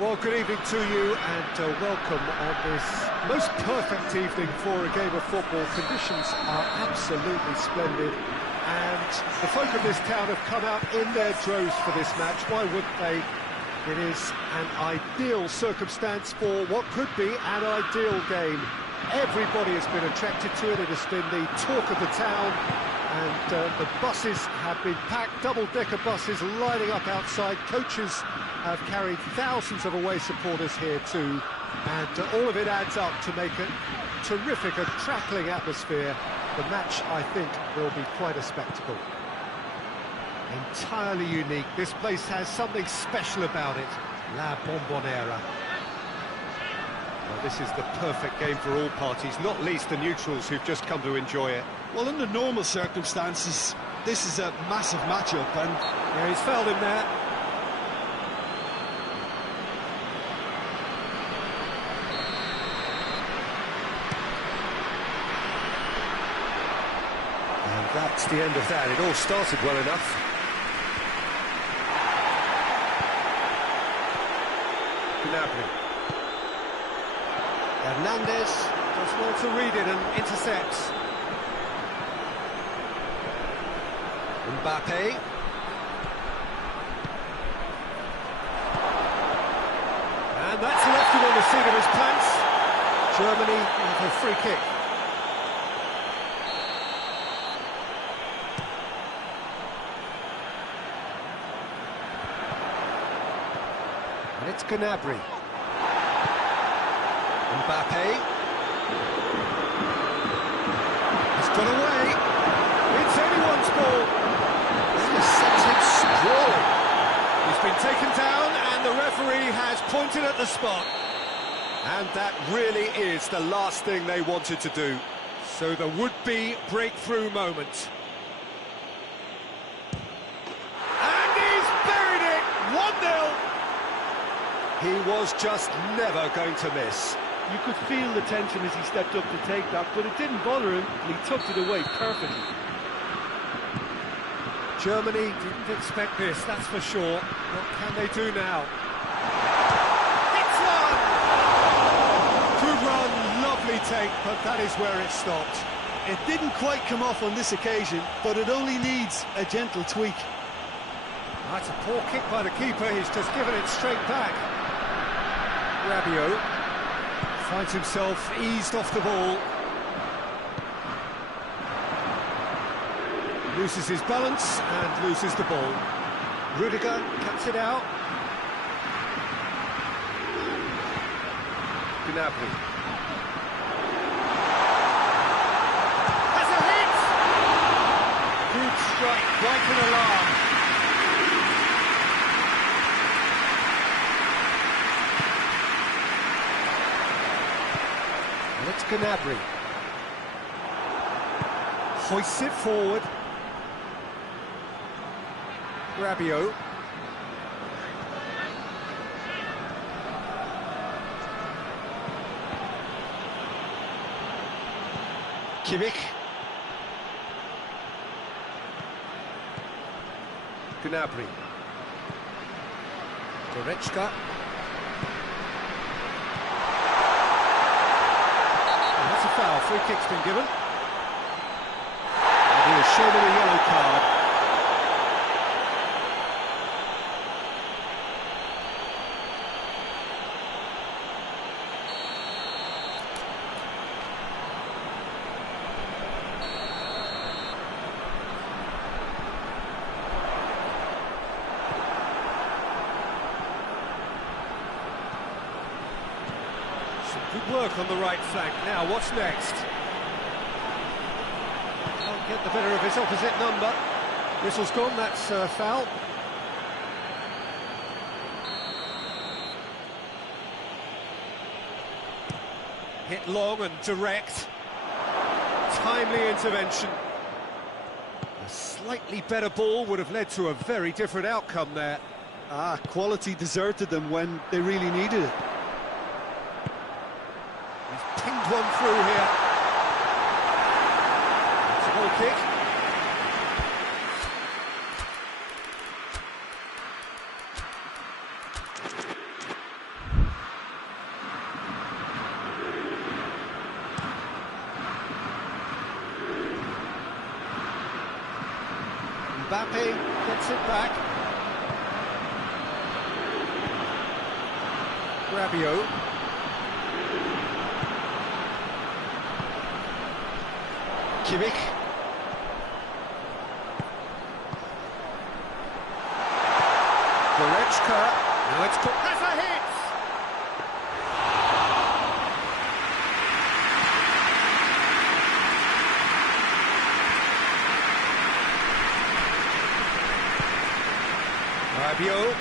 Well, good evening to you and welcome on this most perfect evening for a game of football. Conditions are absolutely splendid and the folk of this town have come out in their droves for this match. Why wouldn't they? It is an ideal circumstance for what could be an ideal game. Everybody has been attracted to it. It has been the talk of the town, and the buses have been packed, double-decker buses lining up outside. Coaches have carried thousands of away supporters here too, and all of it adds up to make a terrific, a crackling atmosphere. The match, I think, will be quite a spectacle. Entirely unique. This place has something special about it. La Bombonera. Well, this is the perfect game for all parties, not least the neutrals who've just come to enjoy it. Well, under normal circumstances, this is a massive matchup, and yeah, he's fouled him there. And that's the end of that. It all started well enough. Gnabry. Hernandez does well to read it and intercepts. Mbappe. And that's left him on the seat of his pants. Germany have a free kick. And it's Gnabry. Mbappe. It's gone away. It's anyone's ball. This sends him sprawling. He's been taken down and the referee has pointed at the spot. And that really is the last thing they wanted to do. So the would-be breakthrough moment. And he's buried it! 1-0! He was just never going to miss. You could feel the tension as he stepped up to take that, but it didn't bother him, and he tucked it away perfectly. Germany didn't expect this, that's for sure. What can they do now? It's one! Good run, lovely take, but that is where it stopped. it didn't quite come off on this occasion, but it only needs a gentle tweak. That's a poor kick by the keeper, he's just given it straight back. Rabiot finds himself eased off the ball. Loses his balance and loses the ball. Rudiger cuts it out. Gnabry. Has a hit! Good strike, quite an alarm. And it's Gnabry. Hoists it forward. Rabiot. Kimmich. Gnabry. Goretzka. That's a foul. Free kick's been given. And he was shown a yellow card. Good work on the right flank. Now, what's next? Can't get the better of his opposite number. Whistle's gone, that's foul. Hit long and direct. Timely intervention. A slightly better ball would have led to a very different outcome there. Quality deserted them when they really needed it. He's pinged one through here. It's a goal kick. Mbappe gets it back. Rabiot. Kimmich. Goretzka. Now it's caught. That's a hit! Rabiot.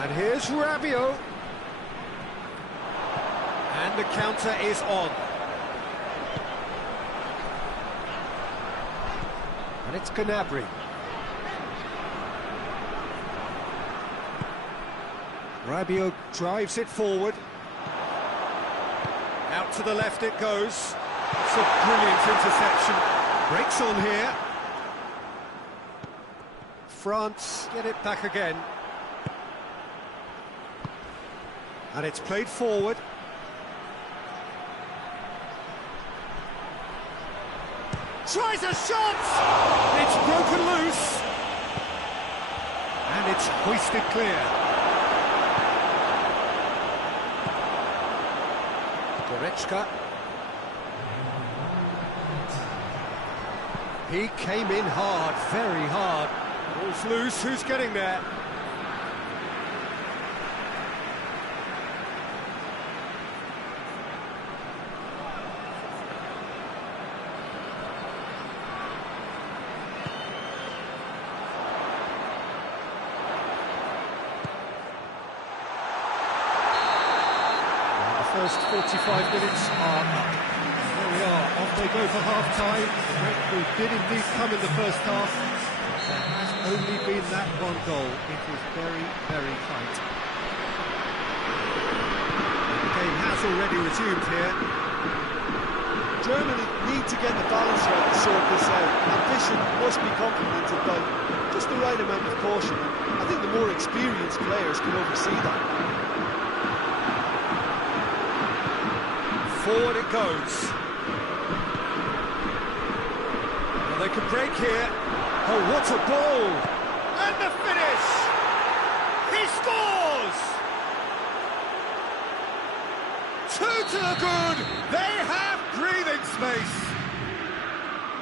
And here's Rabiot. And the counter is on. And it's Gnabry. Rabiot drives it forward. Out to the left it goes. It's a brilliant interception. Breaks on here. France get it back again. And it's played forward. Tries a shot! It's broken loose. And it's hoisted clear. Goretzka. He came in hard, very hard. Ball's loose, who's getting there? First 45 minutes are up. There we are, off they go for half-time. We did indeed come in the first half. There has only been that one goal. It is very, very tight. The game has already resumed here. Germany need to get the balance right to sort this out. Ambition must be complemented by just the right amount of caution. I think the more experienced players can oversee that. Forward it goes. Well, they can break here. Oh, what a ball! And the finish! He scores! 2 to the good! They have breathing space!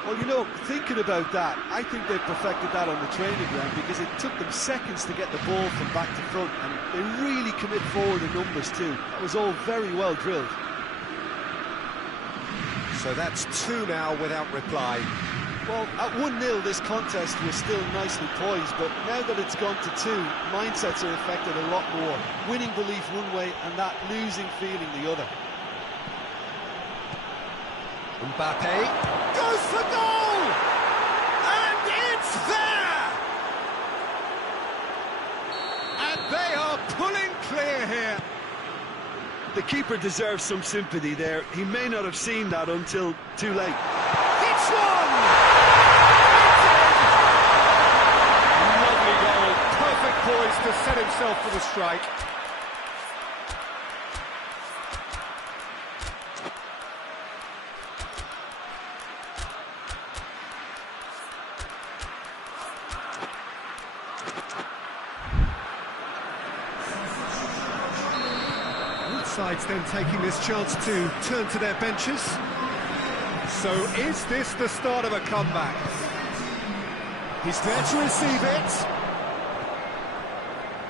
Well, you know, thinking about that, I think they've perfected that on the training ground because it took them seconds to get the ball from back to front, and they really commit forward in numbers too. That was all very well drilled. So that's 2 now without reply. Well, at 1-0 this contest was still nicely poised, but now that it's gone to 2, mindsets are affected a lot more. Winning belief one way and that losing feeling the other. Mbappe goes for goal! And it's there! And they are pulling clear here. The keeper deserves some sympathy there. He may not have seen that until too late. It's one! Lovely goal. Perfect poise to set himself for the strike. Sides then taking this chance to turn to their benches. So is this the start of a comeback? He's there to receive it.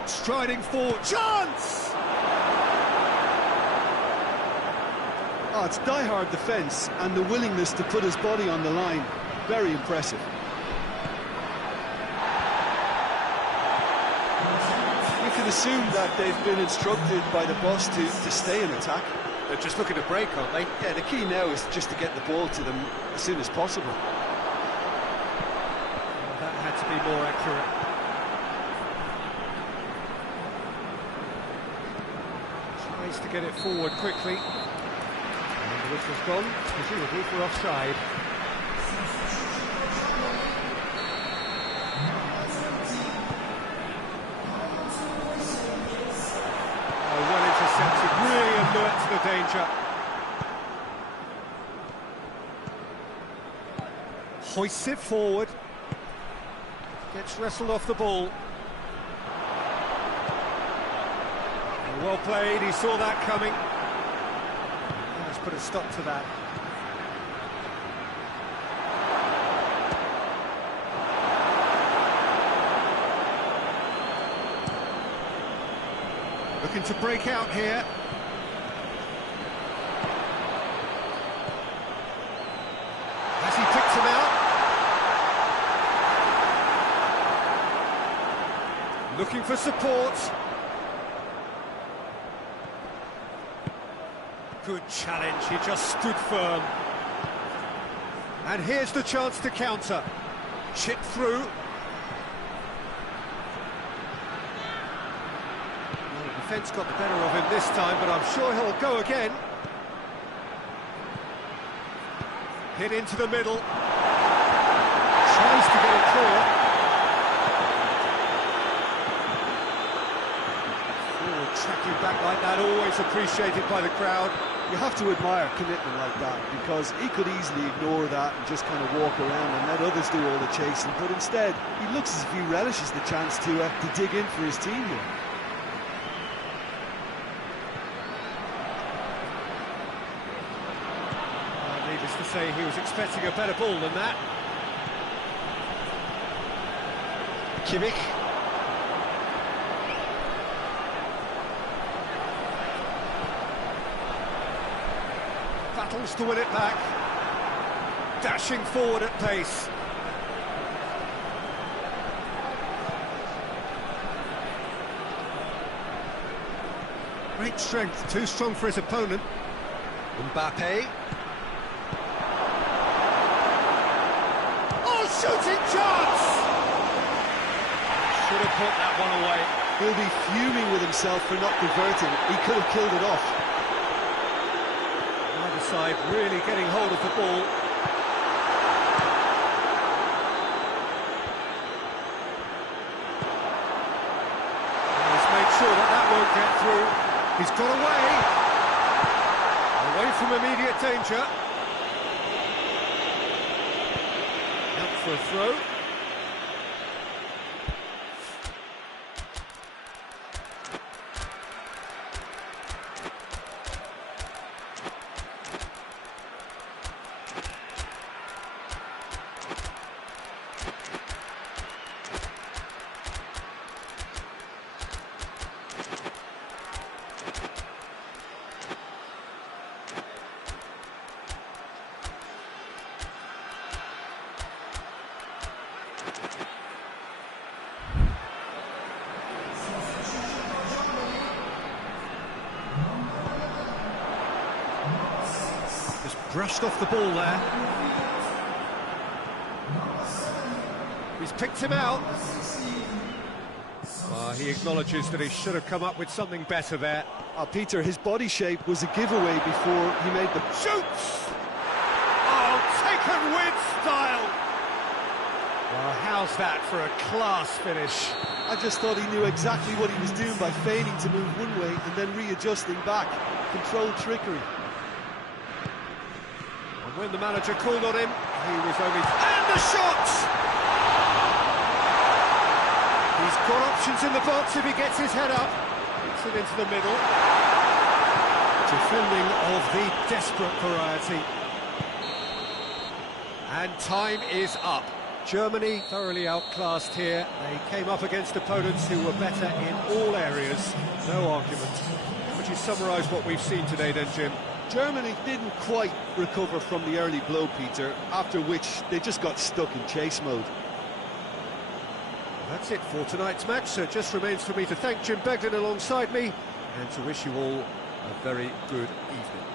Striding forward. Chance! Oh, it's die-hard defence and the willingness to put his body on the line. Very impressive. You can assume that they've been instructed by the boss to stay in attack. They're just looking to break, aren't they? Yeah, the key now is just to get the ball to them as soon as possible. Well, that had to be more accurate. Tries to get it forward quickly. And the whistle's gone, presumably for offside. Well intercepted, really alert to the danger. Hoists it forward. Gets wrestled off the ball. Well played, he saw that coming. Let's put a stop to that. Looking to break out here. Has he picked him out? Looking for support. Good challenge, he just stood firm. And here's the chance to counter. Chip through. Well, the defence got the better of him this time, but I'm sure he'll go again. Hit into the middle. Tries to get it clear. Forward tracking back like that, always appreciated by the crowd. You have to admire commitment like that, because he could easily ignore that and just kind of walk around and let others do all the chasing, but instead he looks as if he relishes the chance to dig in for his team here. Needless to say, he was expecting a better ball than that. Kimmich. Battles to win it back. Dashing forward at pace. Great strength, too strong for his opponent. Mbappe. Oh, shooting chance! Should have put that one away. He'll be fuming with himself for not converting. He could have killed it off. Either side really getting hold of the ball. And he's made sure that that won't get through. He's got away from immediate danger. Out for a throw. Just brushed off the ball there. He's picked him out. Well, he acknowledges that he should have come up with something better there. Peter, his body shape was a giveaway before he made the... Shoots! Oh, taken with style! Well, how's that for a class finish? I just thought he knew exactly what he was doing by feigning to move one way and then readjusting back. Controlled trickery. And when the manager called on him, he was only... And the shot! He's got options in the box if he gets his head up. Puts it into the middle. Defending of the desperate variety. And time is up. Germany thoroughly outclassed here. They came up against opponents who were better in all areas. No argument. Would you summarise what we've seen today then, Jim? Germany didn't quite recover from the early blow, Peter, after which they just got stuck in chase mode. That's it for tonight's match, so it just remains for me to thank Jim Beglin alongside me and to wish you all a very good evening.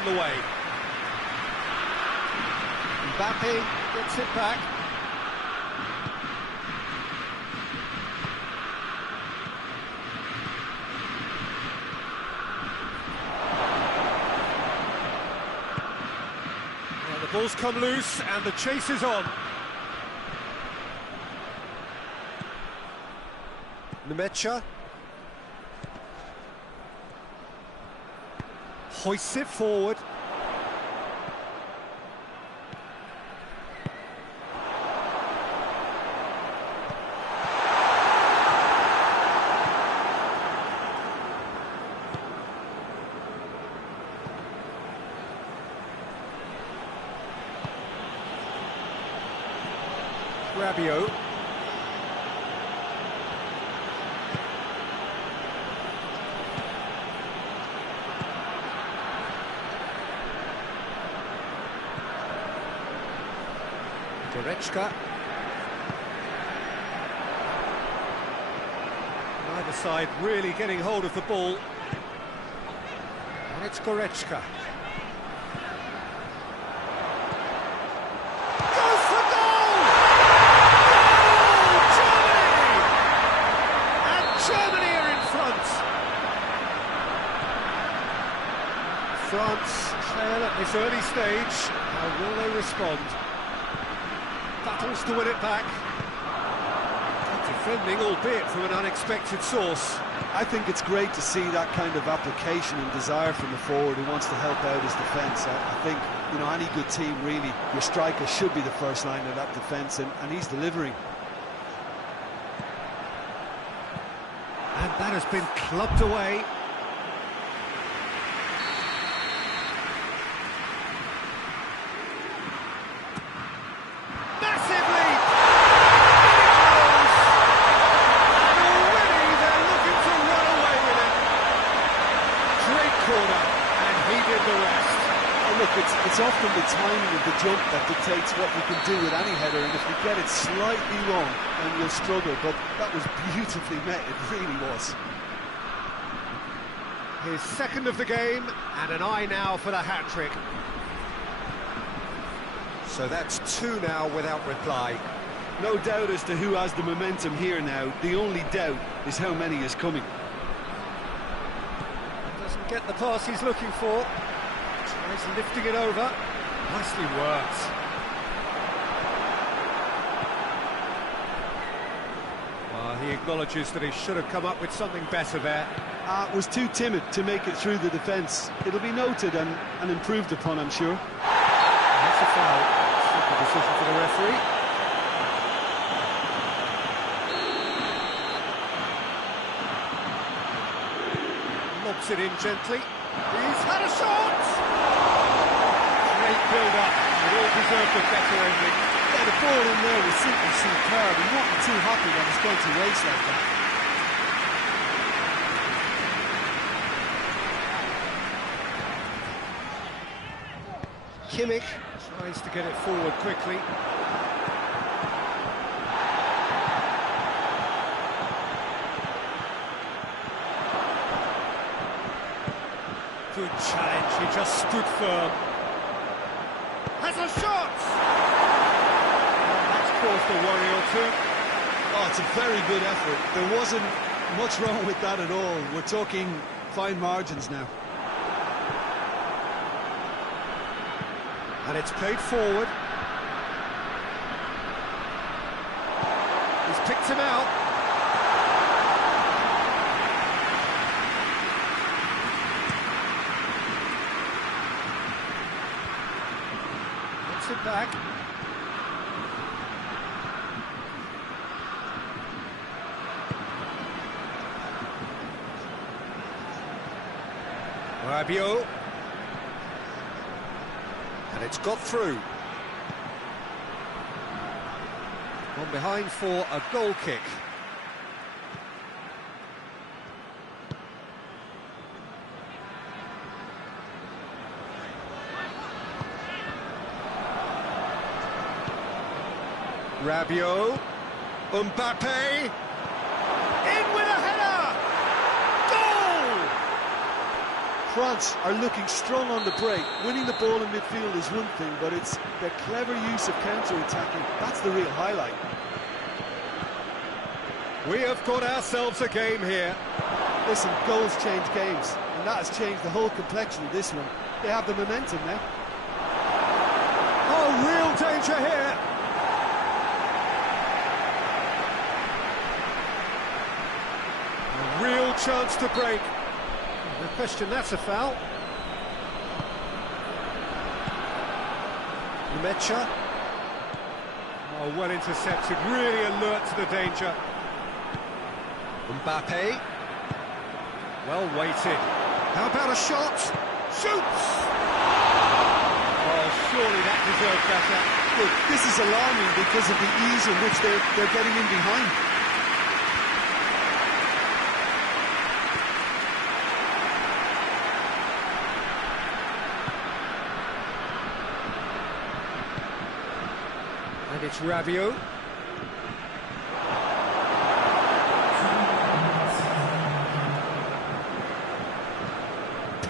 underway. Mbappe gets it back. Well, the ball's come loose and the chase is on. Nemecha hoists it forward. Rabiot. Goretzka. Neither side really getting hold of the ball. And it's Goretzka. Goes for goal! Goal! Germany! And Germany are in front. France trail at this early stage. How will they respond? Battles to win it back. Defending, albeit from an unexpected source. I think it's great to see that kind of application and desire from the forward who wants to help out his defence. I think, you know, any good team, really, your striker should be the first line of that defence, and he's delivering. And that has been clubbed away. It's often the timing of the jump that dictates what you can do with any header, and if you get it slightly wrong, then you'll struggle, but that was beautifully met, it really was. His second of the game, and an eye now for the hat-trick. So that's two now without reply. No doubt as to who has the momentum here now. The only doubt is how many is coming. Doesn't get the pass he's looking for. Tries lifting it over. Nicely worked. Well, he acknowledges that he should have come up with something better there. Was too timid to make it through the defence. It'll be noted and improved upon, I'm sure. That's a foul. Simple decision for the referee. Lobs it in gently. He's had a shot! Great build-up. It all deserved a better ending. Yeah, the ball in there was simply superb. He won't be too happy that it's going to waste like that. Kimmich tries to get it forward quickly. Good challenge, he just stood firm. Has a shot! That's caused a worry or two. Oh, it's a very good effort. There wasn't much wrong with that at all. We're talking fine margins now. And it's played forward. He's picked him out. Gets it back. Rabiot. And it's got through. On behind for a goal kick. Rabiot. Mbappe. In with a header! Goal! France are looking strong on the break. Winning the ball in midfield is one thing, but it's their clever use of counter-attacking. That's the real highlight. We have got ourselves a game here. Listen, goals change games, and that has changed the whole complexion of this one. They have the momentum now. Oh, real danger here. A real chance to break. No question, that's a foul. Diachi. Oh, well intercepted, really alert to the danger. Mbappe. Well weighted. How about a shot? Shoots! Oh, surely that deserved better. Look, this is alarming because of the ease in which they're getting in behind. And it's Rabiot.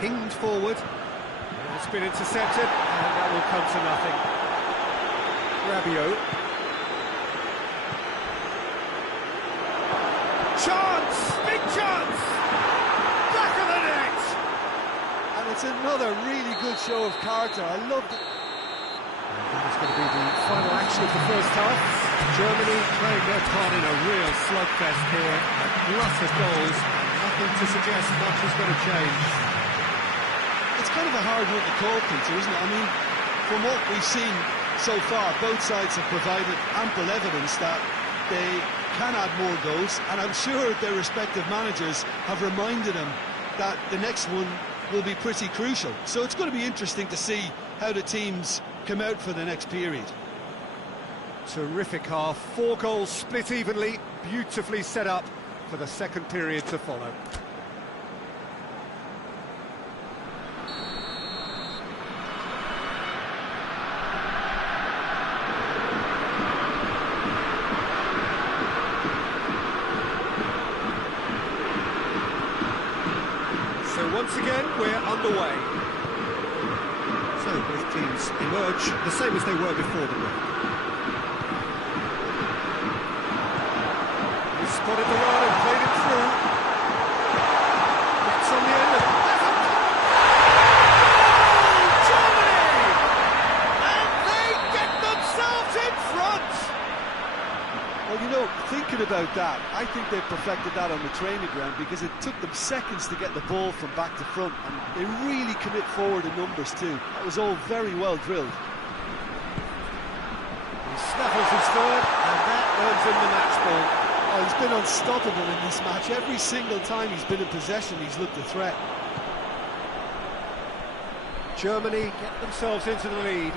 Pinged forward. It's been intercepted, and that will come to nothing. Rabiot. Chance! Big chance! Back of the net! And it's another really good show of character. I loved it. That is going to be the final action of the first half. Germany playing their part in a real slugfest here. A glut of goals, and nothing to suggest much is going to change. It's kind of a hard one to call, Peter, isn't it? I mean, from what we've seen so far, both sides have provided ample evidence that they can add more goals, and I'm sure their respective managers have reminded them that the next one will be pretty crucial. So it's going to be interesting to see how the teams come out for the next period. Terrific half, 4 goals split evenly, beautifully set up for the second period to follow. So once again, we're underway. So both teams emerge the same as they were before the break. He spotted the run and played it through. Gets on the end of it. Germany! And they get themselves in front! Well, you know, thinking about that, I think they've perfected that on the training ground because it took them seconds to get the ball from back to front, and they really commit forward in numbers too. That was all very well drilled. He snaffles his third, and that earns him the match ball. Oh, he's been unstoppable in this match. Every single time he's been in possession, he's looked a threat. Germany get themselves into the lead.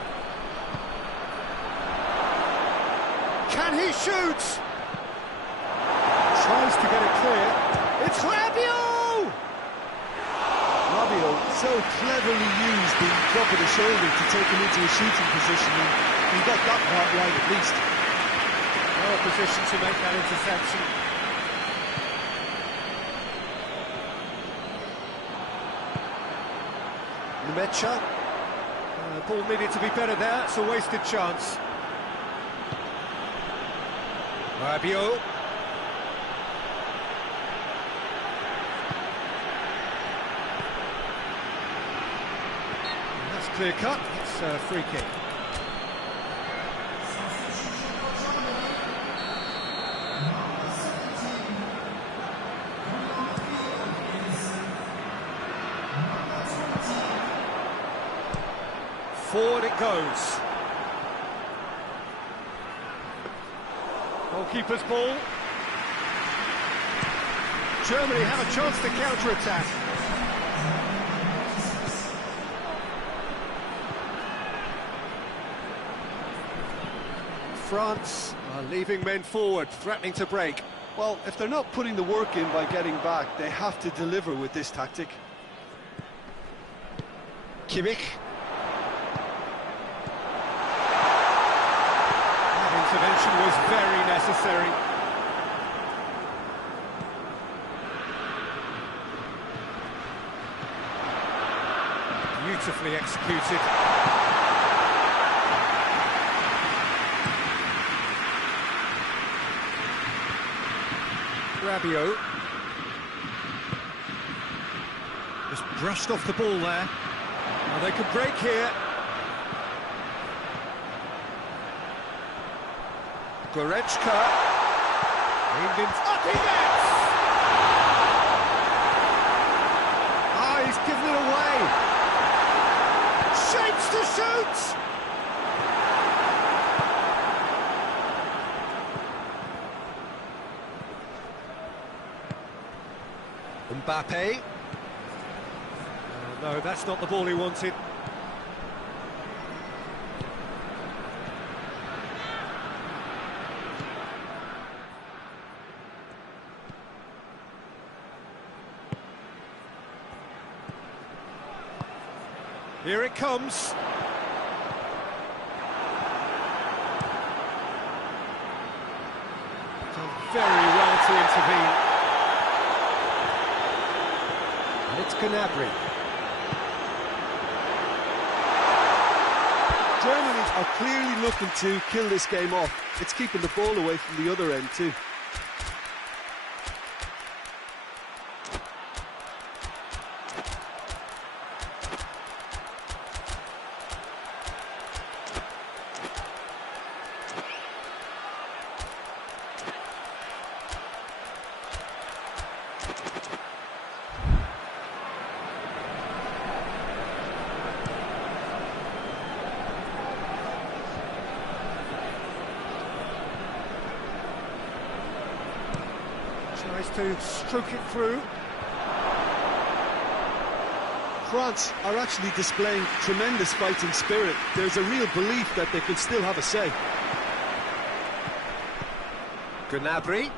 Can he shoot? Tries to get it clear. It's Rabiot! Rabiot so cleverly used the drop of the shoulder to take him into a shooting position, and he got that part right at least. Well positioned to make that interception. Diachi. Ball needed to be better there, it's a wasted chance. Rabiot. That's clear cut, it's a free kick. Forward it goes. Goalkeeper's ball. Germany have a chance to counter-attack. France are leaving men forward, threatening to break. Well, if they're not putting the work in by getting back, they have to deliver with this tactic. Kimmich. Intervention was very necessary. beautifully executed. Rabiot. Just brushed off the ball there. Well, they could break here. Goretzka. Aimed in. Up he gets! Ah, he's given it away. Shapes to shoot! Mbappe. Oh, no, that's not the ball he wanted. Here it comes. Done very well to intervene. And it's Gnabry. Germany are clearly looking to kill this game off. It's keeping the ball away from the other end too. Tries to stroke it through. France are actually displaying tremendous fighting spirit. There's a real belief that they can still have a say. Gnabry.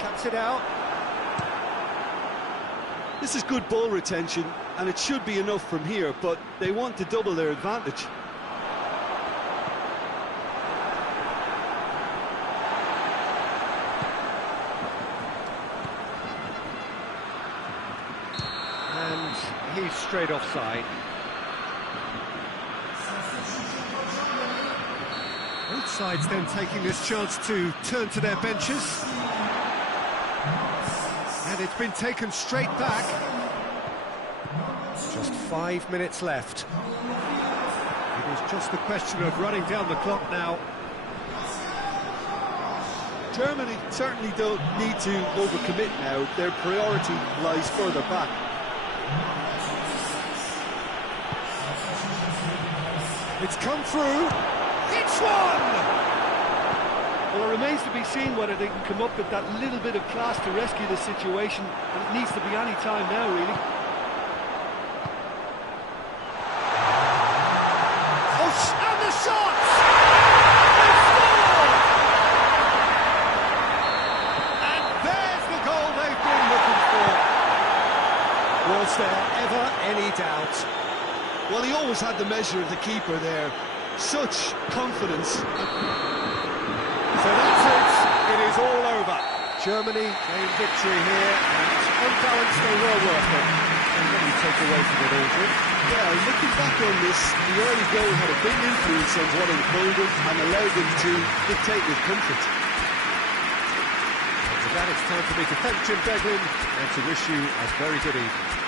Cuts it out. This is good ball retention, and it should be enough from here, but they want to double their advantage. He's straight offside. Both sides then taking this chance to turn to their benches. And it's been taken straight back. Just 5 minutes left. It is just a question of running down the clock now. Germany certainly don't need to overcommit now. Their priority lies further back. It's come through. It's one! Well, it remains to be seen whether they can come up with that little bit of class to rescue the situation, and it needs to be any time now, really. Oh, and the shot! They score! And there's the goal they've been looking for. Was there ever any doubt? Well, he always had the measure of the keeper there. Such confidence. So that's it. It is all over. Germany gained victory here, and on balance they were worth it. And what do you take away from it, Aldrin? Yeah, looking back on this, the early goal had a big influence on what unfolded and allowed them to dictate with comfort. And with that, it's time for me to thank Jim Beglin and to wish you a very good evening.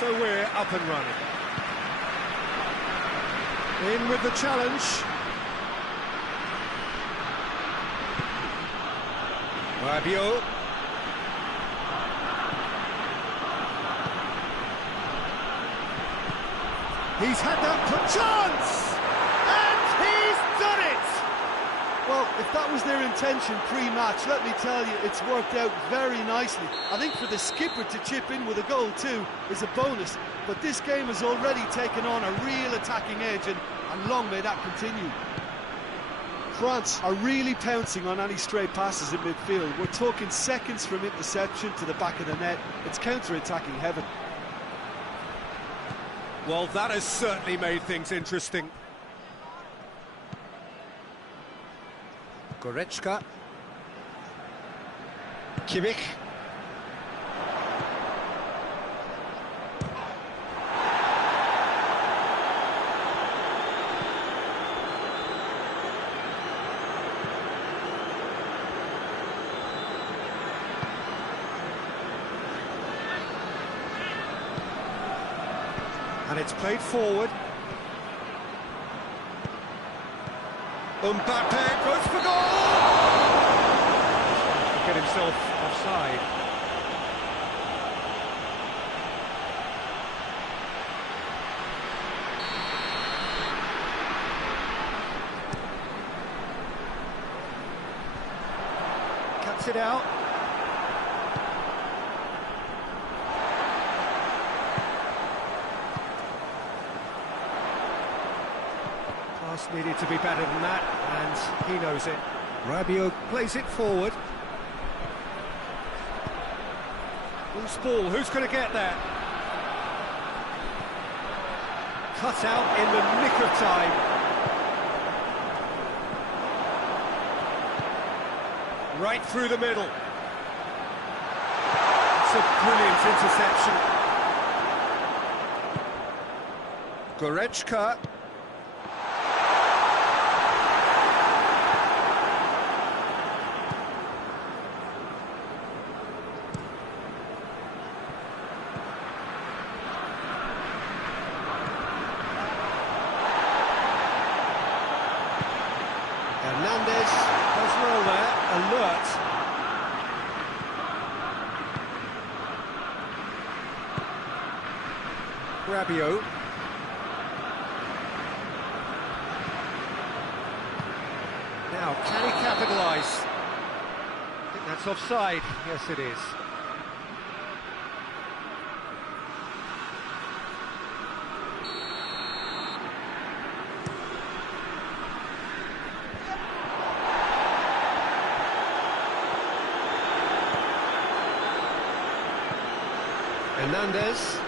So we're up and running. In with the challenge. Rabiot. He's had that chance! And he's done it! Well, if that was their intention pre-match, let me tell you, it's worked out very nicely. I think for the skipper to chip in with a goal too is a bonus, but this game has already taken on a real attacking edge, and long may that continue. France are really pouncing on any stray passes in midfield. We're talking seconds from interception to the back of the net. It's counter-attacking heaven. Well, that has certainly made things interesting. Goretzka. Kimmich. And it's played forward. Mbappe goes for goal! He'll get himself offside. Cuts it out. Needed to be better than that, and he knows it. Rabiot plays it forward. Loose ball, who's going to get there? Cut out in the nick of time. Right through the middle. It's a brilliant interception. Goretzka. Hernandez does well there, alert. Rabiot. Now, can he capitalise? I think that's offside. Yes, it is. Hernandez.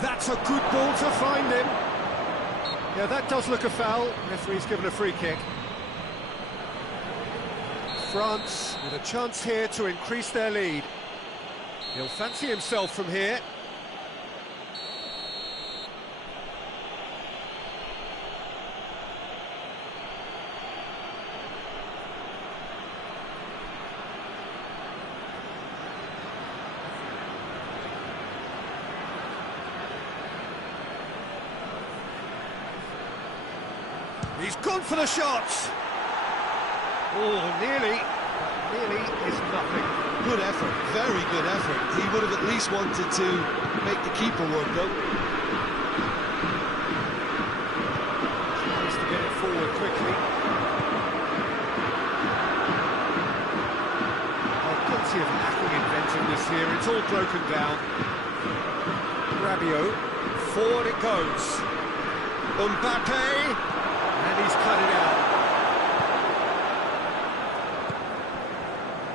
That's a good ball to find him. Yeah, that does look a foul. Referee's given a free kick. France with a chance here to increase their lead. He'll fancy himself from here. He's gone for the shots. Oh, nearly. Nearly is nothing. Good effort, very good effort. He would have at least wanted to make the keeper work, though. Tries to get it forward quickly. Oh, plenty of hacking inventiveness here. It's all broken down. Rabiot. Forward it goes. Mbappe. And he's cut it out.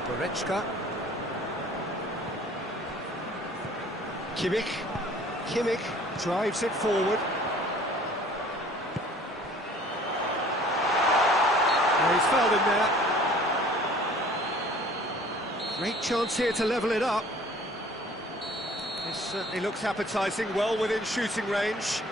Goretzka. Kimmich. Kimmich drives it forward. Oh, he's fouled him there. Great chance here to level it up. This certainly looks appetising, well within shooting range.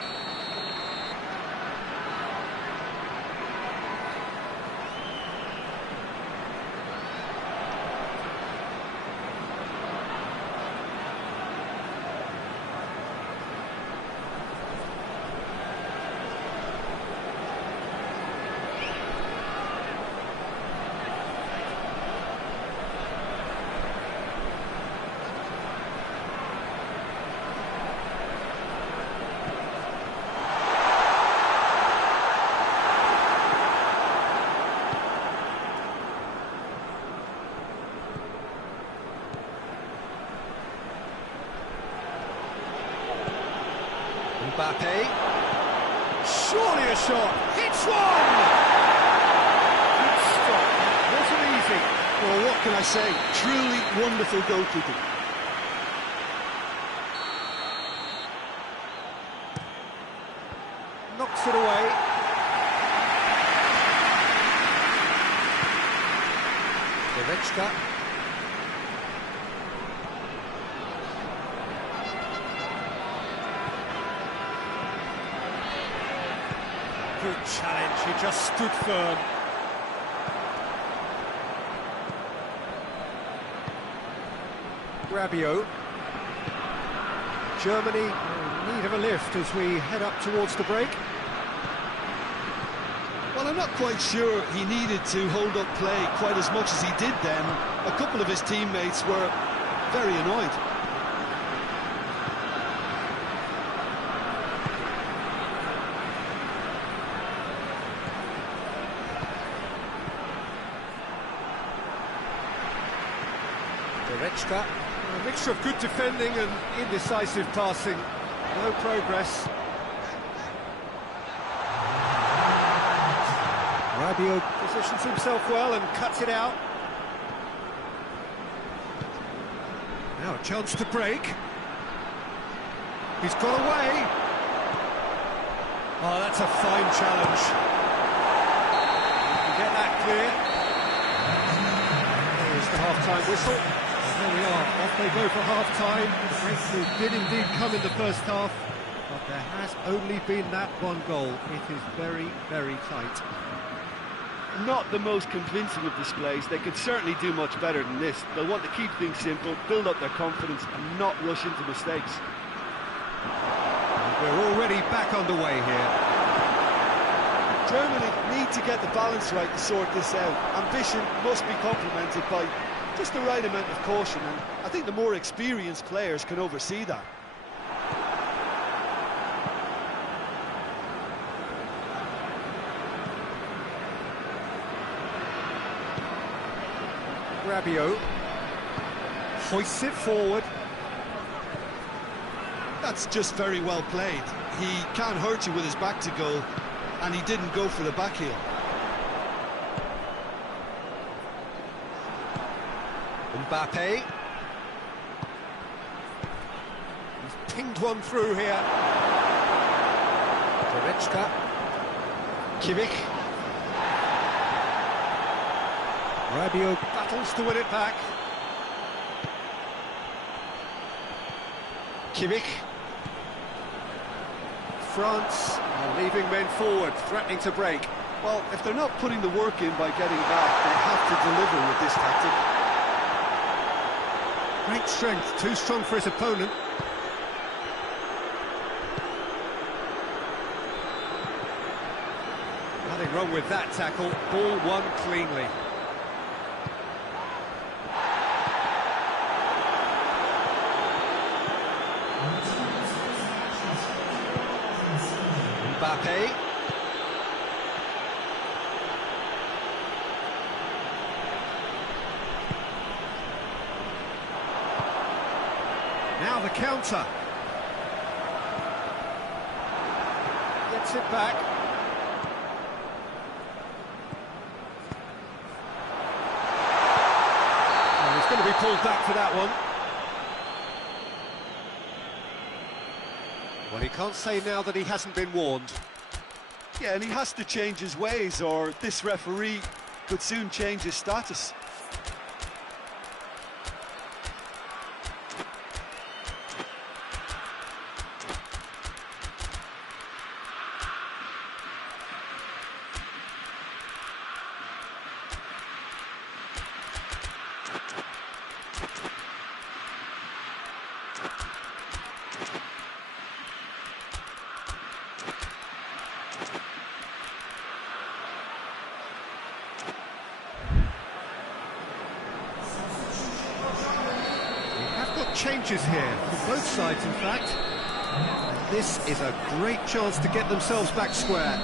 Mbappe. Surely a shot. Hits one! Good stop. Wasn't easy. Well, what can I say? Truly wonderful goalkeeping. Knocks it away. Diachi. Good challenge, he just stood firm. Rabiot. Germany in need of a lift as we head up towards the break. Well, I'm not quite sure he needed to hold up play quite as much as he did then. A couple of his teammates were very annoyed. Diachi. A mixture of good defending and indecisive passing. No progress. Rabiot positions himself well and cuts it out. Now a chance to break. He's got away. Oh, that's a fine challenge. You can get that clear. There's the half-time whistle. And there we are, off they go for half-time. The breakthrough did indeed come in the first half, but there has only been that one goal. It is very, very tight. Not the most convincing of displays. They could certainly do much better than this. They'll want to keep things simple, build up their confidence and not rush into mistakes. And we're already back underway here. Germany need to get the balance right to sort this out. Ambition must be complemented by just the right amount of caution, and I think the more experienced players can oversee that. Rabiot hoists it forward. That's just very well played. He can't hurt you with his back to goal, and he didn't go for the back heel. Mbappe. He's pinged one through here. Diachi. Kimmich. Rabiot battles to win it back. Kimmich. France are leaving men forward, threatening to break. Well, if they're not putting the work in by getting back, they have to deliver with this tactic. Great strength, too strong for his opponent. Nothing wrong with that tackle, ball won cleanly. Mbappe. Now the counter. Gets it back. Oh, he's going to be pulled back for that one. Well, he can't say now that he hasn't been warned. Yeah, and he has to change his ways, or this referee could soon change his status. Changes here, for both sides in fact. And this is a great chance to get themselves back square.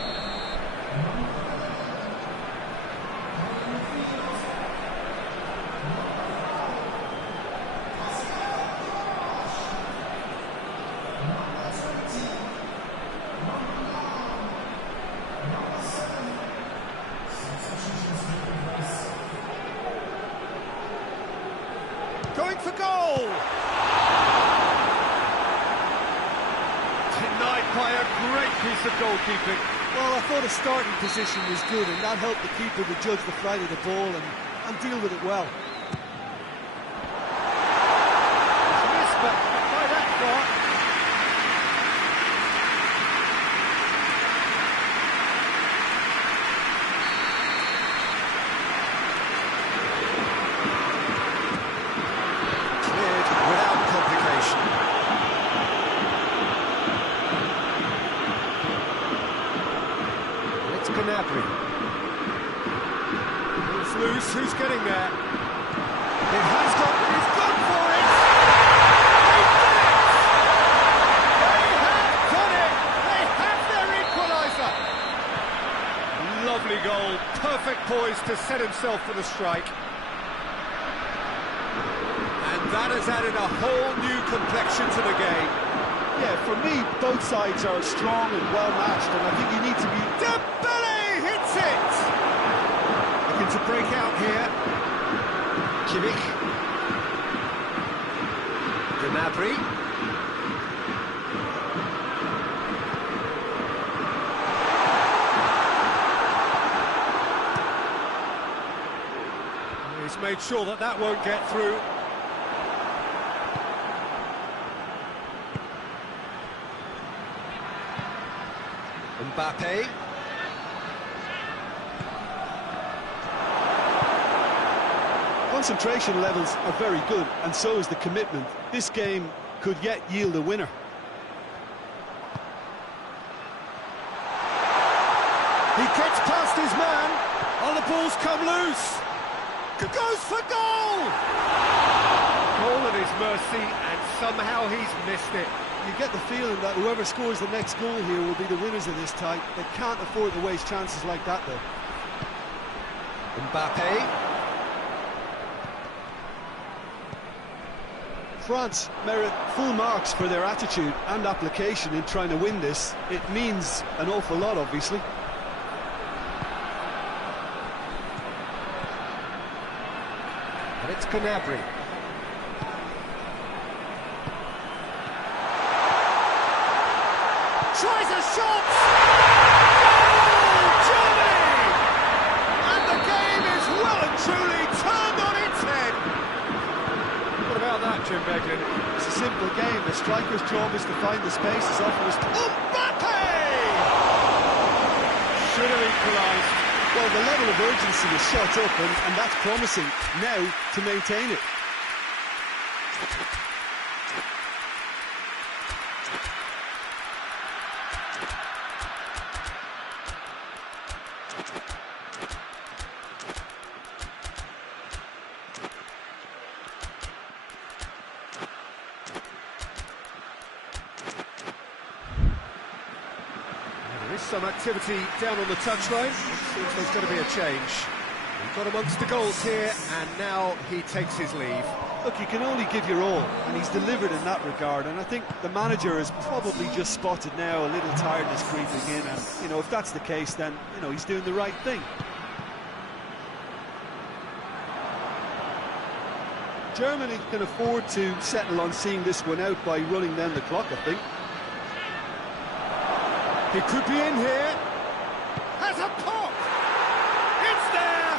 umpire, great piece of goalkeeping. Well, I thought his starting position was good, and that helped the keeper to judge the flight of the ball and deal with it well. Missed, but not by that far. Cleared without complication. It's Gnabry. It's loose, who's getting there? It has got, he's gone for it! They have done it! They have their equaliser! Lovely goal, Perfect poise to set himself for the strike. And that has added a whole new complexion to the game. Yeah, for me, both sides are strong and well-matched, and I think you need to be... Dembele hits it! Looking to break out here. Kimmich. Gnabry. He's made sure that that won't get through. Mbappe. Concentration levels are very good, and so is the commitment. This game could yet yield a winner. He gets past his man. Oh, the ball's come loose. Goes for goal! goal at his mercy, and somehow he's missed it. You get the feeling that whoever scores the next goal here will be the winners of this tie. They can't afford to waste chances like that, though. Mbappe. France merit full marks for their attitude and application in trying to win this. It means an awful lot, obviously. And it's Gnabry. Tries a shot! Oh, Germany! And the game is well and truly turned on its head. What about that, Jim Beglin? It's a simple game. The striker's job is to find the space as often as... Mbappe! Should have equalised. Well, the level of urgency is shot up, and that's promising. Now to maintain it. There is some activity down on the touchline. Seems there's going to be a change. We've got amongst the goals here, and now he takes his leave. Look, you can only give your all, and he's delivered in that regard. And I think the manager has probably just spotted now a little tiredness creeping in. And, you know, if that's the case, then, you know, he's doing the right thing. Germany can afford to settle on seeing this one out by running down the clock, I think. He could be in here. Has a pop! It's there!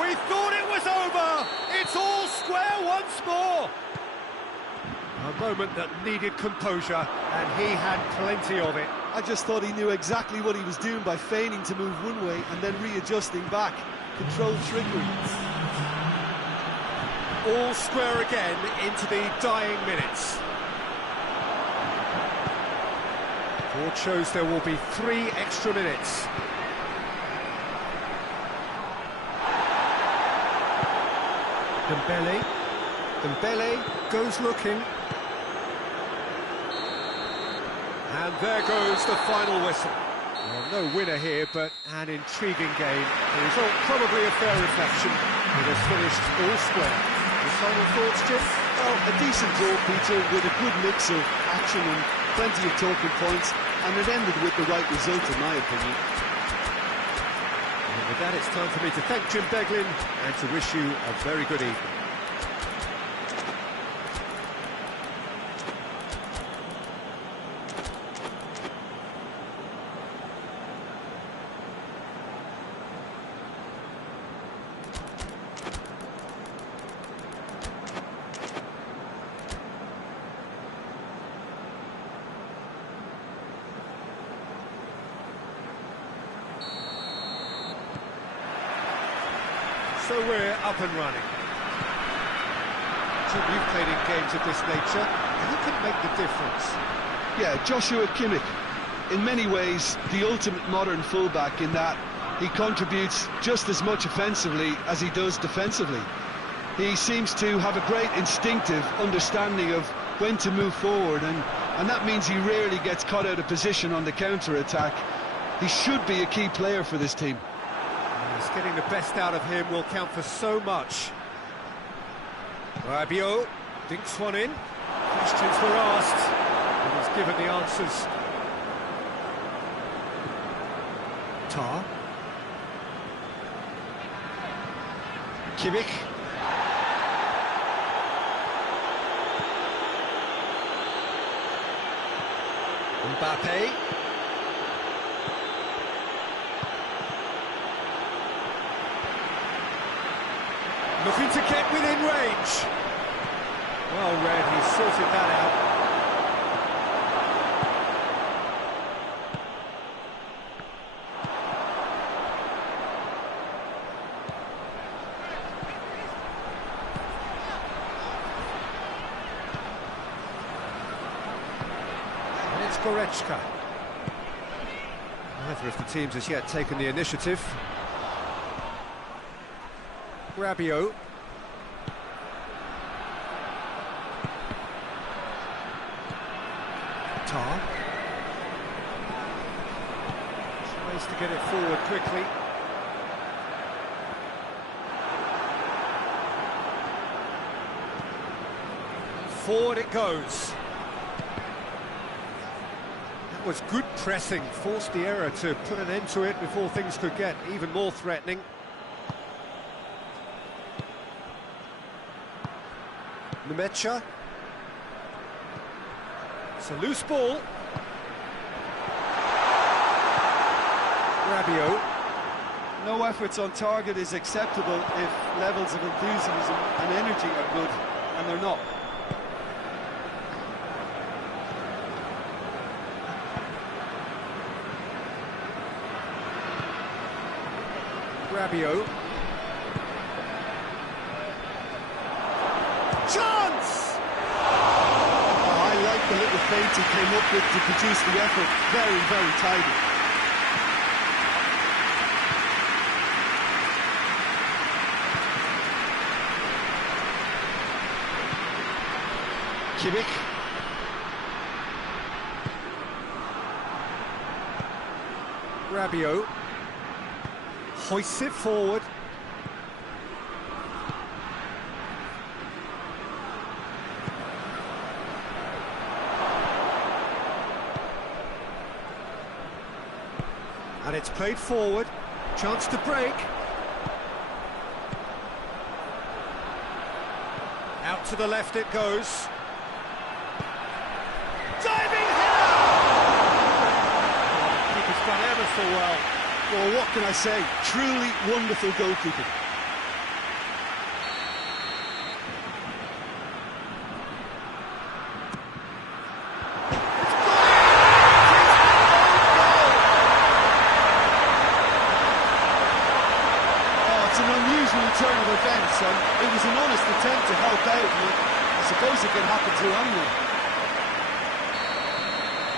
We thought it was over! It's all square once more! A moment that needed composure, and he had plenty of it. I just thought he knew exactly what he was doing by feigning to move one way and then readjusting back. Controlled trickery. All square again into the dying minutes. Board shows there will be 3 extra minutes. Dembele goes looking. And there goes the final whistle. Well, no winner here, but an intriguing game. The result probably a fair reflection. It has finished all square. Your final thoughts, Jim? Well, a decent draw, Peter, with a good mix of action and plenty of talking points, and it ended with the right result, in my opinion. And with that, it's time for me to thank Jim Beglin and to wish you a very good evening. So we're up and running. Jim, you've played in games of this nature. Who can make the difference? Yeah, Joshua Kimmich. In many ways, the ultimate modern fullback in that he contributes just as much offensively as he does defensively. He seems to have a great instinctive understanding of when to move forward, and that means he rarely gets caught out of position on the counter-attack. He should be a key player for this team. He's getting the best out of him will count for so much. Rabiot dinks one in. Questions were asked, and he's given the answers. Tar. Kimmich. Mbappe. Looking to get within range. Well read, he sorted that out. And it's Goretzka. Neither of the teams has yet taken the initiative. Rabiot. Tar. Tries to get it forward quickly. Forward it goes. That was good pressing, forced the error to put an end to it before things could get even more threatening. Nemecha. It's a loose ball. Rabiot. No efforts on target is acceptable if levels of enthusiasm and energy are good, and they're not. Rabiot. Chance! Oh, I like the little feint he came up with to produce the effort. Very, very tidy. Kimmich. Rabiot. Hoists it forward. And it's played forward. Chance to break. Out to the left it goes. Diving header! Oh, keeper's done ever so well. Well, what can I say? Truly wonderful goalkeeping. Turn of events, and it was an honest attempt to help out, and I suppose it can happen to anyone.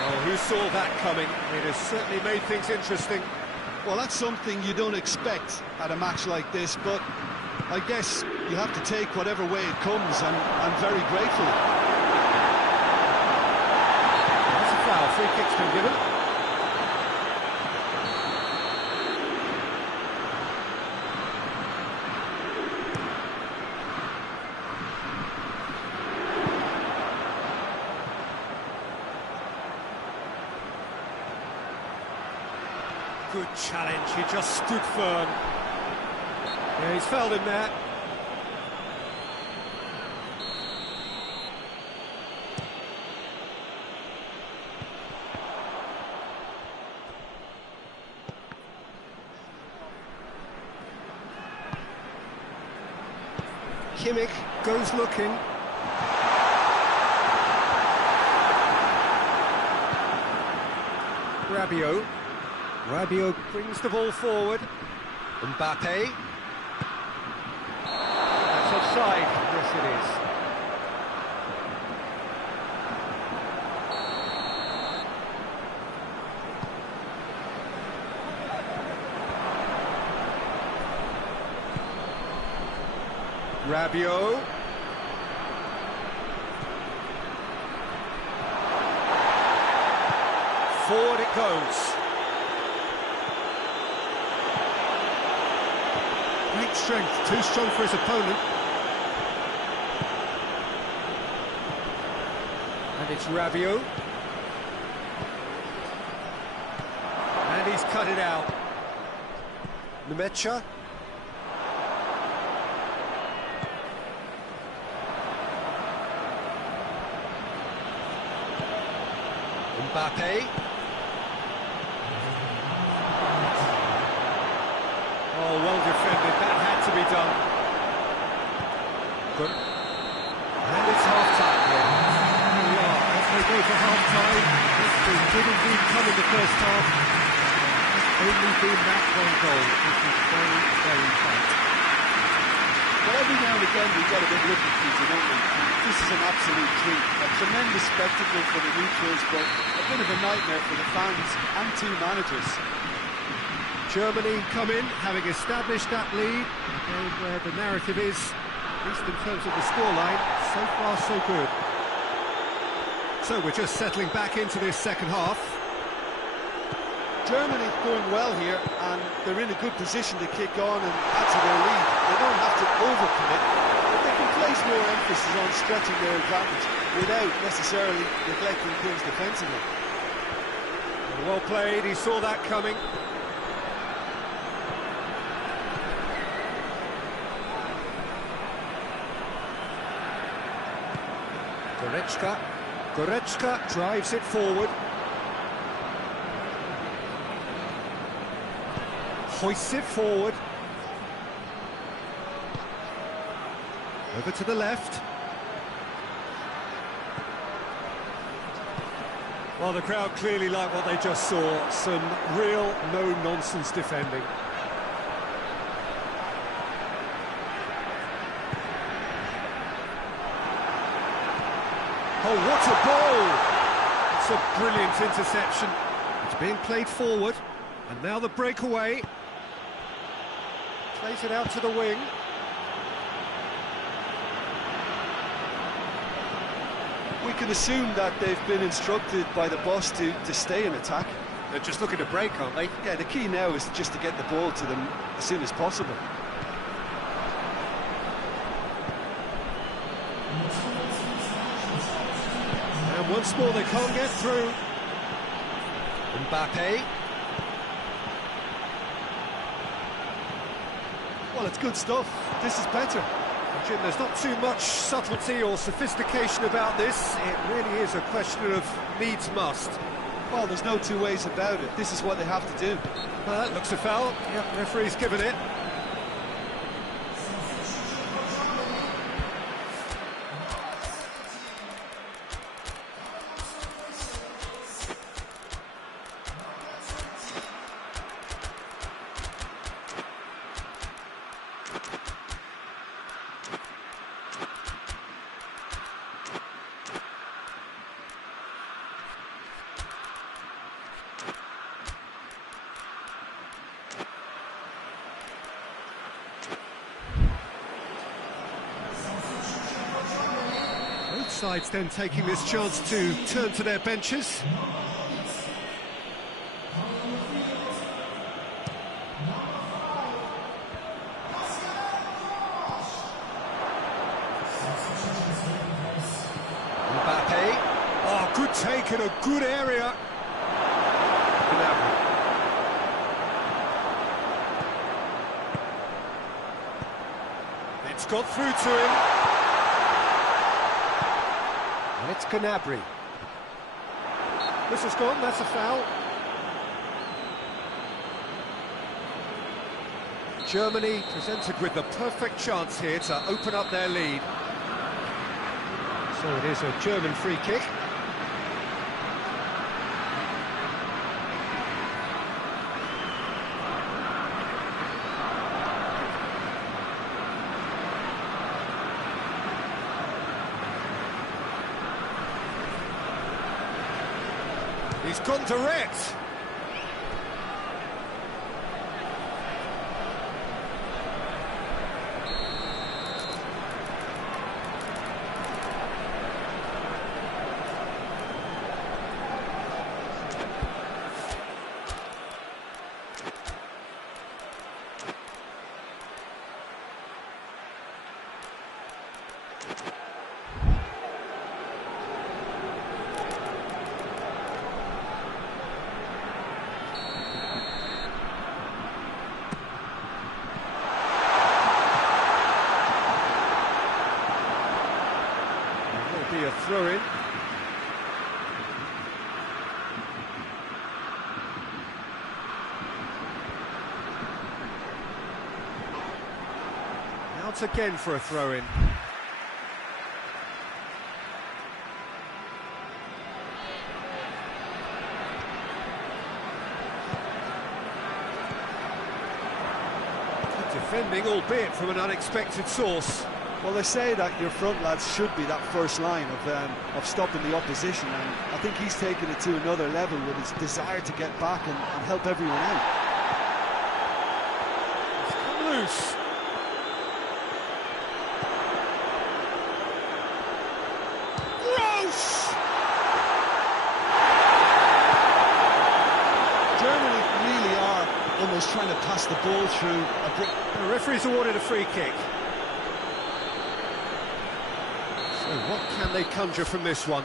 Oh, who saw that coming? It has certainly made things interesting. Well, that's something you don't expect at a match like this, but I guess you have to take whatever way it comes, and I'm very grateful. That's a foul. Free kick's been given. Good challenge, he just stood firm. Yeah, he's felled him there. Kimmich goes looking. Rabiot. Rabiot brings the ball forward. Mbappe. offside. Yes, it is. Rabiot. Forward it goes. Great strength, too strong for his opponent. And it's Rabiot. And he's cut it out. Nemecha. Mbappe. Oh, well defended, that had to be done. Good. And it's half-time here. Here we are, as they go for half-time. This did indeed come in the first half. Only been that one goal, which is very, very tight. Well, every now and again we get a bit lucky, P.Tan, don't we? This is an absolute treat. A tremendous spectacle for the neutrals, but a bit of a nightmare for the fans and two managers. Germany come in, having established that lead, a game where the narrative is, at least in terms of the scoreline, so far so good. So we're just settling back into this second half. Germany going well here, and they're in a good position to kick on and add to their lead. They don't have to overcommit, but they can place more emphasis on stretching their advantage without necessarily neglecting things defensively. Well played, he saw that coming. Goretzka drives it forward. Hoists it forward. Over to the left. Well, the crowd clearly like what they just saw. Some real no-nonsense defending. Oh, what a ball! It's a brilliant interception. It's being played forward, and now the breakaway. Plays it out to the wing. We can assume that they've been instructed by the boss to stay in attack. They're just looking to break, aren't they? Yeah, the key now is just to get the ball to them as soon as possible. And once more they can't get through. Mbappe. Well, it's good stuff. This is better. Jim, there's not too much subtlety or sophistication about this. It really is a question of needs must. Well, there's no two ways about it. This is what they have to do. That looks a foul. Yep, referee's given it. Both sides then taking this chance to turn to their benches. Mbappe. Oh, good take in a good area. It's got through to him. And it's Gnabry. This has gone, that's a foul. Germany presented with the perfect chance here to open up their lead. So it is a German free kick. He's gone direct. Be a throw-in. Out again for a throw-in. Good defending, albeit from an unexpected source. Well, they say that your front lads should be that first line of stopping the opposition, and I think he's taken it to another level with his desire to get back and help everyone out. It's come loose. Gross! Germany really are almost trying to pass the ball through. The referee's awarded a free kick. So what can they conjure from this one?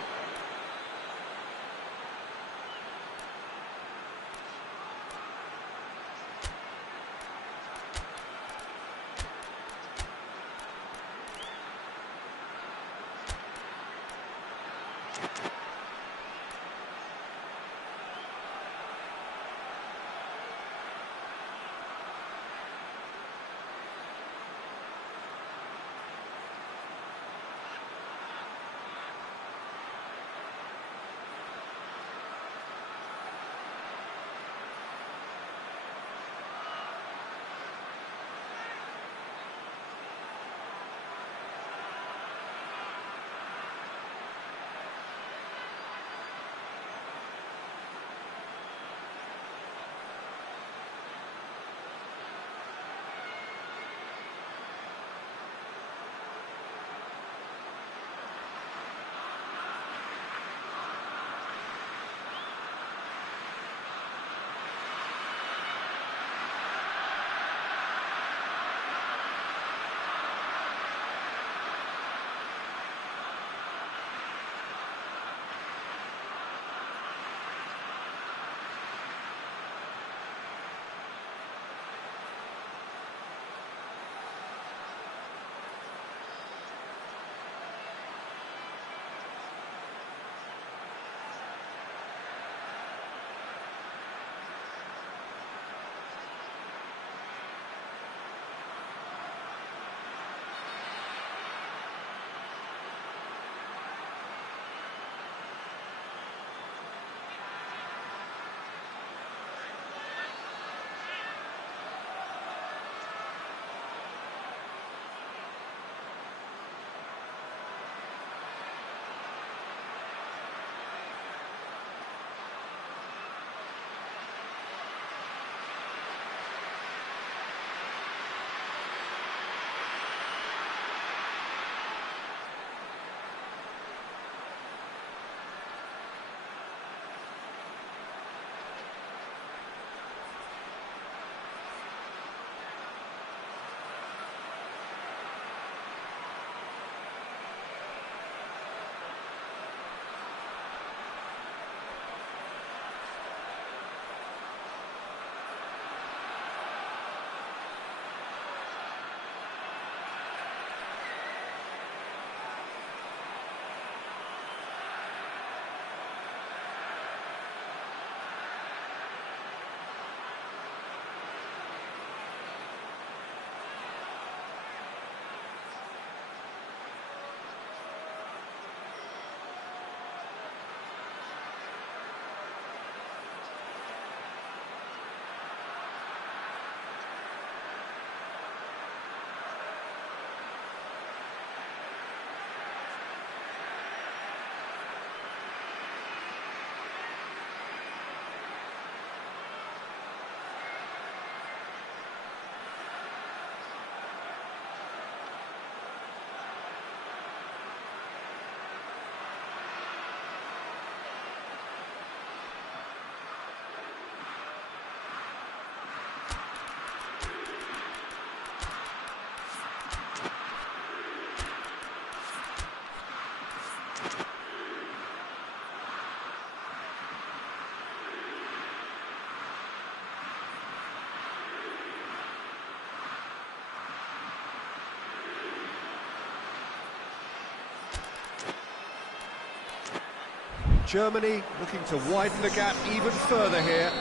Germany looking to widen the gap even further here.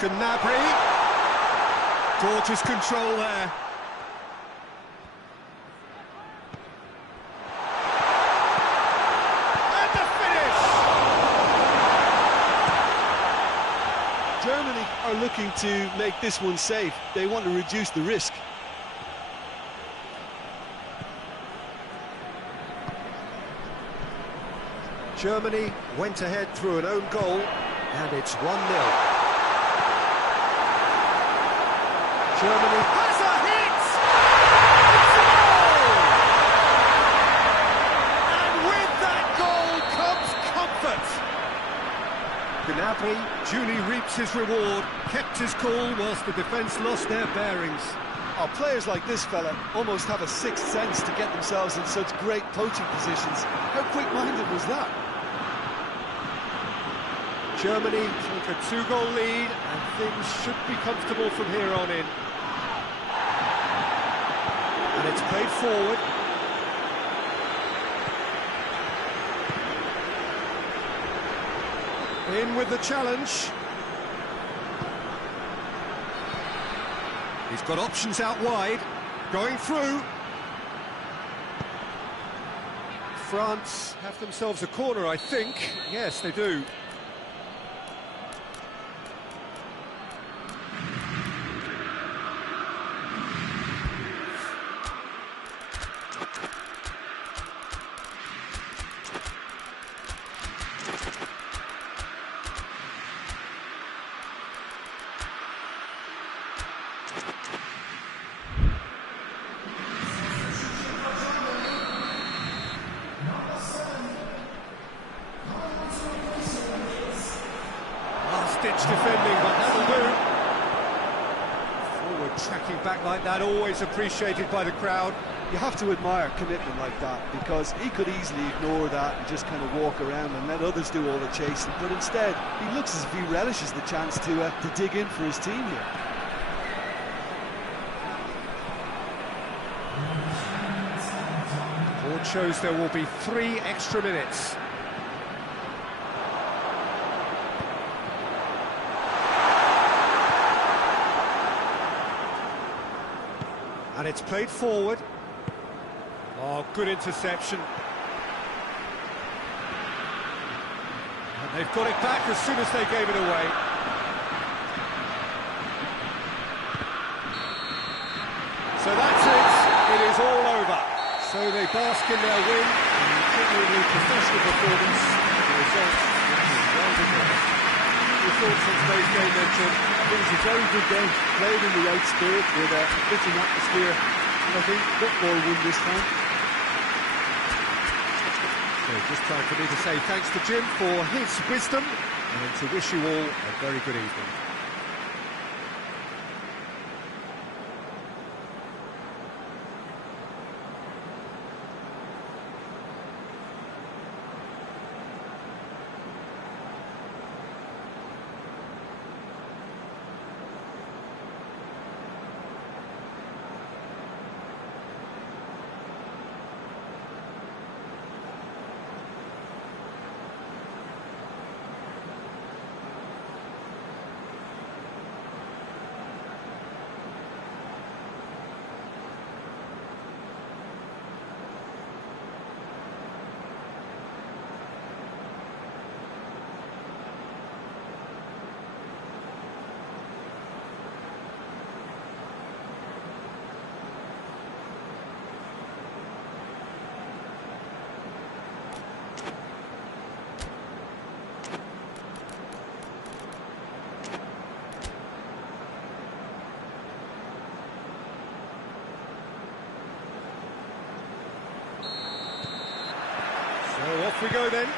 Gnabry, gorgeous control there. And the finish! Germany are looking to make this one safe. They want to reduce the risk. Germany went ahead through an own goal, and it's 1-0. Germany has a hit! It's a goal! And with that goal comes comfort. Gnabry duly reaps his reward, kept his cool whilst the defence lost their bearings. Oh, players like this fella almost have a sixth sense to get themselves in such great poaching positions. How quick-minded was that? Germany take a 2-goal lead, and things should be comfortable from here on in. And it's played forward. In with the challenge. He's got options out wide. Going through. France have themselves a corner, I think. Yes, they do. Ditch defending, but that'll do. Forward tracking back like that, always appreciated by the crowd. You have to admire commitment like that, because he could easily ignore that and just kind of walk around and let others do all the chasing, but instead he looks as if he relishes the chance to dig in for his team here. Board shows there will be 3 extra minutes. And it's played forward. Oh, good interception. And they've got it back as soon as they gave it away. So that's it. It is all over. So they bask in their win. Genuinely professional performance. The result is well deserved. Your thoughts on today's game, then, Jim? I think it's a very good game, played in the right spirit with a fitting atmosphere, and I think football won this time. So just time for me to say thanks to Jim for his wisdom and to wish you all a very good evening. So off we go then.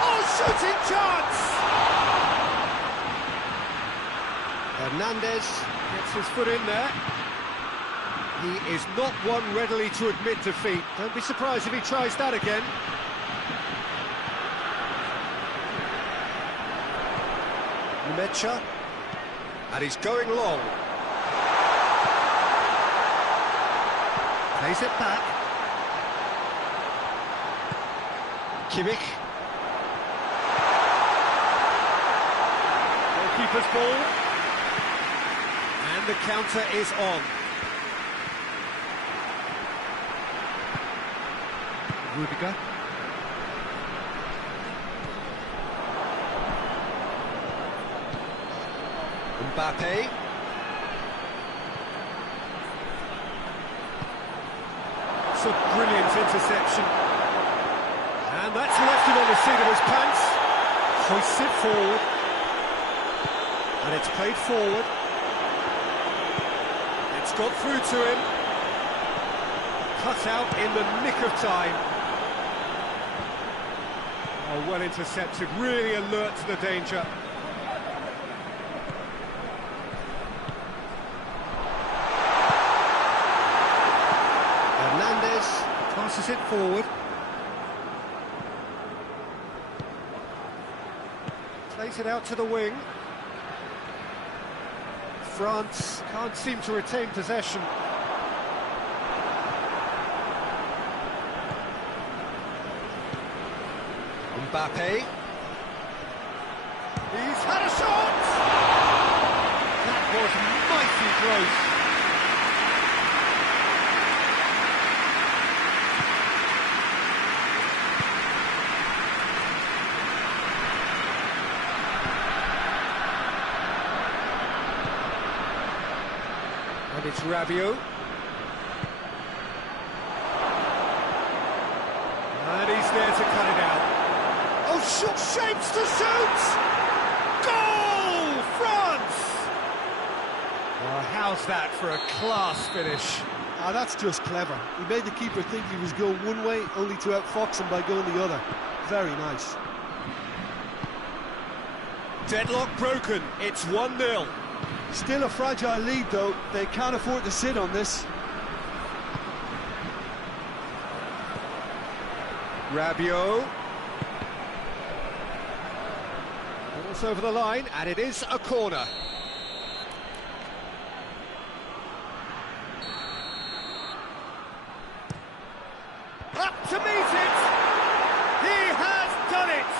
Oh, shooting chance! And Hernandez gets his foot in there. He is not one readily to admit defeat. Don't be surprised if he tries that again. Mecha, and he's going long. Plays it back. Kimmich. Goalkeeper's ball. And the counter is on. Rudiger. Mbappe. It's a brilliant interception. And that's left him on the seat of his pants. Hoists it forward. And it's played forward. It's got through to him. Cut out in the nick of time. Oh, well intercepted, really alert to the danger. Hernandez passes it forward. Plays it out to the wing. France can't seem to retain possession. Mbappe. He's had a shot! That was mighty close. And it's Rabiot. And he's there to cut it out. Oh, shot shapes to shoot! Goal! France! Well, how's that for a class finish? Ah, that's just clever. He made the keeper think he was going one way, only to outfox him by going the other. Very nice. Deadlock broken. It's 1-0. Still a fragile lead, though. They can't afford to sit on this. Rabiot. Ball's over the line, and it is a corner. Up to meet it! He has done it!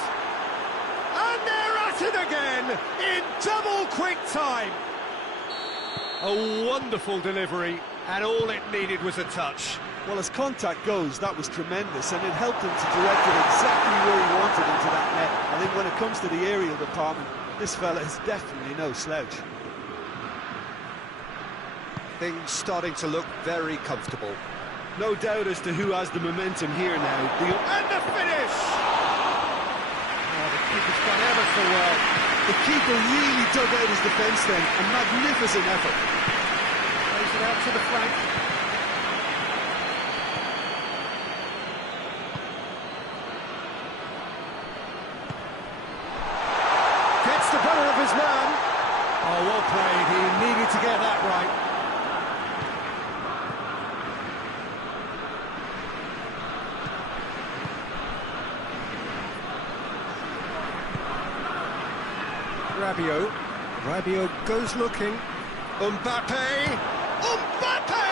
And they're at it again, in double quick time! A wonderful delivery, and all it needed was a touch. Well, as contact goes, that was tremendous, and it helped him to direct it exactly where he wanted into that net. I think when it comes to the aerial department, this fella is definitely no slouch. Things starting to look very comfortable. No doubt as to who has the momentum here now. And the finish! Oh, the keeper's done ever so well. The keeper really dug out his defence then, a magnificent effort. Plays it out to the flank. Gets the better of his man. Oh, well played. He needed to get that right. Rabiot goes looking. Mbappe! Mbappe!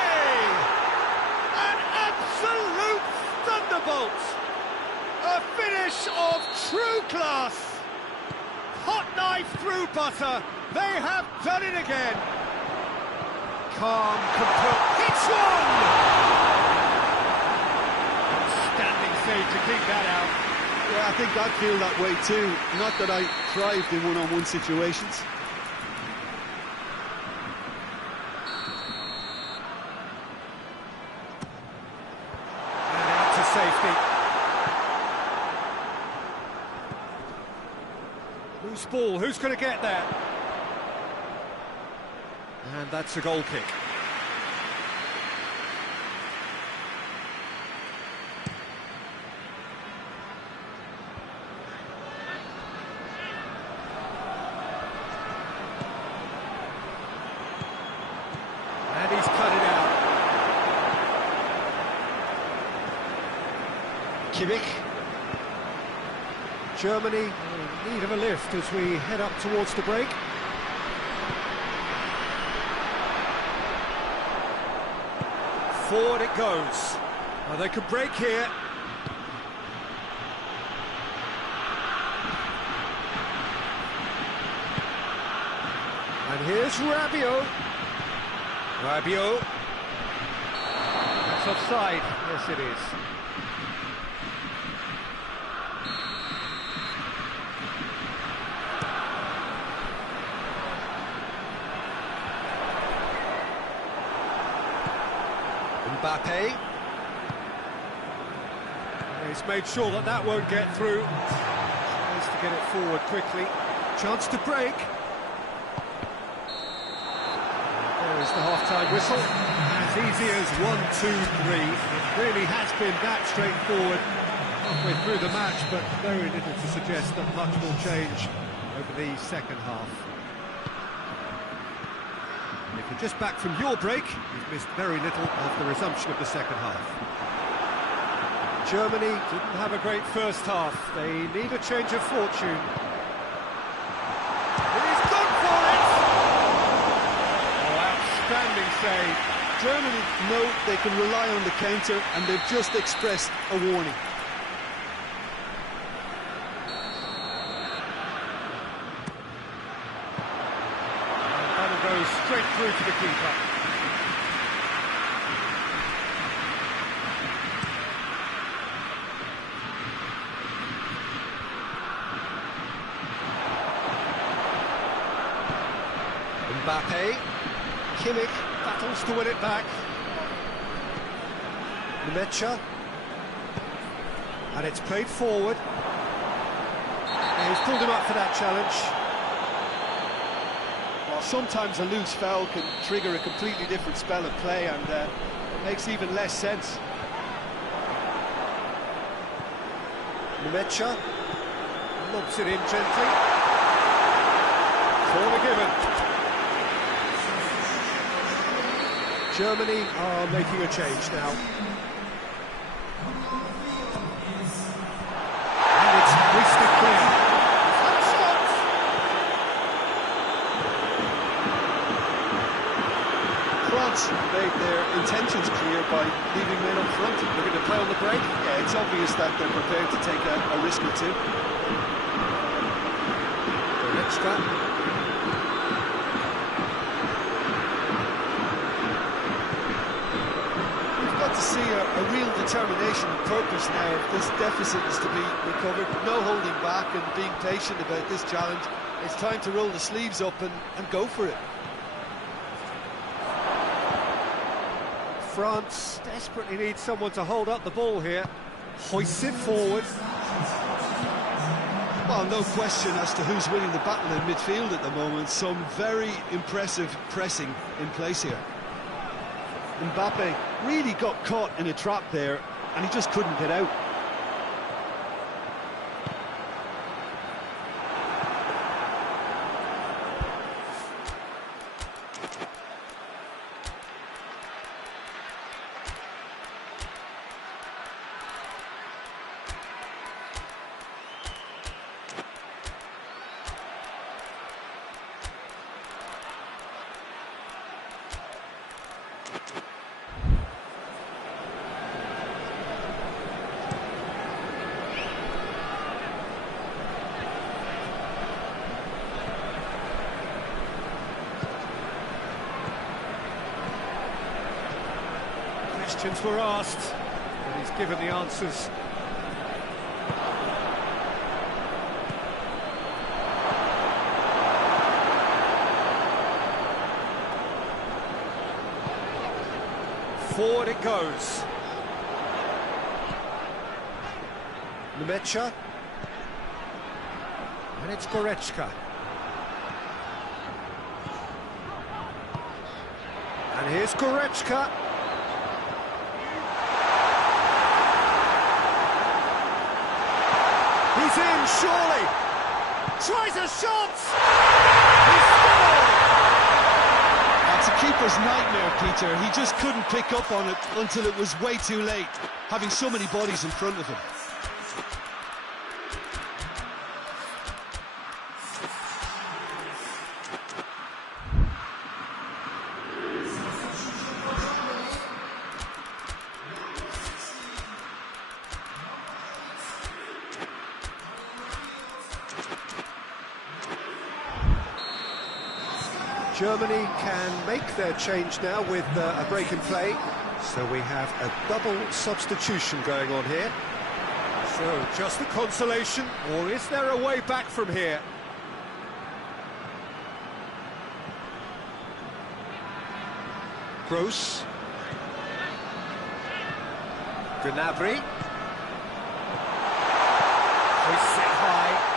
An absolute thunderbolt! A finish of true class! Hot knife through butter. They have done it again. Calm, complete. Hits one! Standing save to keep that out. Yeah, I think I'd feel that way too. Not that I thrived in one-on-one situations. And out to safety. Loose ball, who's going to get that? And that's a goal kick. Kimmich. Germany in need of a lift as we head up towards the break. Forward it goes. Well, they could break here. And here's Rabiot. Rabiot. That's offside. Yes, it is. Mbappe. He's made sure that that won't get through. Tries to get it forward quickly. Chance to break. There is the half-time whistle. As easy as 1, 2, 3. It really has been that straightforward halfway through the match, but very little to suggest that much will change over the second half. And if you're just back from your break, you've missed very little of the resumption of the second half. Germany didn't have a great first half. They need a change of fortune. He's gone for it! Oh, outstanding save. Germany know they can rely on the counter, and they've just expressed a warning. Goes straight through to the keeper. Mbappe. Kimmich battles to win it back. Nemecha. And it's played forward. And he's pulled him up for that challenge. Sometimes a loose foul can trigger a completely different spell of play, and it makes even less sense. Nemecha lobs it in gently. Corner given. Germany are making a change now. And it's crystal clear. France made their intentions clear by leaving men up front. They're going to play on the break. Yeah, it's obvious that they're prepared to take a risk or two. Goretzka. We've got to see a real determination and purpose now if this deficit is to be recovered. No holding back and being patient about this challenge. It's time to roll the sleeves up and go for it. France desperately needs someone to hold up the ball here. Hoists it forward. Well, no question as to who's winning the battle in midfield at the moment. Some very impressive pressing in place here. Mbappe really got caught in a trap there, and he just couldn't get out. Questions were asked, and he's given the answers. Forward it goes. Nemecha. And it's Goretzka. And here's Goretzka. He's in, surely. Tries a shot. He scored. That's a keeper's nightmare, Peter. He just couldn't pick up on it until it was way too late, having so many bodies in front of him. Germany can make their change now with a break in play. So we have a double substitution going on here. So just a consolation, or is there a way back from here? Gross. Gnabry. Hoists it high.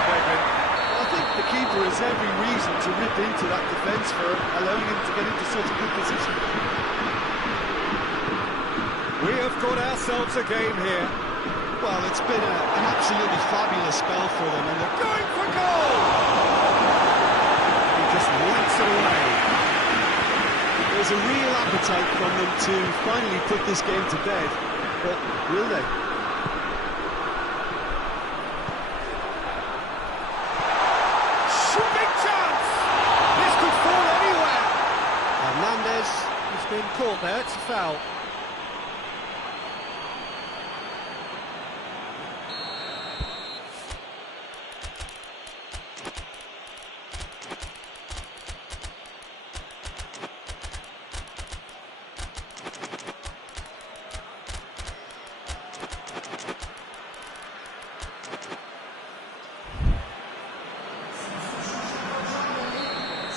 I think the keeper has every reason to rip into that defence for allowing him to get into such a good position. We have got ourselves a game here. Well, it's been an absolutely fabulous spell for them, and they're Going for goal! He just whacks it away. There's a real appetite from them to finally put this game to bed, but will they? Big chance! This could fall anywhere. Hernandez has been caught there, it's a foul.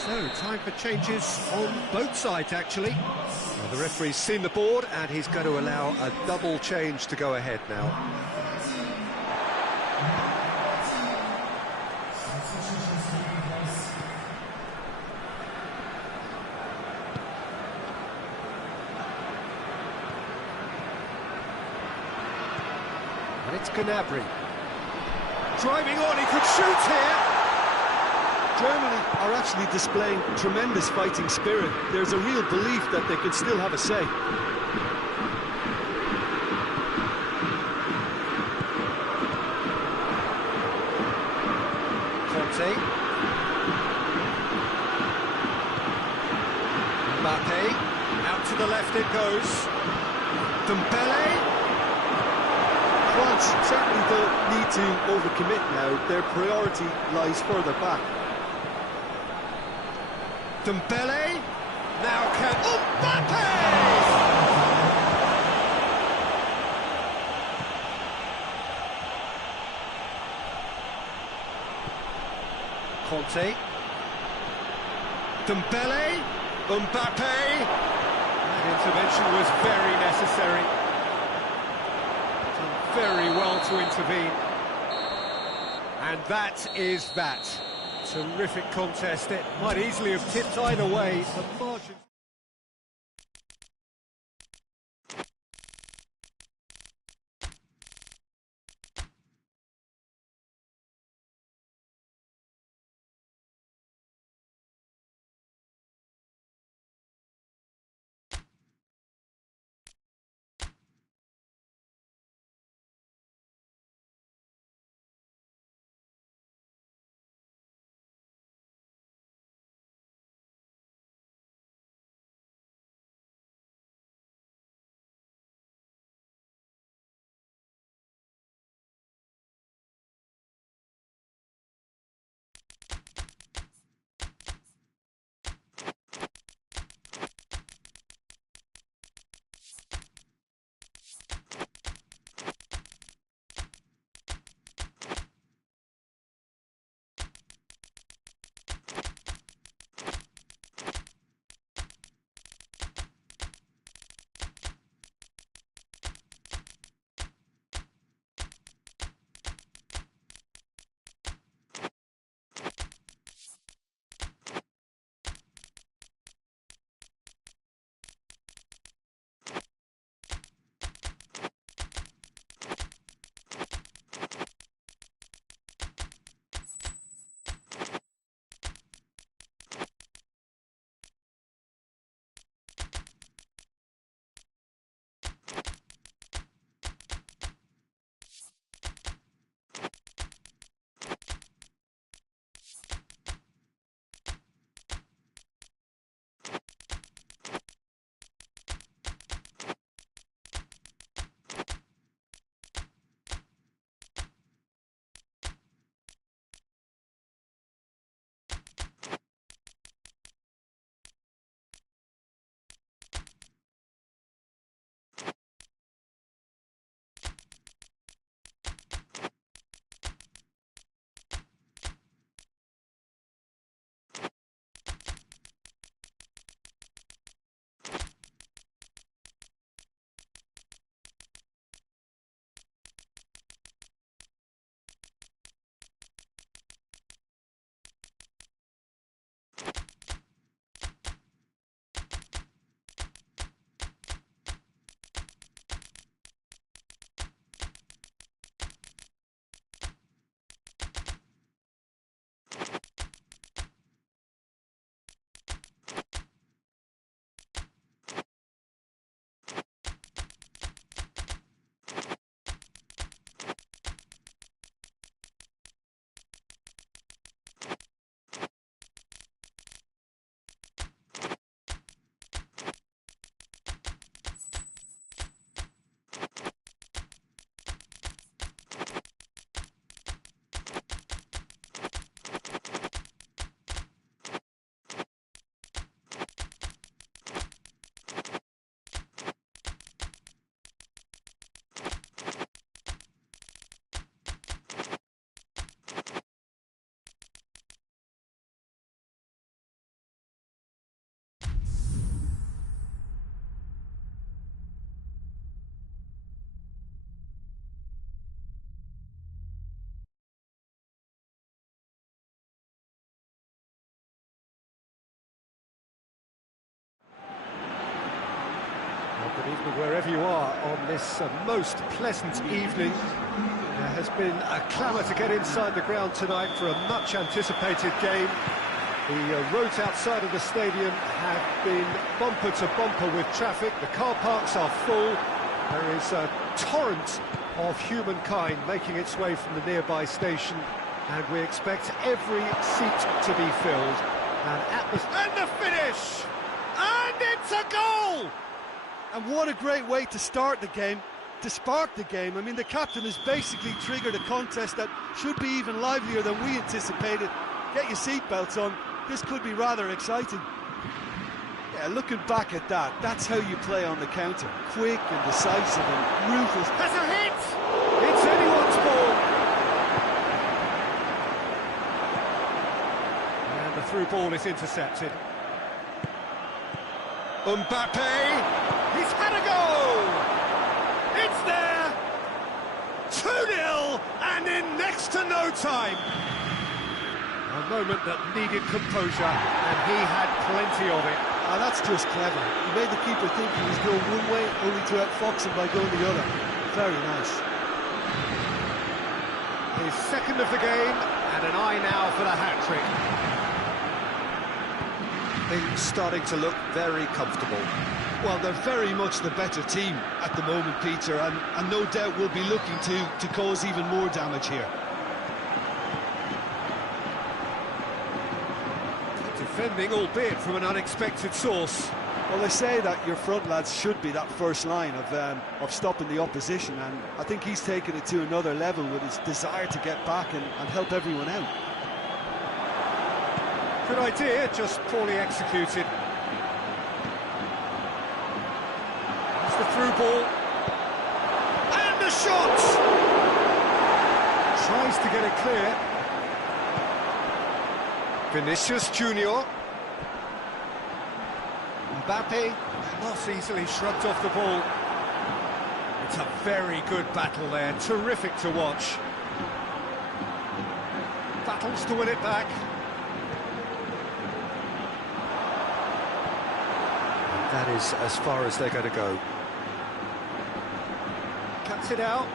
So, time for changes on both sides, actually. Well, the referee's seen the board, and he's going to allow a double change to go ahead now. And it's Gnabry. Driving on, he could shoot here. Germany are actually displaying tremendous fighting spirit. There's a real belief that they can still have a say. Conte. Mbappe. Out to the left it goes. Dembele. France certainly don't need to overcommit now. Their priority lies further back. Dembele. Now can... Mbappe! Conte. Dembele. Mbappe. That intervention was very necessary. Done very well to intervene. And that is that. Terrific contest. It might easily have tipped either way. The margin... Good evening wherever you are on this most pleasant evening. There has been a clamour to get inside the ground tonight for a much-anticipated game. The roads outside of the stadium have been bumper to bumper with traffic. The car parks are full. There is a torrent of humankind making its way from the nearby station, and we expect every seat to be filled. And the finish! And it's a goal! And what a great way to start the game, to spark the game. I mean, the captain has basically triggered a contest that should be even livelier than we anticipated. Get your seatbelts on, this could be rather exciting. Yeah, looking back at that, that's how you play on the counter. Quick and decisive and ruthless. Has a hit! It's anyone's ball! And the through ball is intercepted. Mbappe! He's had a goal! It's there! 2-0, and in next to no time. A moment that needed composure, and he had plenty of it. Ah, that's just clever. He made the keeper think he was going one way, only to outfox him by going the other. Very nice. His second of the game, and an eye now for the hat-trick. Things starting to look very comfortable. Well, they're very much the better team at the moment, Peter, and no doubt will be looking to cause even more damage here. Defending, albeit from an unexpected source. Well, they say that your front lads should be that first line of stopping the opposition, and I think he's taken it to another level with his desire to get back and help everyone out. Good idea, just poorly executed. It's the through ball. And the shot! Tries to get it clear. Vinicius Junior. Mbappe, not easily shrugged off the ball. It's a very good battle there, terrific to watch. Battles to win it back. That is as far as they're going to go. Cuts it out.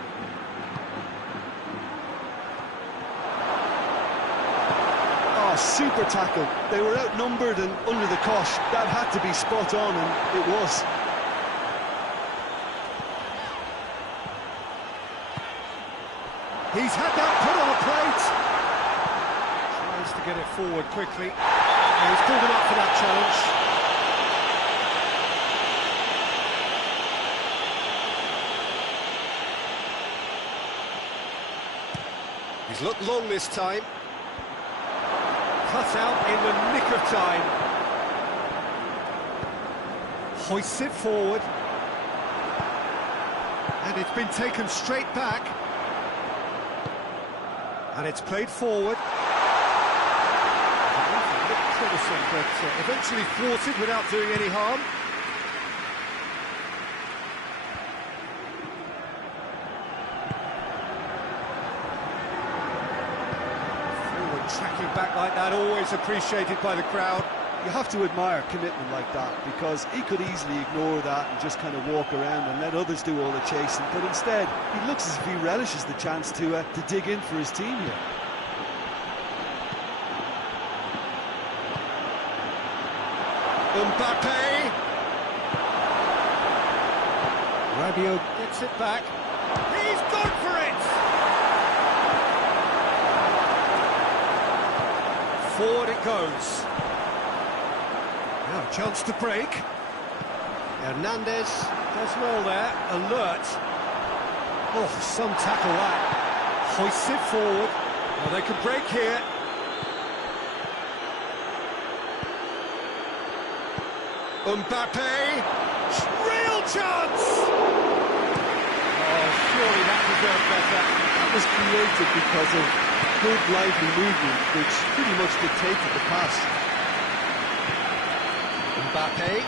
Oh, super tackle. They were outnumbered and under the cosh. That had to be spot on, and it was. He's had that put on a plate. Tries to get it forward quickly. And he's pulled him up for that challenge. He's looked long this time. Cut out in the nick of time. Hoists it forward. And it's been taken straight back. And it's played forward. A bit troublesome, but eventually thwarted without doing any harm. Tracking back like that, always appreciated by the crowd. You have to admire commitment like that, because he could easily ignore that and just kind of walk around and let others do all the chasing, but instead he looks as if he relishes the chance to dig in for his team here. Mbappe! Rabiot gets it back. He's gone for it! Forward it goes. Now a chance to break. Hernandez does well there, alert. Oh, some tackle that. Hoists it forward. Well, they could break here. Mbappe! Real chance! Oh, surely that deserved better. That was created because of good, lively movement, which pretty much dictated the pass. Mbappe.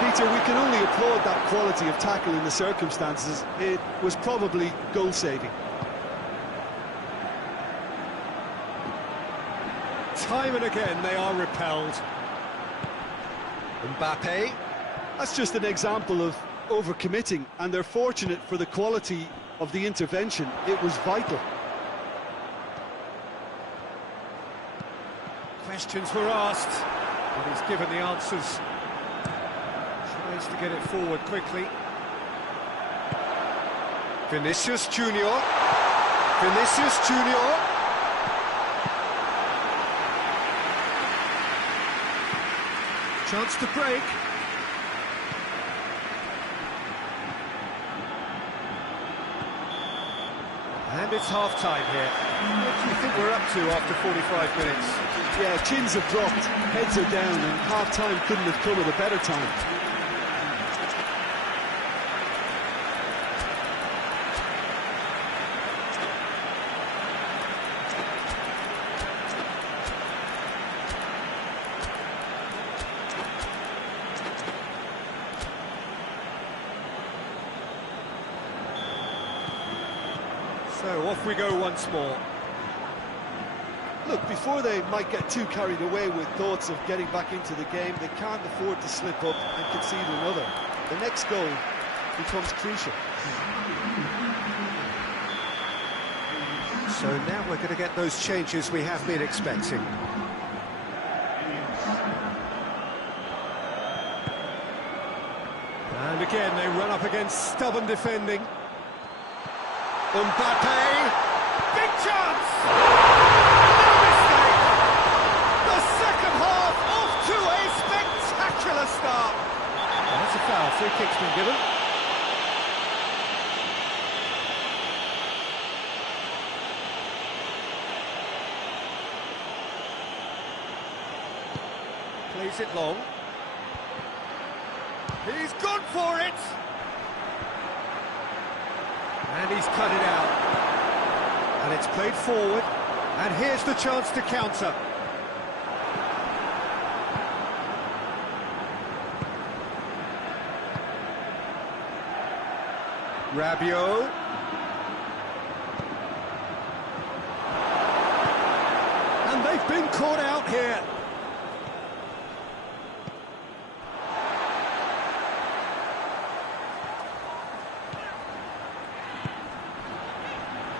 Peter, we can only applaud that quality of tackle in the circumstances. It was probably goal-saving. Time and again they are repelled. Mbappe. That's just an example of overcommitting, and they're fortunate for the quality of the intervention. It was vital. Questions were asked, and he's given the answers. Tries to get it forward quickly. Vinicius Junior. Vinicius Junior. Chance to break. And it's half-time here. What do you think we're up to after 45 minutes? Yeah, chins have dropped, heads are down, and half-time couldn't have come at a better time. So off we go once more. Look, before they might get too carried away with thoughts of getting back into the game, they can't afford to slip up and concede another. The next goal becomes crucial. So now we're going to get those changes we have been expecting. And again, they run up against stubborn defending. Mbappe! Big chance! No mistake! The second half off to a spectacular start. Well, that's a foul. Free kick's been given. Plays it long. He's gone for it! And he's cut it out. And it's played forward. And here's the chance to counter. Rabiot. And they've been caught out here.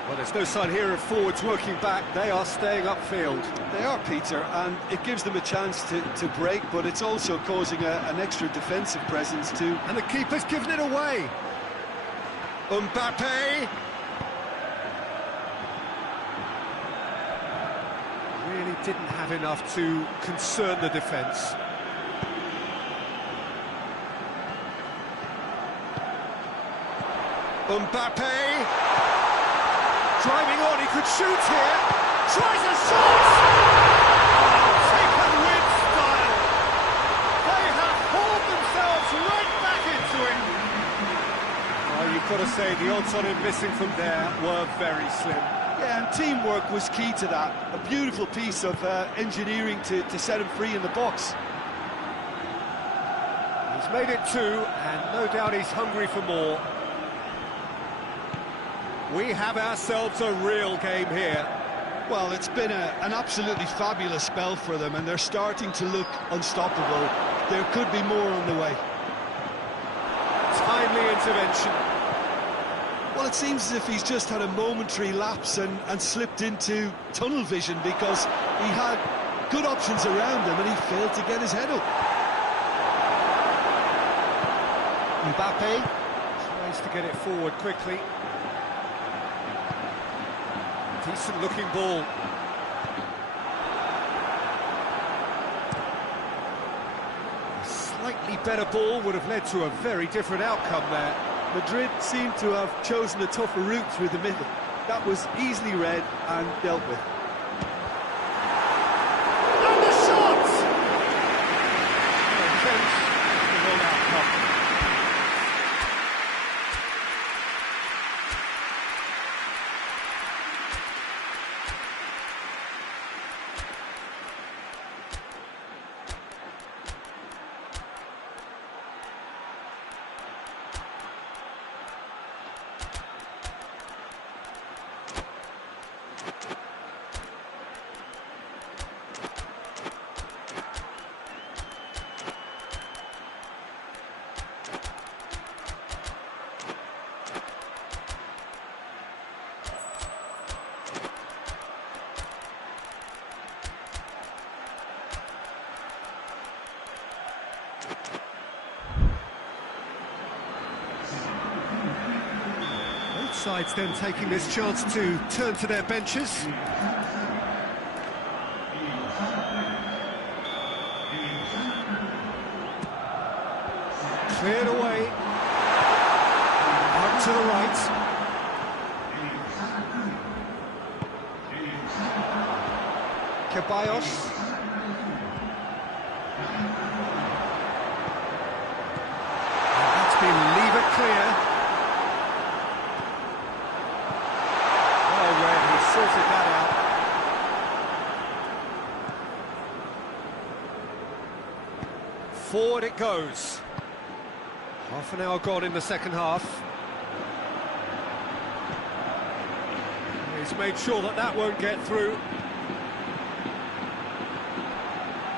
Well, there's no sign here of forwards working back. They are staying upfield. They are, Peter, and it gives them a chance to break, but it's also causing an extra defensive presence too. And the keeper's given it away. Mbappe! Really didn't have enough to concern the defence. Mbappe! Driving on, he could shoot here. Tries a shot! Oh, taken with style. They have hauled themselves right back into it. Oh, you've got to say, the odds on him missing from there were very slim. Yeah, and teamwork was key to that. A beautiful piece of engineering to set him free in the box. He's made it two, and no doubt he's hungry for more. We have ourselves a real game here. Well, it's been an absolutely fabulous spell for them, and they're starting to look unstoppable. There could be more on the way. Timely intervention. Well, it seems as if he's just had a momentary lapse and slipped into tunnel vision, because he had good options around him and he failed to get his head up. Mbappe tries to get it forward quickly. Decent looking ball. A slightly better ball would have led to a very different outcome there. Madrid seemed to have chosen a tougher route through the middle. That was easily read and dealt with. And the shot! Defence, the wrong outcome. sides then taking this chance to turn to their benches. Cleared away. Out to the right. Ceballos. That's been lever clear. Well read, he sorted that out. Forward it goes. Half an hour gone in the second half. He's made sure that that won't get through.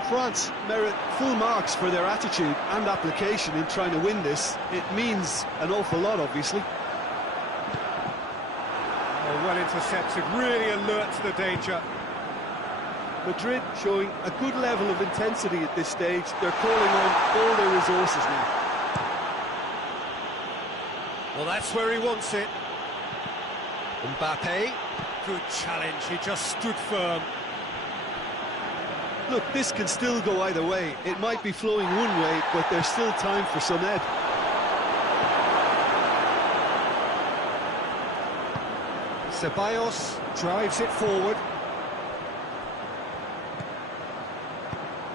France merit full marks for their attitude and application in trying to win this. It means an awful lot, obviously. Oh, well intercepted, really alert to the danger. Madrid showing a good level of intensity at this stage. They're calling on all their resources now. Well, that's where he wants it. Mbappe, good challenge, he just stood firm. Look, this can still go either way. It might be flowing one way, but there's still time for some ebb. Ceballos drives it forward.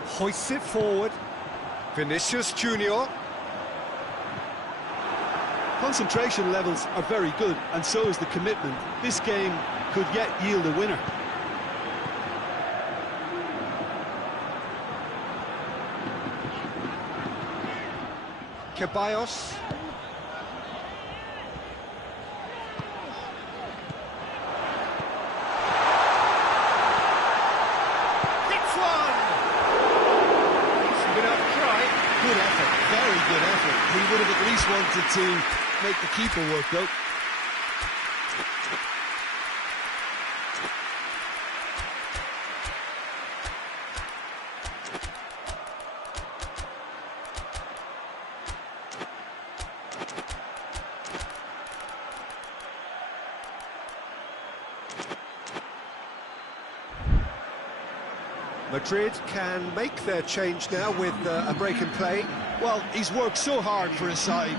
Hoists it forward. Vinicius Junior. Concentration levels are very good, and so is the commitment. This game could yet yield a winner. Ceballos. Hits one! He's going to have a try. Good effort, very good effort. He would have at least wanted to make the keeper work, though. Madrid can make their change now with a break in play. Well, he's worked so hard for his side,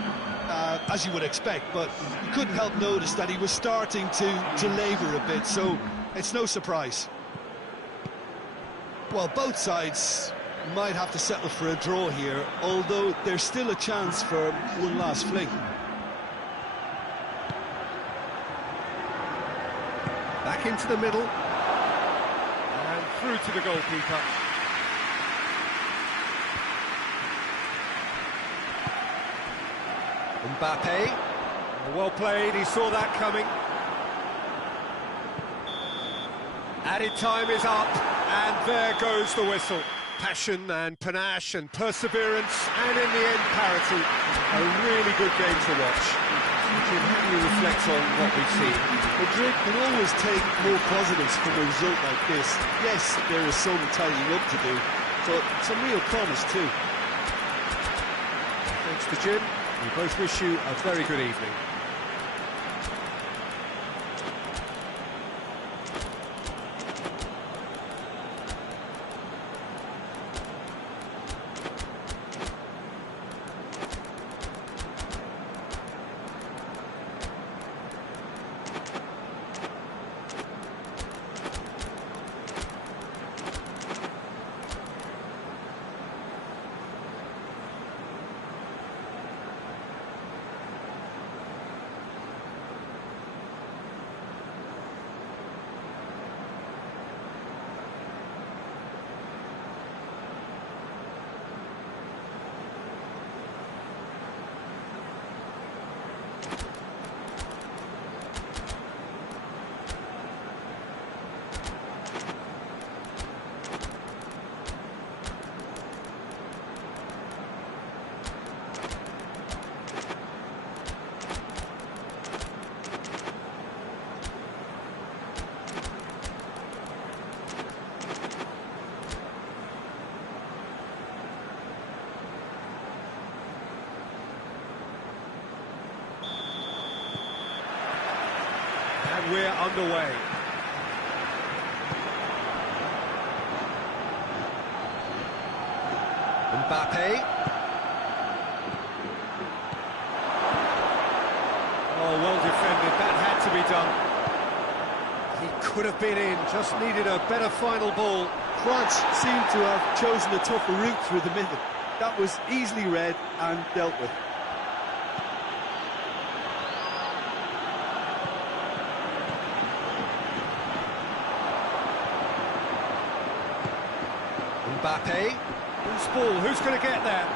as you would expect, but you couldn't help notice that he was starting to labour a bit, so it's no surprise. Well, both sides might have to settle for a draw here, although there's still a chance for one last fling. Back into the middle. And through to the goalkeeper. Mbappe. Well played, he saw that coming. Added time is up, and there goes the whistle. Passion and panache and perseverance, and in the end, parity. A really good game to watch. Jim, how do you reflect on what we've seen? Madrid can always take more positives from a result like this. Yes, there is some tidying up to do, but some real promise too. Thanks to Jim. We both wish you a very good evening. and we're underway. Mbappe. Oh, well defended, that had to be done. He could have been in, just needed a better final ball. France seemed to have chosen a tougher route through the middle. That was easily read and dealt with. Mbappe. Loose ball, who's going to get there?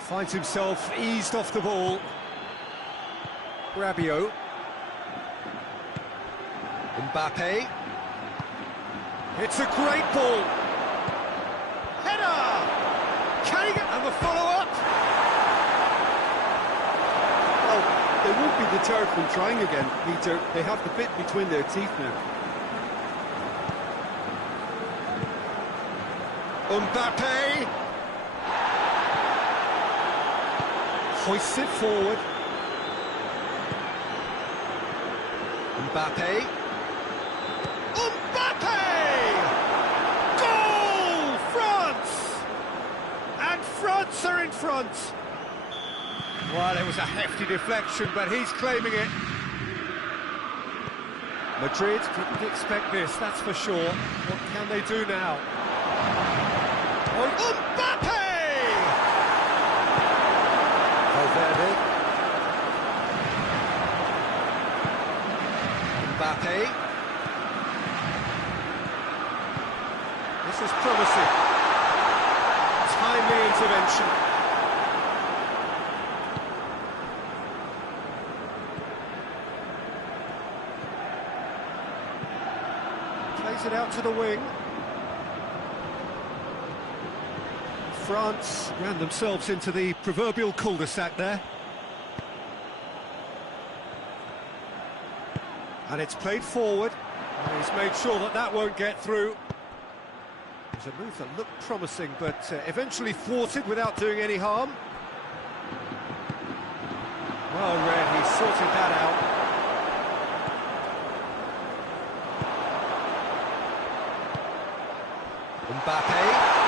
Finds himself eased off the ball. Rabiot. Mbappe. It's a great ball. Header! Can he get... And the follow-up? Well, they won't be deterred from trying again, Peter. They have the bit between their teeth now. Mbappe. Hoists it forward. Mbappe. Mbappe! Goal! France! And France are in front. Well, it was a hefty deflection, but he's claiming it. Madrid didn't expect this, that's for sure. What can they do now? Oh, Mbappe! Valverde. Mbappe. This is promising. Timely intervention. Plays it out to the wing. France ran themselves into the proverbial cul-de-sac there. And it's played forward. And he's made sure that that won't get through. It was a move that looked promising, but eventually thwarted without doing any harm. Well read, he sorted that out. Mbappe.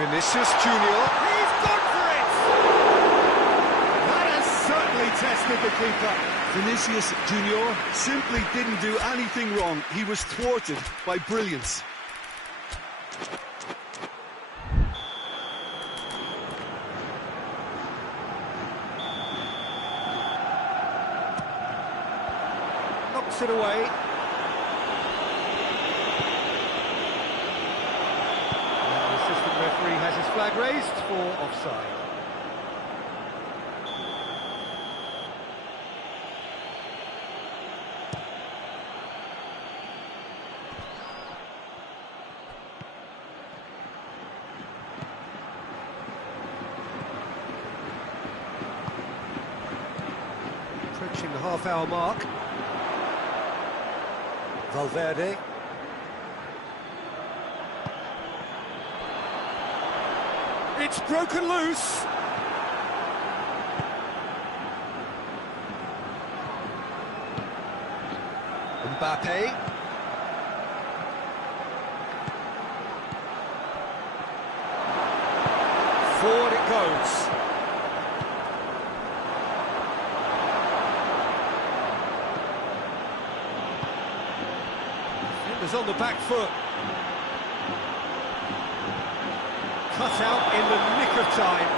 Vinicius Junior. He's gone for it! That has certainly tested the keeper. Vinicius Junior simply didn't do anything wrong. He was thwarted by brilliance. Knocks it away. The referee has his flag raised for offside. Approaching the half-hour mark. Valverde. It's broken loose. Mbappe. Forward it goes. Defenders on the back foot. Cut out in the nick of time.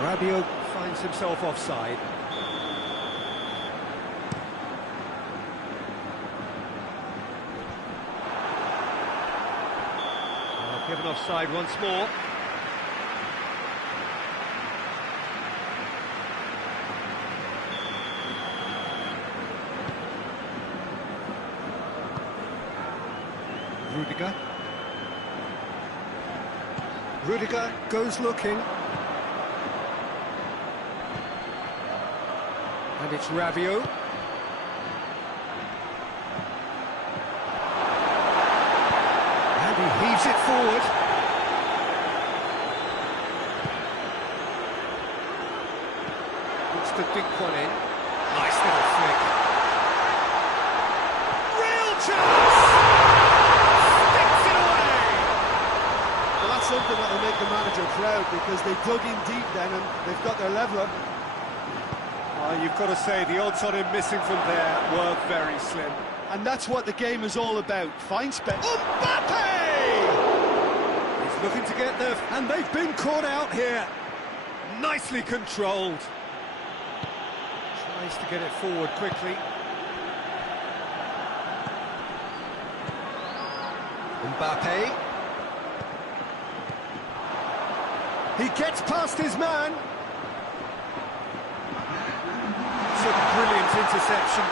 Rabiot finds himself offside. Given offside once more. Rudiger goes looking. And it's Rabiot. forward. Looks to dink one in. Nice little flick. Real chance! Sticks it away! Well, that's something that will make the manager proud, because they dug in deep then and they've got their leveller. You've got to say, the odds on him missing from there were very slim. And that's what the game is all about. Fine spec. Mbappe! He's looking to get there, and they've been caught out here. Nicely controlled. Tries to get it forward quickly. Mbappe. He gets past his man. It's a brilliant interception.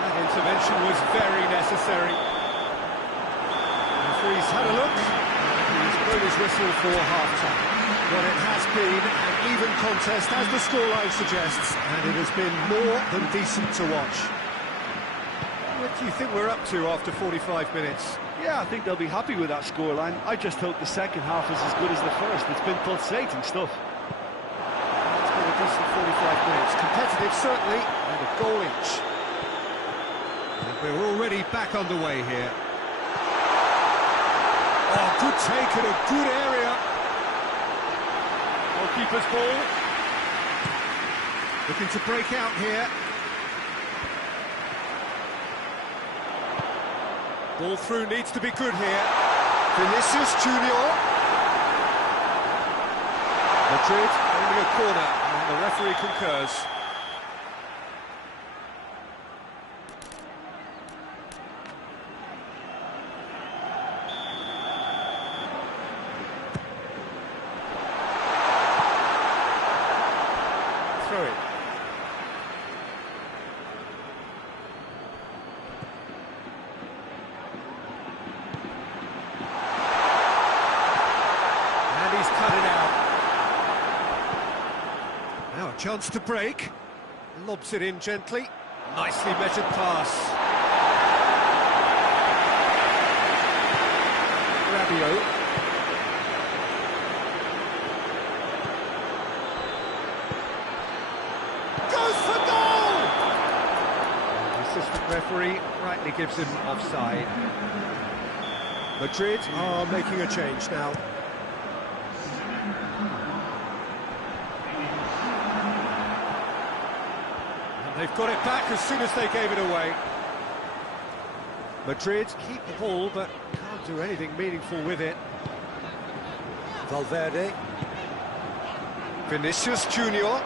That intervention was very necessary. The referee's had a look. He's blown his whistle for half-time. Well, it has been an even contest, as the scoreline suggests, and it has been more than decent to watch. What do you think we're up to after 45 minutes? Yeah, I think they'll be happy with that scoreline. I just hope the second half is as good as the first. It's been pulsating stuff. It's been a decent 45 minutes. Competitive, certainly, and a goal each. And we're already back underway here. Oh, good take in a good area. Goalkeeper's ball. Looking to break out here. Ball through needs to be good here. Vinicius Junior. Madrid only a corner, and the referee concurs. Throw it. And he's cut it out. Now a chance to break. Lobs it in gently. Nicely measured pass. Rabiot. Referee rightly gives him offside. Madrid are making a change now. And they've got it back as soon as they gave it away. Madrid keep the ball but can't do anything meaningful with it. Valverde. Vinicius Junior.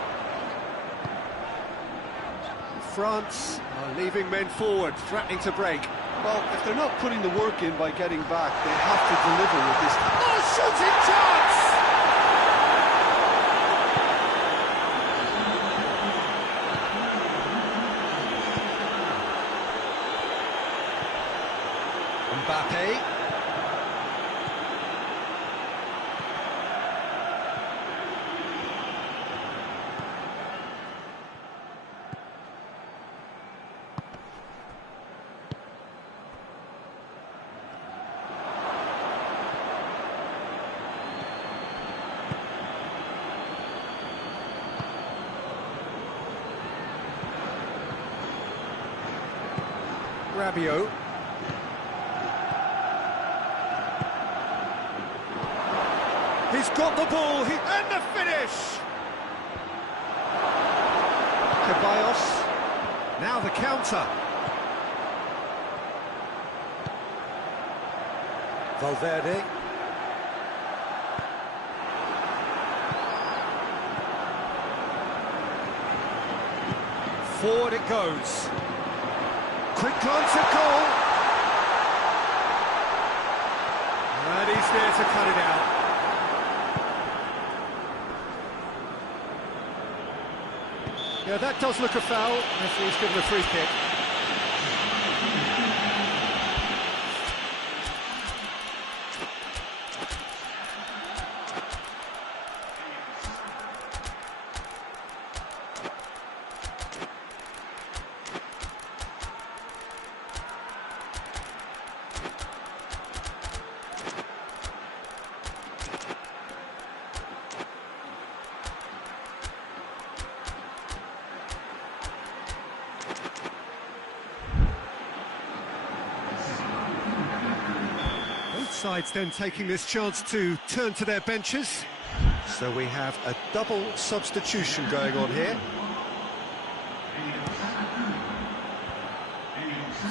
France are leaving men forward, threatening to break. Well, if they're not putting the work in by getting back, they have to deliver with this. Oh, shooting chance! Mbappe. Rabiot. He's got the ball, and the finish! Ceballos, now the counter. Valverde. Forward it goes. Quick glance at goal. And he's there to cut it out. Yeah, that does look a foul. Referee's given a free kick. sides then taking this chance to turn to their benches. So we have a double substitution going on here.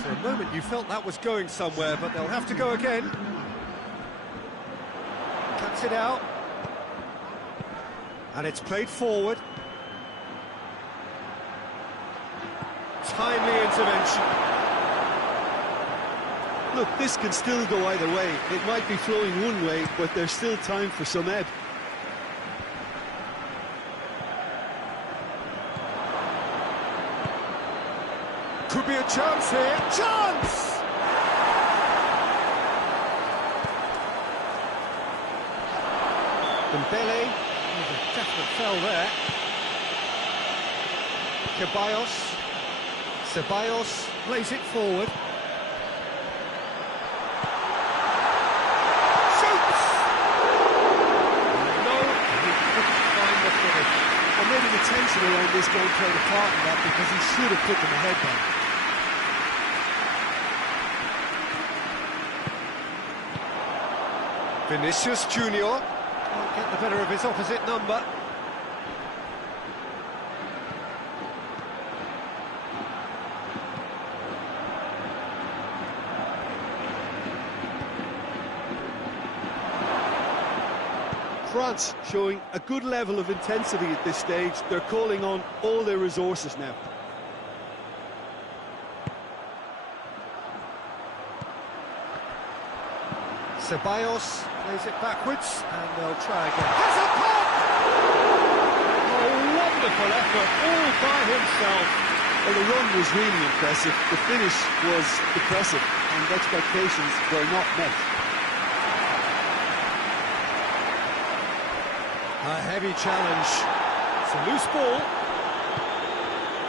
For a moment you felt that was going somewhere, but they'll have to go again. Cuts it out. And it's played forward. Timely intervention. Look, this can still go either way. It might be flowing one way, but there's still time for some ebb. Could be a chance here. Chance! Dembele. Oh, a definite foul there. Ceballos plays it forward. Shoots! No, he couldn't find the finish. Well, maybe the tension around this game played a part in that, because he should have put them ahead then. Vinicius Junior. Won't get the better of his opposite number. France showing a good level of intensity at this stage. They're calling on all their resources now. Ceballos plays it backwards, and they'll try again. Has a pop! Oh, wonderful effort, all by himself. Well, the run was really impressive. The finish was impressive, and expectations were not met. A heavy challenge. It's a loose ball.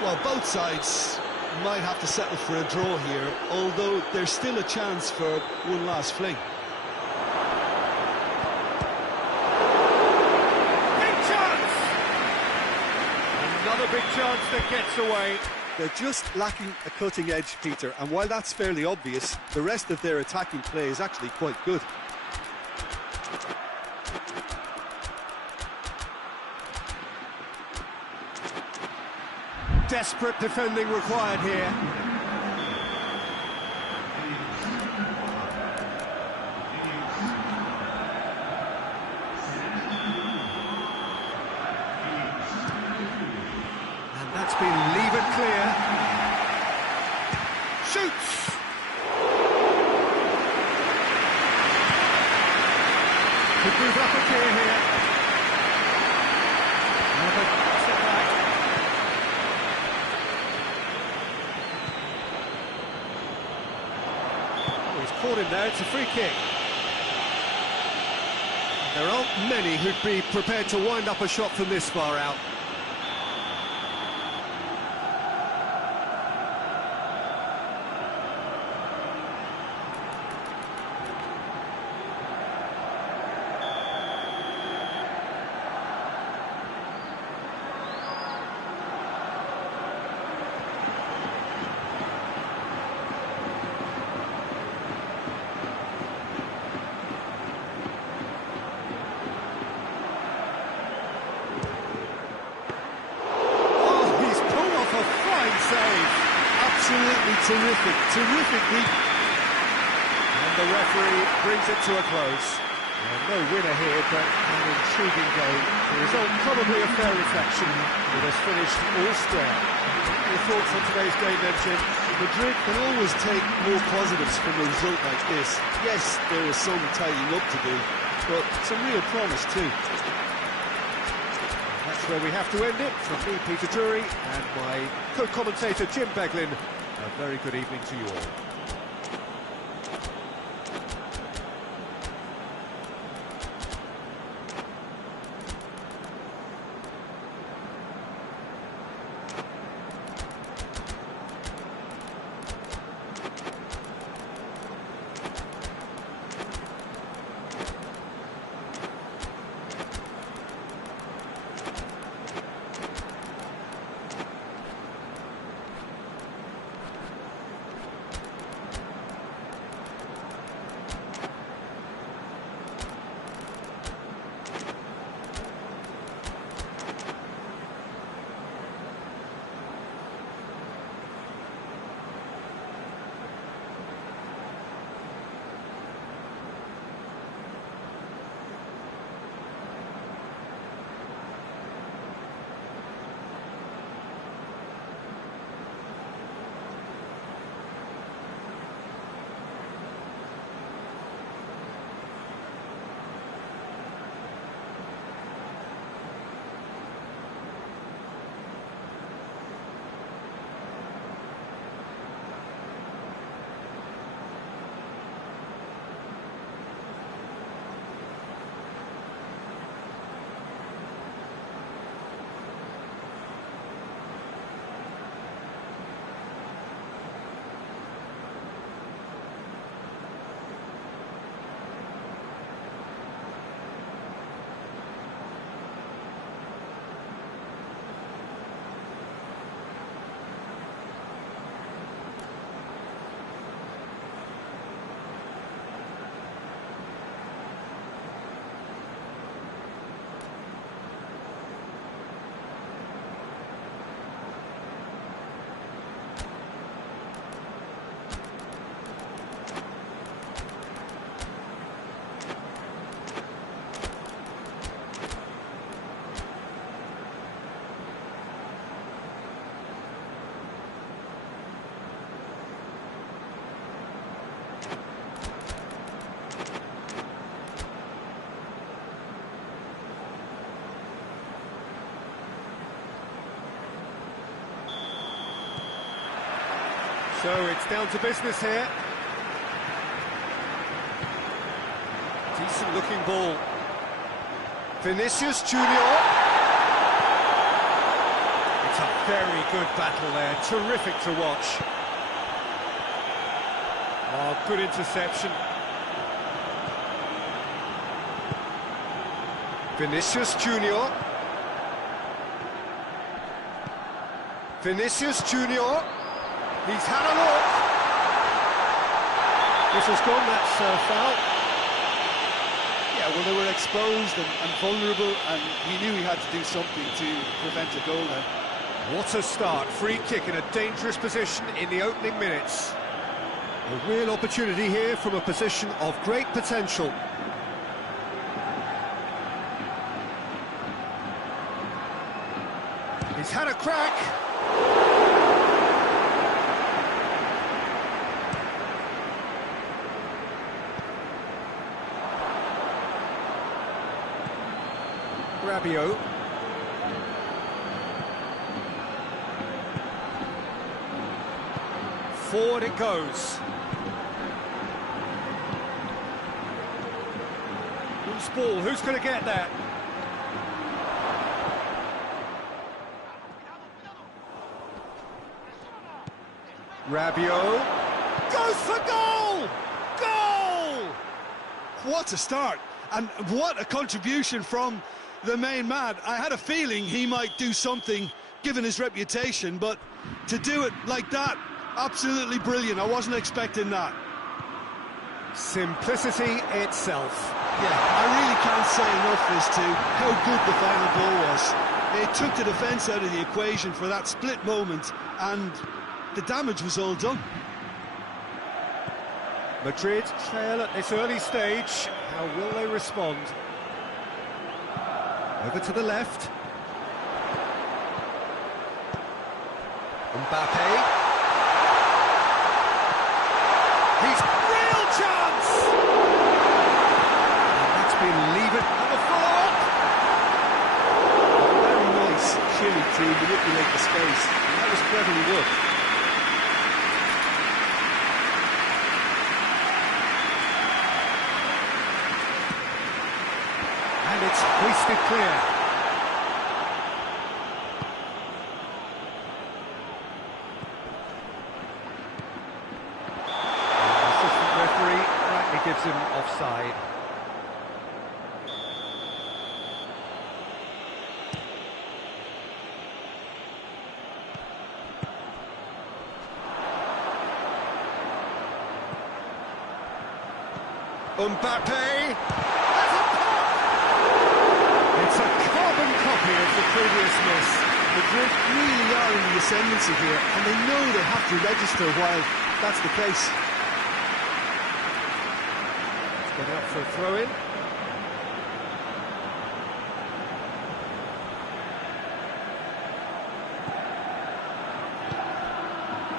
Well, both sides might have to settle for a draw here, although there's still a chance for one last fling. Big chance! Another big chance that gets away. They're just lacking a cutting edge, Peter, and while that's fairly obvious, the rest of their attacking play is actually quite good. Desperate defending required here. And that's been levered clear. Shoots! Could move up a gear here. Another step back. He's caught him there, it's a free kick. There aren't many who'd be prepared to wind up a shot from this far out. Absolutely terrific week. And the referee brings it to a close. Well, no winner here, but an intriguing game. The result probably a fair reflection. It has finished all square. Your thoughts on today's game then, Jim? Madrid can always take more positives from a result like this. Yes, there was some tidying up to do, but some real promise too. That's where we have to end it. From me, Peter Drury, and my co-commentator, Jim Beglin. A very good evening to you all. So it's down to business here. Decent looking ball. Vinicius Junior. It's a very good battle there, terrific to watch. Oh, good interception. Vinicius Junior. Vinicius Junior. He's had a look. Whistle's gone, that's foul. Yeah, well, they were exposed and vulnerable, and he knew he had to do something to prevent a goal then. What a start, free kick in a dangerous position in the opening minutes. A real opportunity here from a position of great potential. He's had a crack. Rabiot. Forward it goes. Who's ball? Who's going to get that? Rabiot goes for goal! Goal! What a start, and what a contribution from the main man. I had a feeling he might do something, given his reputation, but to do it like that, absolutely brilliant. I wasn't expecting that. Simplicity itself. Yeah, I really can't say enough as to how good the final ball was. It took the defence out of the equation for that split moment, and the damage was all done. Madrid trail at this early stage. How will they respond? Over to the left. Mbappe. He's real chance! And that's been levered and the follow-up. Very nice, Chile, to manipulate the space. And that was cleverly worked. And it's hoisted clear. Gives him offside. Mbappe has a pop! It's a carbon copy of the previous miss. Madrid really are in the ascendancy here, and they know they have to register while that's the case. Gone out for a throw-in.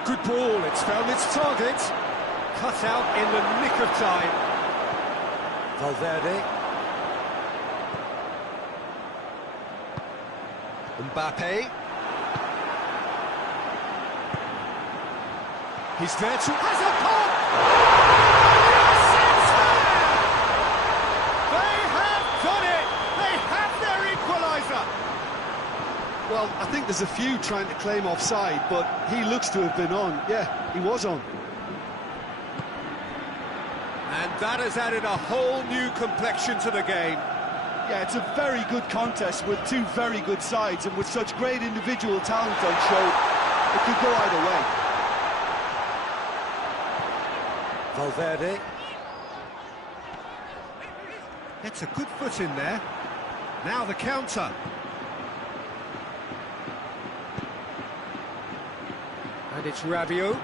Good ball, it's found its target. Cut out in the nick of time. Valverde. Mbappe. He's there to... has a pop! Yes, it's there! They have done it! They have their equaliser! Well, I think there's a few trying to claim offside, but he looks to have been on. Yeah, he was on. And that has added a whole new complexion to the game. Yeah, it's a very good contest with two very good sides, and with such great individual talent on show, it could go either way. Valverde. Gets a good foot in there. Now the counter. And it's Rabiot.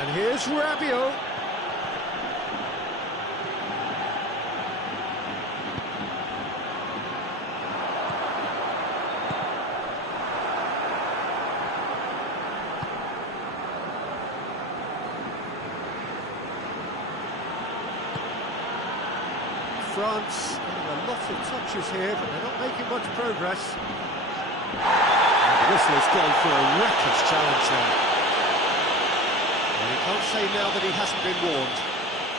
And here's Rabiot. France getting a lot of touches here, but they're not making much progress. The whistle has gone for a reckless challenge there. And you can't say now that he hasn't been warned.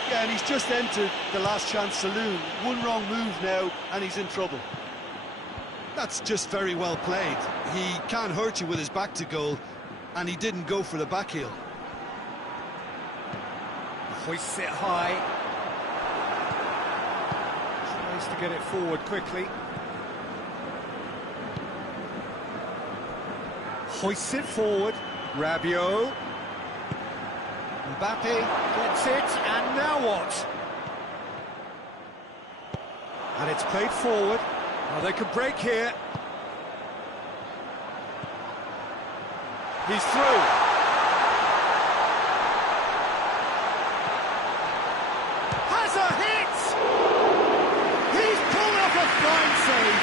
Yeah, and he's just entered the last chance saloon. One wrong move now, and he's in trouble. That's just very well played. He can't hurt you with his back to goal, and he didn't go for the back heel. Hoists it high. Tries to get it forward quickly. Hoists it forward. Rabiot. Mbappe gets it, and now what? And it's played forward. Well, they could break here. He's through. Has a hit! He's pulled off a fine save.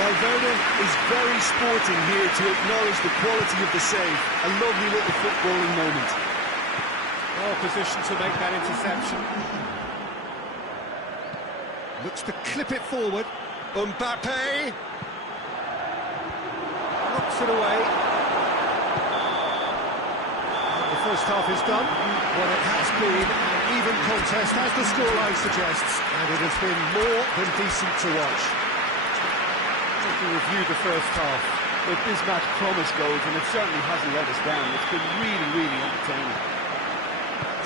Valverde is very sporting here to acknowledge the quality of the save. A lovely little footballing moment. Well positioned to make that interception. Looks to clip it forward. Mbappe knocks it away. And the first half is done. Well, it has been an even contest, as the scoreline suggests, and it has been more than decent to watch. If you review the first half, But this match promised goals, and it certainly hasn't let us down. It's been really, really entertaining.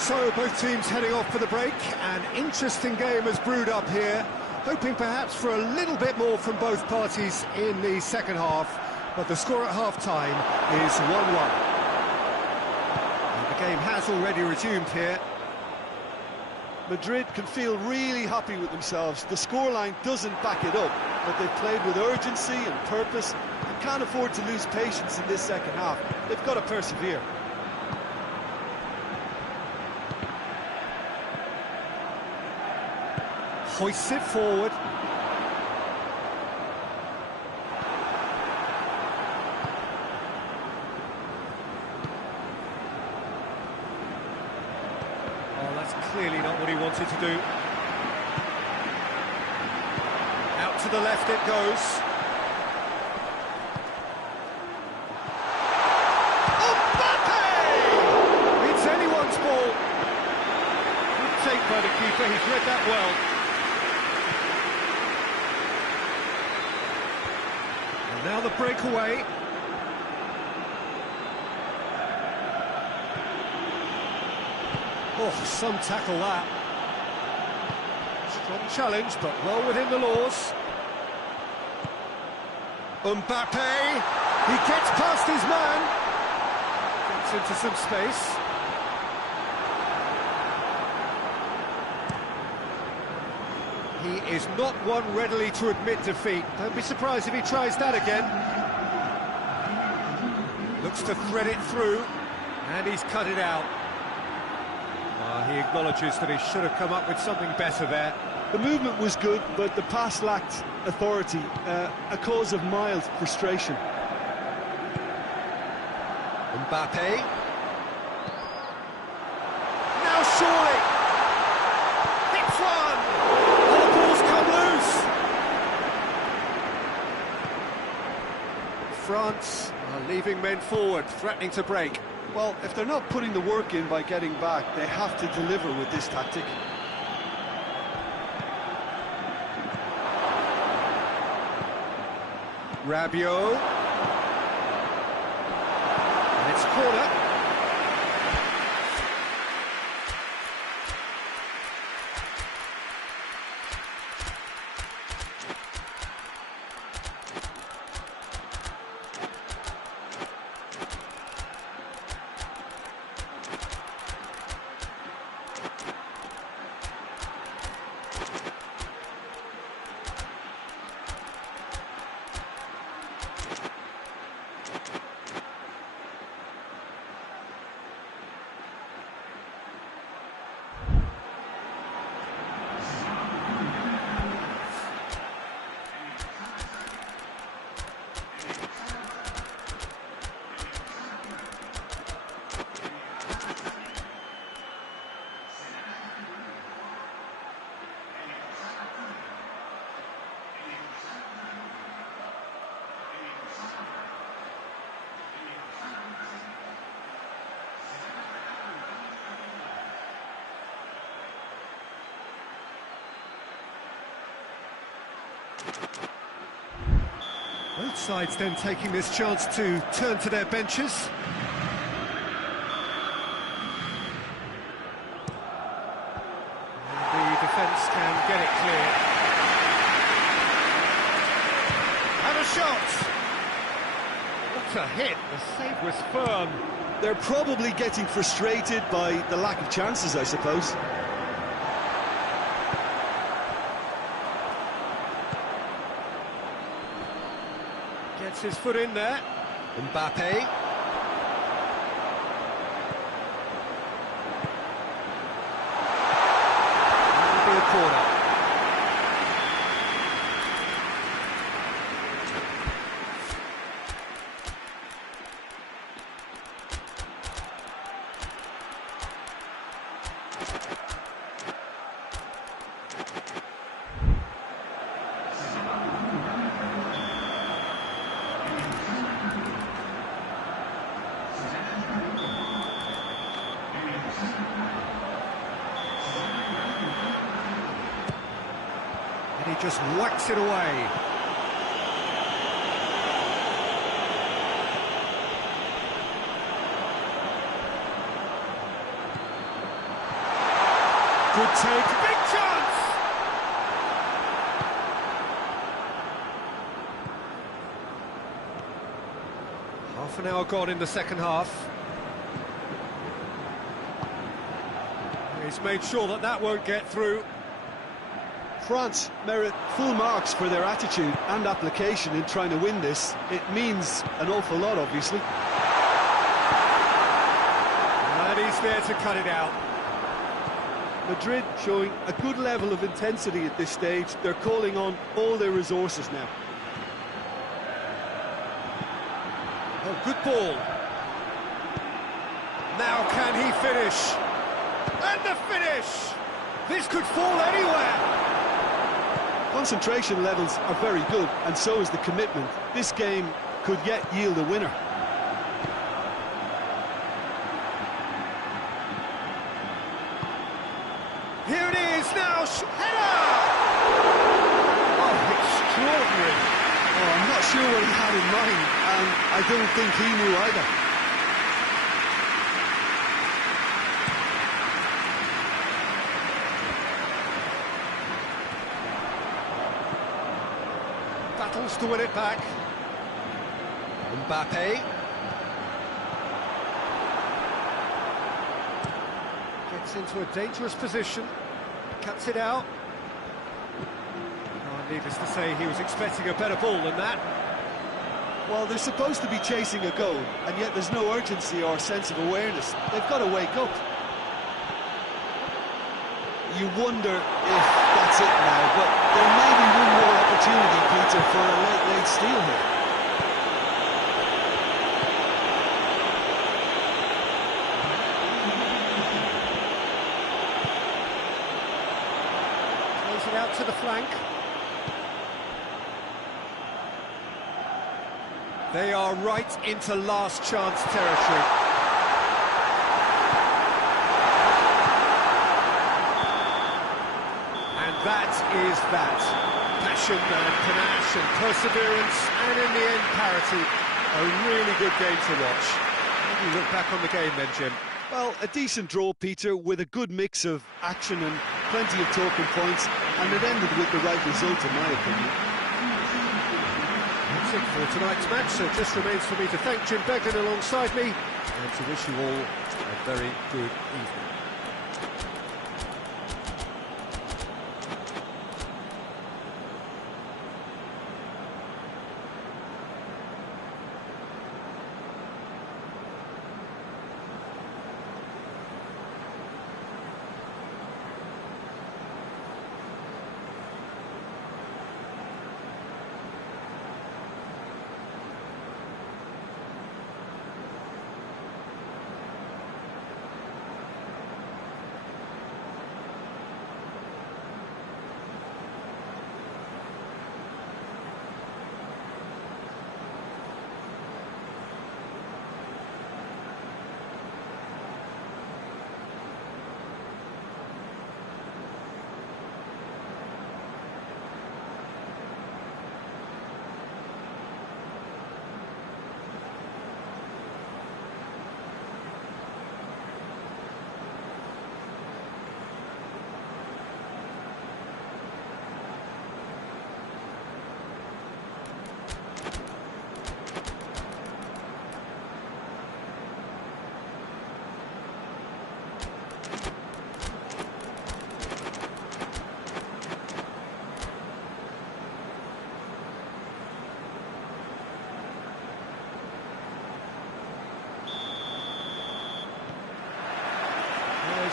so both teams heading off for the break. An interesting game has brewed up here, hoping perhaps for a little bit more from both parties in the second half, but the score at half-time is 1-1. The game has already resumed here. Madrid can feel really happy with themselves. The scoreline doesn't back it up, but they've played with urgency and purpose and can't afford to lose patience in this second half. They've got to persevere. Hoists it forward. Oh, that's clearly not what he wanted to do. Out to the left it goes. Mbappe! It's anyone's ball. Good take by the keeper, he's read that well. And now the breakaway. Oh, some tackle that. Strong challenge, but well within the laws. Mbappe, he gets past his man. Gets into some space. He is not one readily to admit defeat. Don't be surprised if he tries that again. Looks to thread it through, and he's cut it out. He acknowledges that he should have come up with something better there. The movement was good, but the pass lacked authority, a cause of mild frustration. Mbappe. Now surely! Hits one! And the ball's come loose! France are leaving men forward, threatening to break. Well, if they're not putting the work in by getting back, they have to deliver with this tactic. Rabiot. And it's a corner. Both sides then taking this chance to turn to their benches. And the defence can get it clear. And a shot! What a hit, the save was firm. They're probably getting frustrated by the lack of chances, I suppose. Gets his foot in there. Mbappe. That'll be a corner. And he just whacks it away. Good take, big chance! Half an hour gone in the second half. He's made sure that that won't get through. France merit full marks for their attitude and application in trying to win this. It means an awful lot, obviously. And he's there to cut it out. Madrid showing a good level of intensity at this stage. They're calling on all their resources now. Oh, good ball. Now can he finish? And the finish! This could fall anywhere! Concentration levels are very good, and so is the commitment. This game could yet yield a winner. Here it is now, header! Oh, extraordinary. Oh, I'm not sure what he had in mind, and I don't think he knew either. Battles to win it back. Mbappe. Gets into a dangerous position. Cuts it out. Oh, needless to say, he was expecting a better ball than that. Well, they're supposed to be chasing a goal, and yet there's no urgency or sense of awareness. They've got to wake up. You wonder if that's it now, but there may be one more opportunity, Peter, for a late steal here. Plays it out to the flank. They are right into last chance territory. That is that. Passion and panache and perseverance, and in the end, parity. A really good game to watch. How do you look back on the game then, Jim? Well, a decent draw, Peter, with a good mix of action and plenty of talking points, and it ended with the right result, in my opinion. That's it for tonight's match, so it just remains for me to thank Jim Beglin alongside me, and to wish you all a very good evening.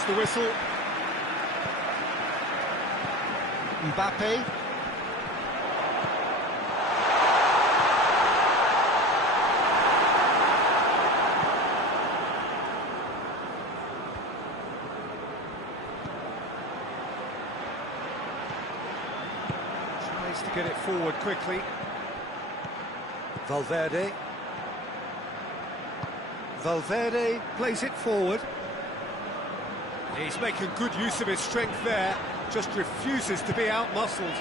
the whistle. Mbappe. Tries to get it forward quickly. Valverde. Valverde plays it forward. He's making good use of his strength there, just refuses to be out-muscled.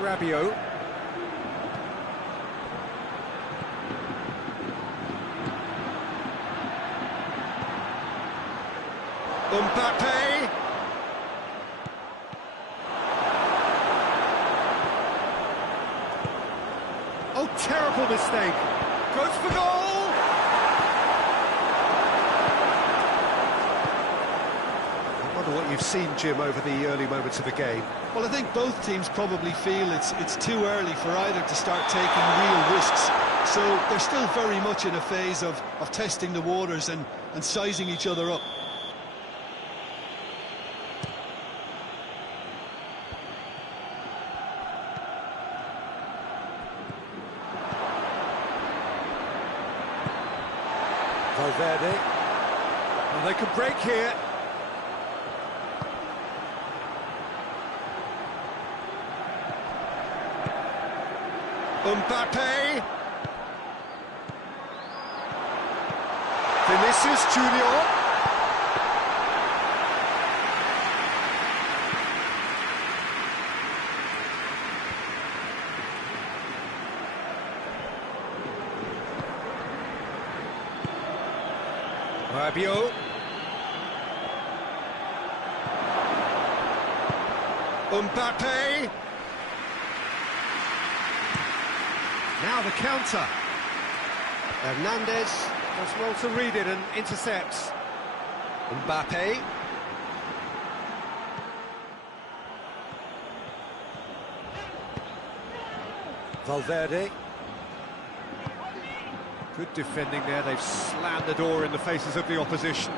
Rabiot. Mbappe. Oh, terrible mistake. Goes for goal! I wonder what you've seen, Jim, over the early moments of the game. Well, I think both teams probably feel it's too early for either to start taking real risks. So they're still very much in a phase of testing the waters and sizing each other up. Valverde. Well, they can break here. Mbappe. Vinicius Junior. Rabiot. Mbappe. Now the counter. Hernandez. Does well to read it and intercepts. Mbappe. Valverde. Good defending there, they've slammed the door in the faces of the opposition.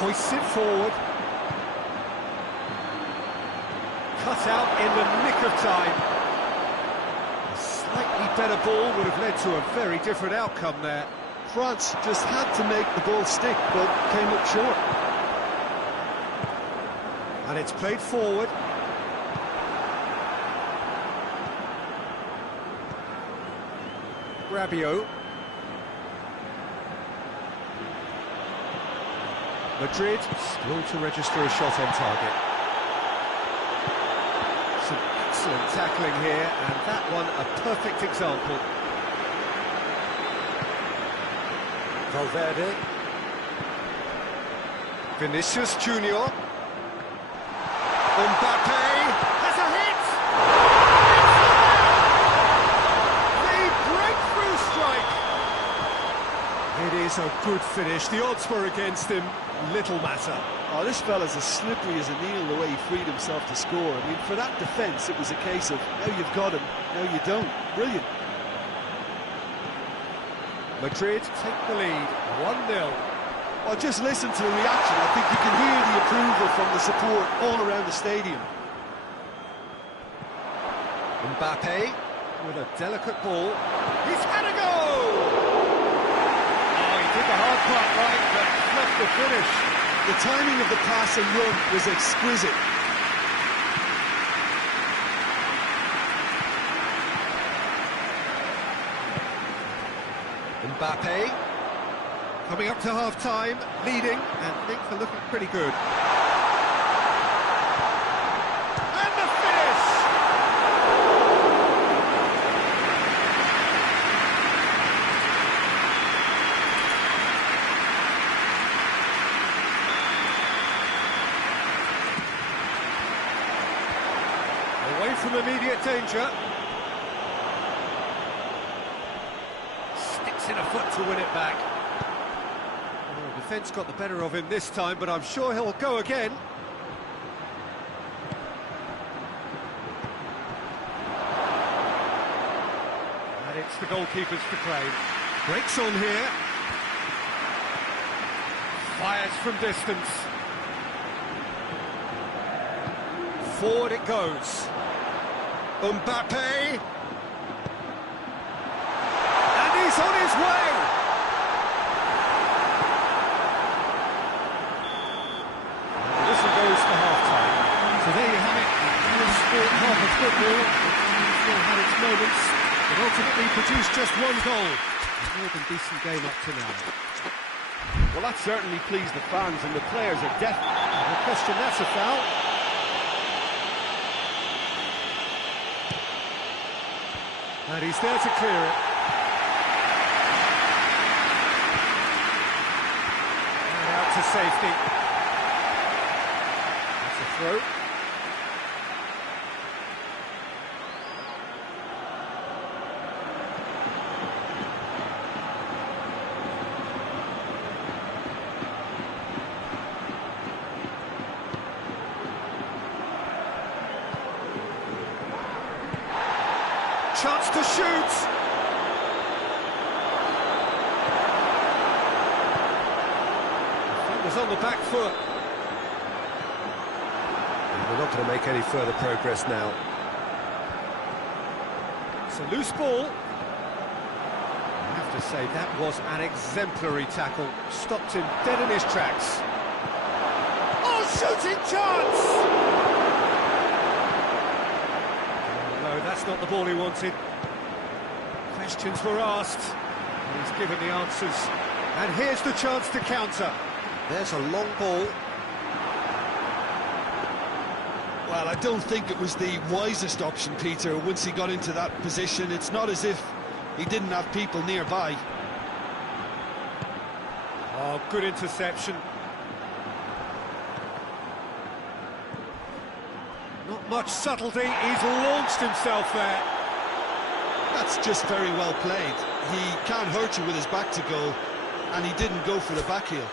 Hoists it forward. Cut out in the nick of time. A slightly better ball would have led to a very different outcome there. France just had to make the ball stick, but came up short. And it's played forward. Rabiot. Madrid still to register a shot on target. Some excellent tackling here, and that one a perfect example. Valverde. Vinicius Junior. Mbappe. Has a hit! The breakthrough strike! It is a good finish. The odds were against him. Little matter. Oh, this fella's as slippery as a needle the way he freed himself to score. I mean, for that defence, it was a case of, now you've got him, now you don't. Brilliant. Madrid take the lead, 1-0. Well, just listen to the reaction. I think you can hear the approval from the support all around the stadium. Mbappe. With a delicate ball. He's had a go! Oh, he did the hard part right, but fluffed the finish. The timing of the pass and run was exquisite. Mbappe. Coming up to half-time, leading, and things are looking pretty good. And the finish! Away from immediate danger. foot to win it back. Well, defence got the better of him this time, but I'm sure he'll go again. And it's the goalkeepers to claim. Breaks on here. Fires from distance. Forward it goes. Mbappe. And he's on his way. And the whistle goes for half-time. So there you have it. The sport half of football. It's still had its moments, but ultimately produced just one goal. A more than decent game up to now. Well, that certainly pleased the fans, and the players are definitely... No question, that's a foul. And he's there to clear it. And out to safety. That's a throw. Chance to shoot! Defender's on the back foot. We're not going to make any further progress now. It's a loose ball. I have to say, that was an exemplary tackle. Stopped him dead in his tracks. Oh, shooting chance! No, that's not the ball he wanted. Questions were asked. He's given the answers. And here's the chance to counter. There's a long ball. Well, I don't think it was the wisest option, Peter, once he got into that position. It's not as if he didn't have people nearby. Oh, good interception. Not much subtlety, he's launched himself there. That's just very well played. He can't hurt you with his back to goal, and he didn't go for the back heel.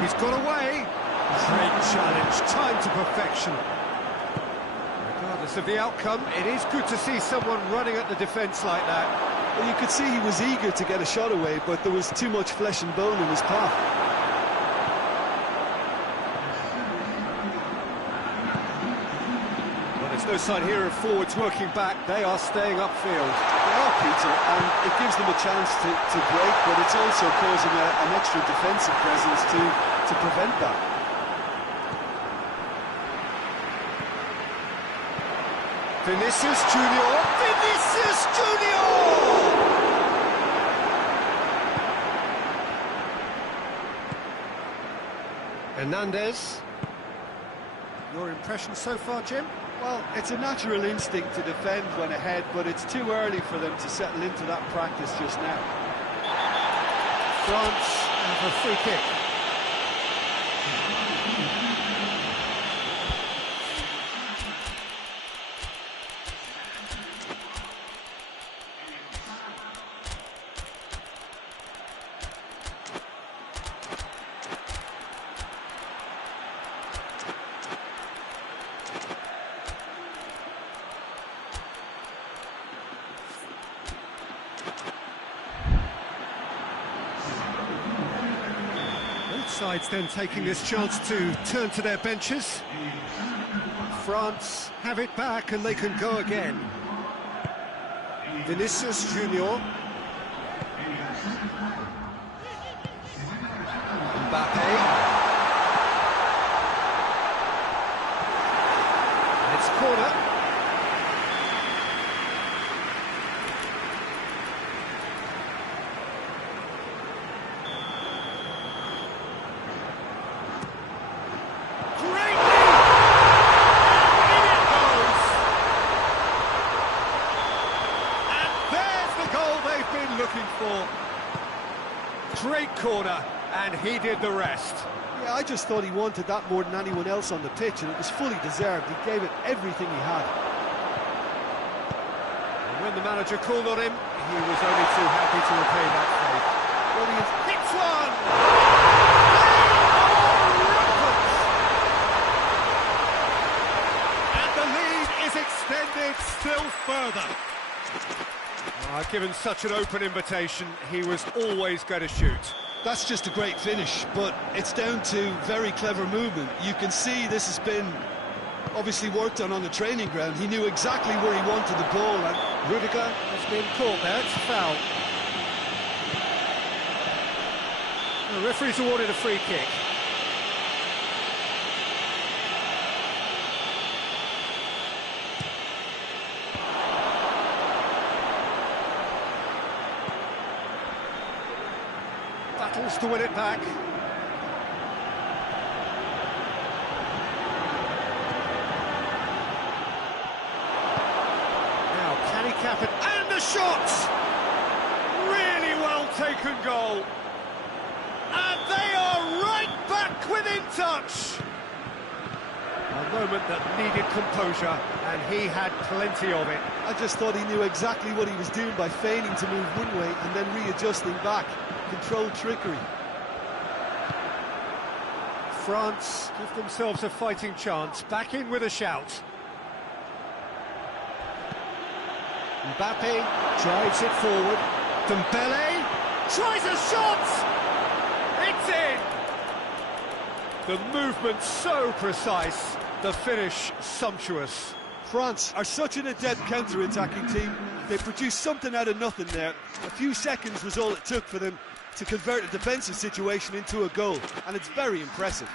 He's got away. Great challenge, time to perfection. Regardless of the outcome, it is good to see someone running at the defence like that. Well, you could see he was eager to get a shot away, but there was too much flesh and bone in his path. Well, there's no sign here of forwards working back. They are staying upfield. They are, Peter, and it gives them a chance to break, but it's also causing an extra defensive presence to prevent that. Vinicius Junior! Vinicius Junior! Hernandez. Your impression so far, Jim? Well, it's a natural instinct to defend when ahead, but it's too early for them to settle into that practice just now. France have a free kick. Sides then taking this chance to turn to their benches. France have it back and they can go again. Vinicius Junior. and he did the rest. Yeah, I just thought he wanted that more than anyone else on the pitch, and it was fully deserved. He gave it everything he had. And when the manager called on him, he was only too happy to repay that faith. Williams Hits one! And the lead is extended still further. Given such an open invitation, he was always going to shoot. That's just a great finish, but it's down to very clever movement. You can see this has been obviously worked on the training ground. He knew exactly where he wanted the ball, and Rudiger has been caught there. It's a foul. The referee's awarded a free kick. Battles to win it back. Now, can he cap it? And the shot! Really well taken goal. And they are right back within touch. A moment that needed composure, and he had plenty of it. I just thought he knew exactly what he was doing by feigning to move one way and then readjusting back. Controlled trickery. France give themselves a fighting chance, back in with a shout. Mbappe drives it forward. Dembele tries a shot! It's in! The movement so precise, the finish sumptuous. France are such an adept counter-attacking team. They produced something out of nothing there. A few seconds was all it took for them to convert a defensive situation into a goal, and it's very impressive.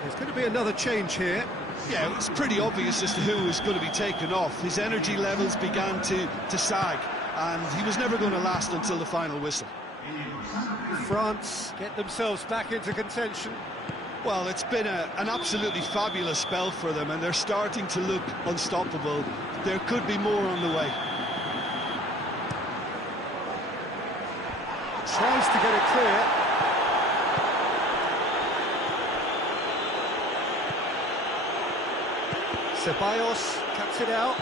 There's going to be another change here. Yeah, it was pretty obvious as to who was going to be taken off. His energy levels began to sag, and he was never going to last until the final whistle. France get themselves back into contention. Well, it's been an absolutely fabulous spell for them, and they're starting to look unstoppable. There could be more on the way. Tries to get it clear. Ceballos cuts it out.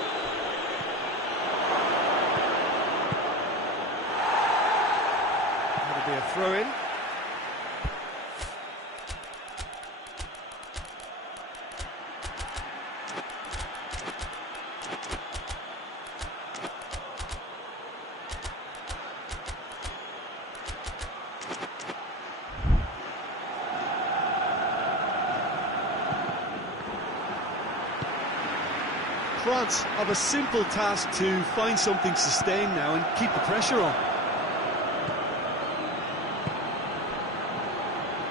That'll be a throw-in. France have a simple task to find something sustained now and keep the pressure on.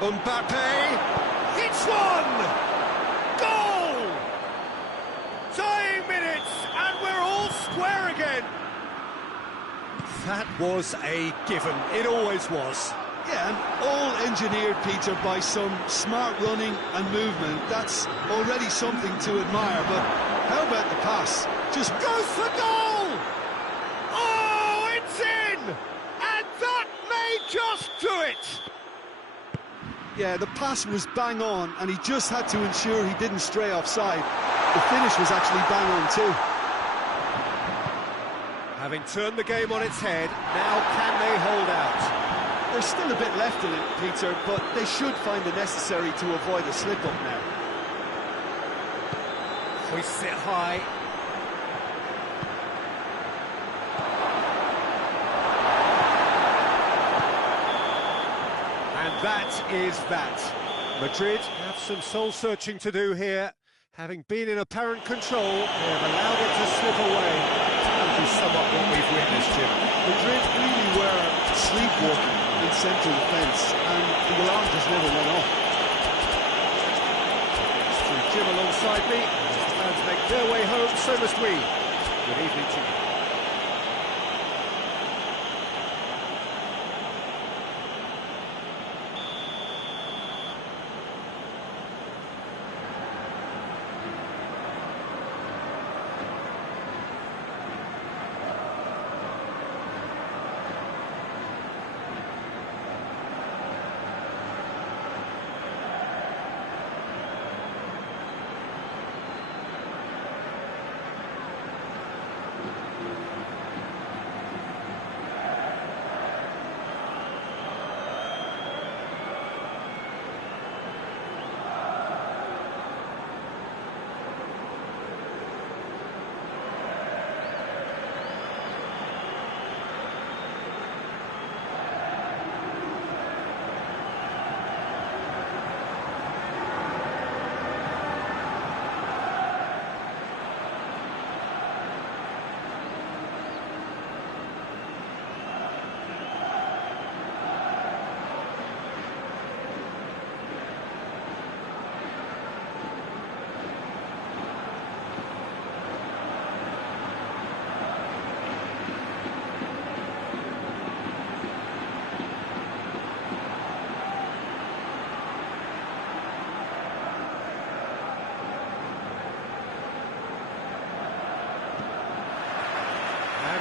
Mbappe hits one! Goal! Dying minutes, and we're all square again. That was a given. It always was. Yeah, and all engineered, Peter, by some smart running and movement. That's already something to admire, but how about the pass? Just goes for goal! Oh, it's in! And that may just do it! Yeah, the pass was bang on, and he just had to ensure he didn't stray offside. The finish was actually bang on too. Having turned the game on its head, now can they hold out? There's still a bit left in it, Peter, but they should find the necessary to avoid a slip-up now. Hoists it high. And that is that. Madrid have some soul-searching to do here. Having been in apparent control, they have allowed it to slip away. That is somewhat what we've witnessed, Jim. Madrid really were sleepwalking in central defence, and they will just never went off. Jim alongside me. As the fans make their way home, so must we. Good evening to you.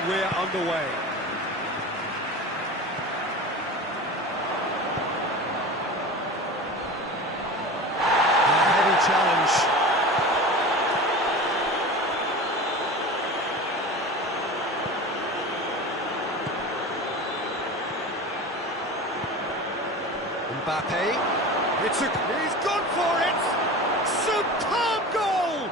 We're underway. A heavy challenge. Mbappe. He's gone for it. Superb goal.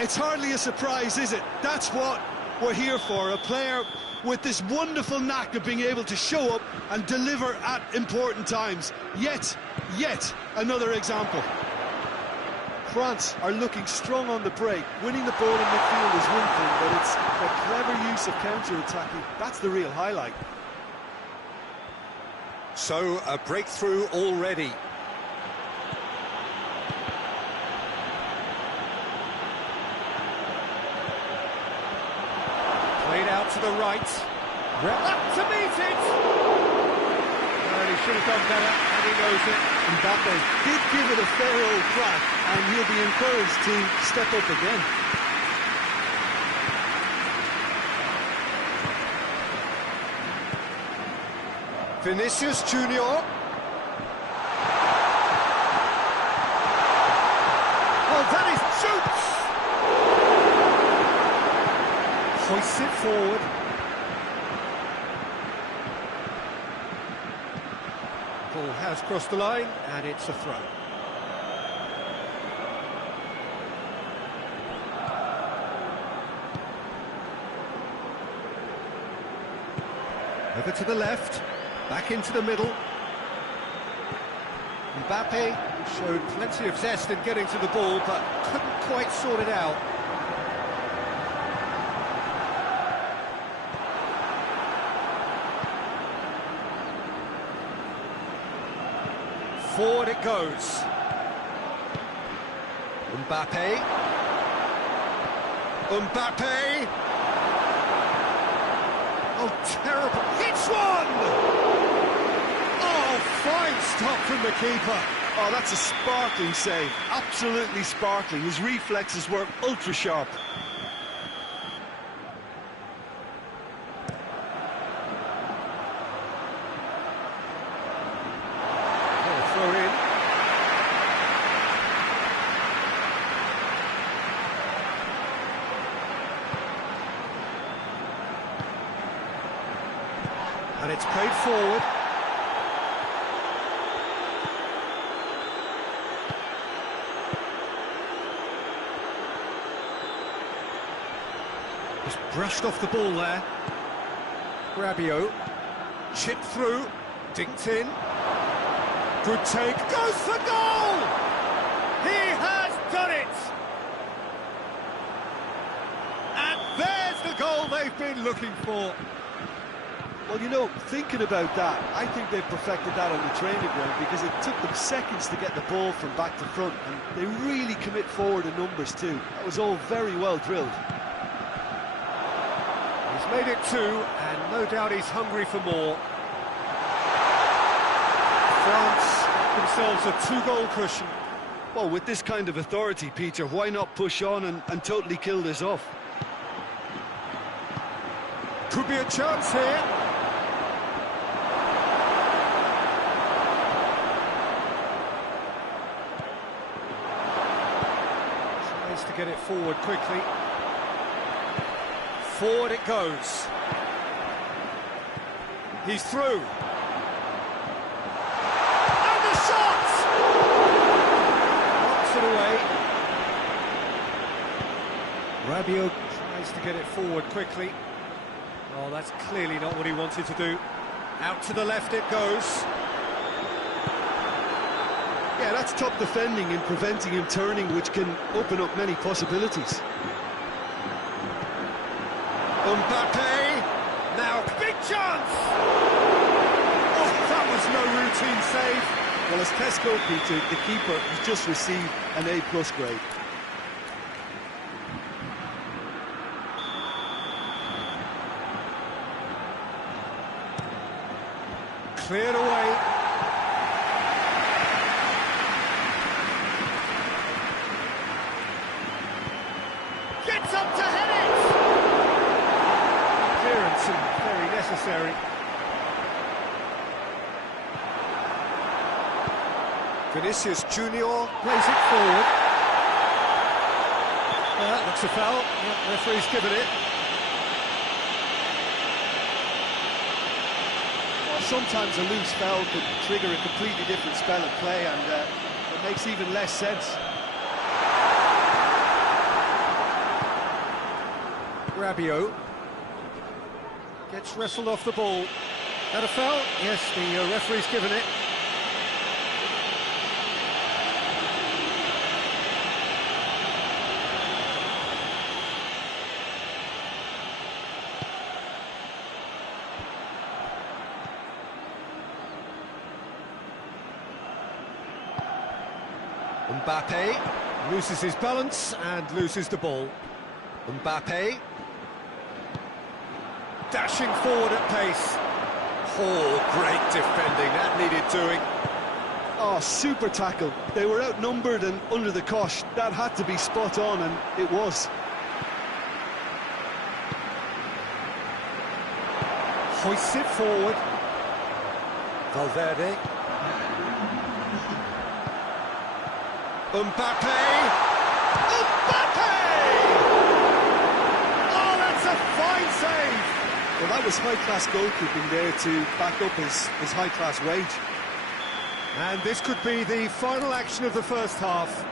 It's hardly a surprise, is it? That's what we're here for, a player with this wonderful knack of being able to show up and deliver at important times. Yet another example. France are looking strong on the break. Winning the ball in midfield is one thing, but it's the clever use of counter-attacking. That's the real highlight. So, a breakthrough already. Played out to the right. Up to meet it! And he should have done better, and he knows it. Mbappe did give it a fair old crack, and he'll be encouraged to step up again. Vinicius Junior. Oh, that is shoots! Hoists it forward. Ball has crossed the line, and it's a throw. Over to the left, back into the middle. Mbappe showed plenty of zest in getting to the ball, but couldn't quite sort it out. Forward it goes. Mbappe. Mbappe. Oh, terrible. Hits one! Oh, fine stop from the keeper. Oh, that's a sparkling save. Absolutely sparkling. His reflexes were ultra sharp. Throw in. And it's played forward. Just brushed off the ball there. Rabiot. Chipped through. Dinked in. Good take, goes for goal! He has done it! And there's the goal they've been looking for. Well, you know, thinking about that, I think they've perfected that on the training ground because it took them seconds to get the ball from back to front, and they really commit forward in numbers too. That was all very well drilled. He's made it 2, and no doubt he's hungry for more. France got themselves a 2-goal cushion. Well, with this kind of authority, Peter, why not push on and totally kill this off? Could be a chance here. Tries to get it forward quickly. Forward it goes. He's through. And the shot! Knocks it away. Rabiot tries to get it forward quickly. Oh, that's clearly not what he wanted to do. Out to the left it goes. Yeah, that's top defending and preventing him turning, which can open up many possibilities. Mbappe, now big chance! Oh, that was no routine save. Well, as Tesco, Peter, the keeper has just received an A+ grade. Cleared away. Gets up to head it! Clearance and very necessary. Vinicius Junior Plays it forward. That looks a foul. Yep, referee's given it. Sometimes a loose foul could trigger a completely different spell of play, and it makes even less sense. Rabiot gets wrestled off the ball. That a foul? Yes, the referee's given it. Mbappe. Loses his balance and loses the ball. Mbappe. Dashing forward at pace. Oh, great defending. That needed doing. Oh, super tackle. They were outnumbered and under the cosh. That had to be spot on, and it was. Hoists it forward. Valverde. Mbappe! Mbappe! Oh, that's a fine save! Well, that was high-class goalkeeping there to back up his high-class wage. And this could be the final action of the first half.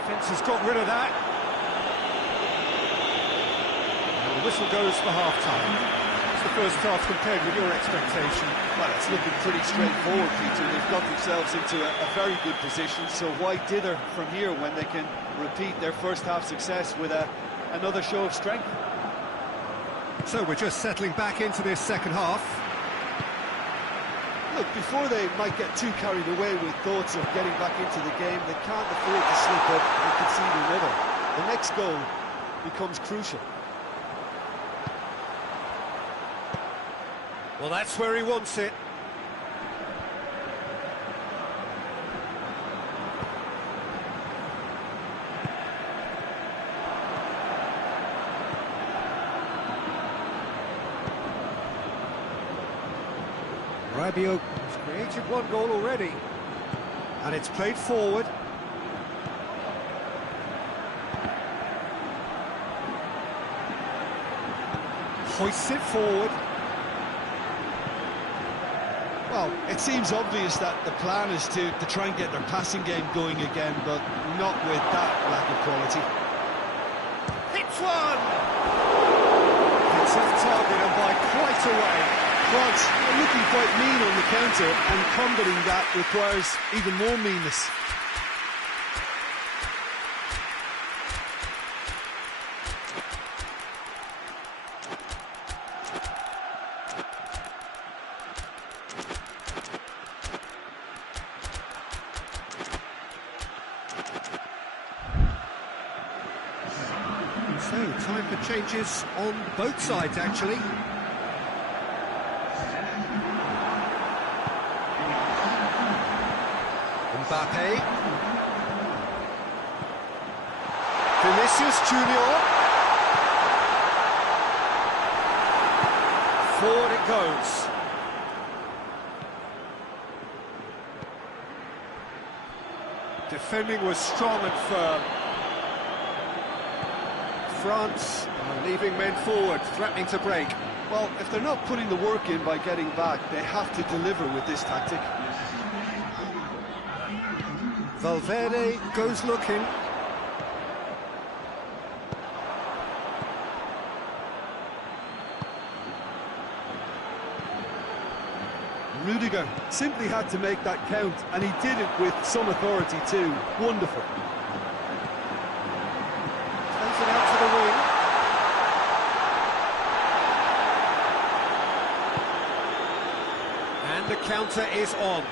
Defence has got rid of that. And the whistle goes for half-time. The first half compared with your expectation? Well, it's looking pretty straightforward, Peter. They've got themselves into a very good position, so why dither from here when they can repeat their first half success with another show of strength? So we're just settling back into this second half. Look, before they might get too carried away with thoughts of getting back into the game, they can't afford to slip up and concede another. The next goal becomes crucial. Well, that's where he wants it. Rabiot has created one goal already. And it's played forward. Hoists it forward. Well, it seems obvious that the plan is to try and get their passing game going again, but not with that lack of quality. Hits one! It's off target and by quite a way. France are looking quite mean on the counter, and combating that requires even more meanness. Changes on both sides, actually. Mbappe. Vinicius Junior. Forward it goes. Defending was strong and firm. France are leaving men forward, threatening to break. Well, if they're not putting the work in by getting back, they have to deliver with this tactic. Valverde goes looking. Rudiger simply had to make that count, and he did it with some authority too. Wonderful. Plays it out to the wing. And the counter is on.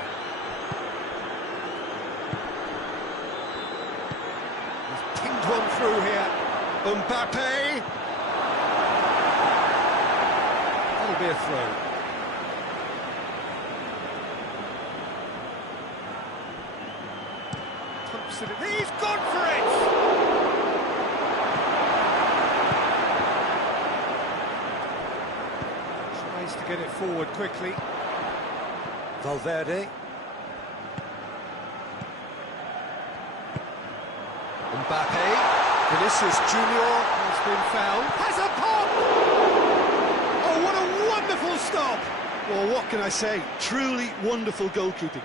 He's pinged one through here. Mbappe. That'll be a throw. He's gone for it! Tries to get it forward quickly. Valverde. Mbappe. Vinicius Junior has been fouled. Has a pop! Oh, what a wonderful stop! Well, what can I say? Truly wonderful goalkeeping.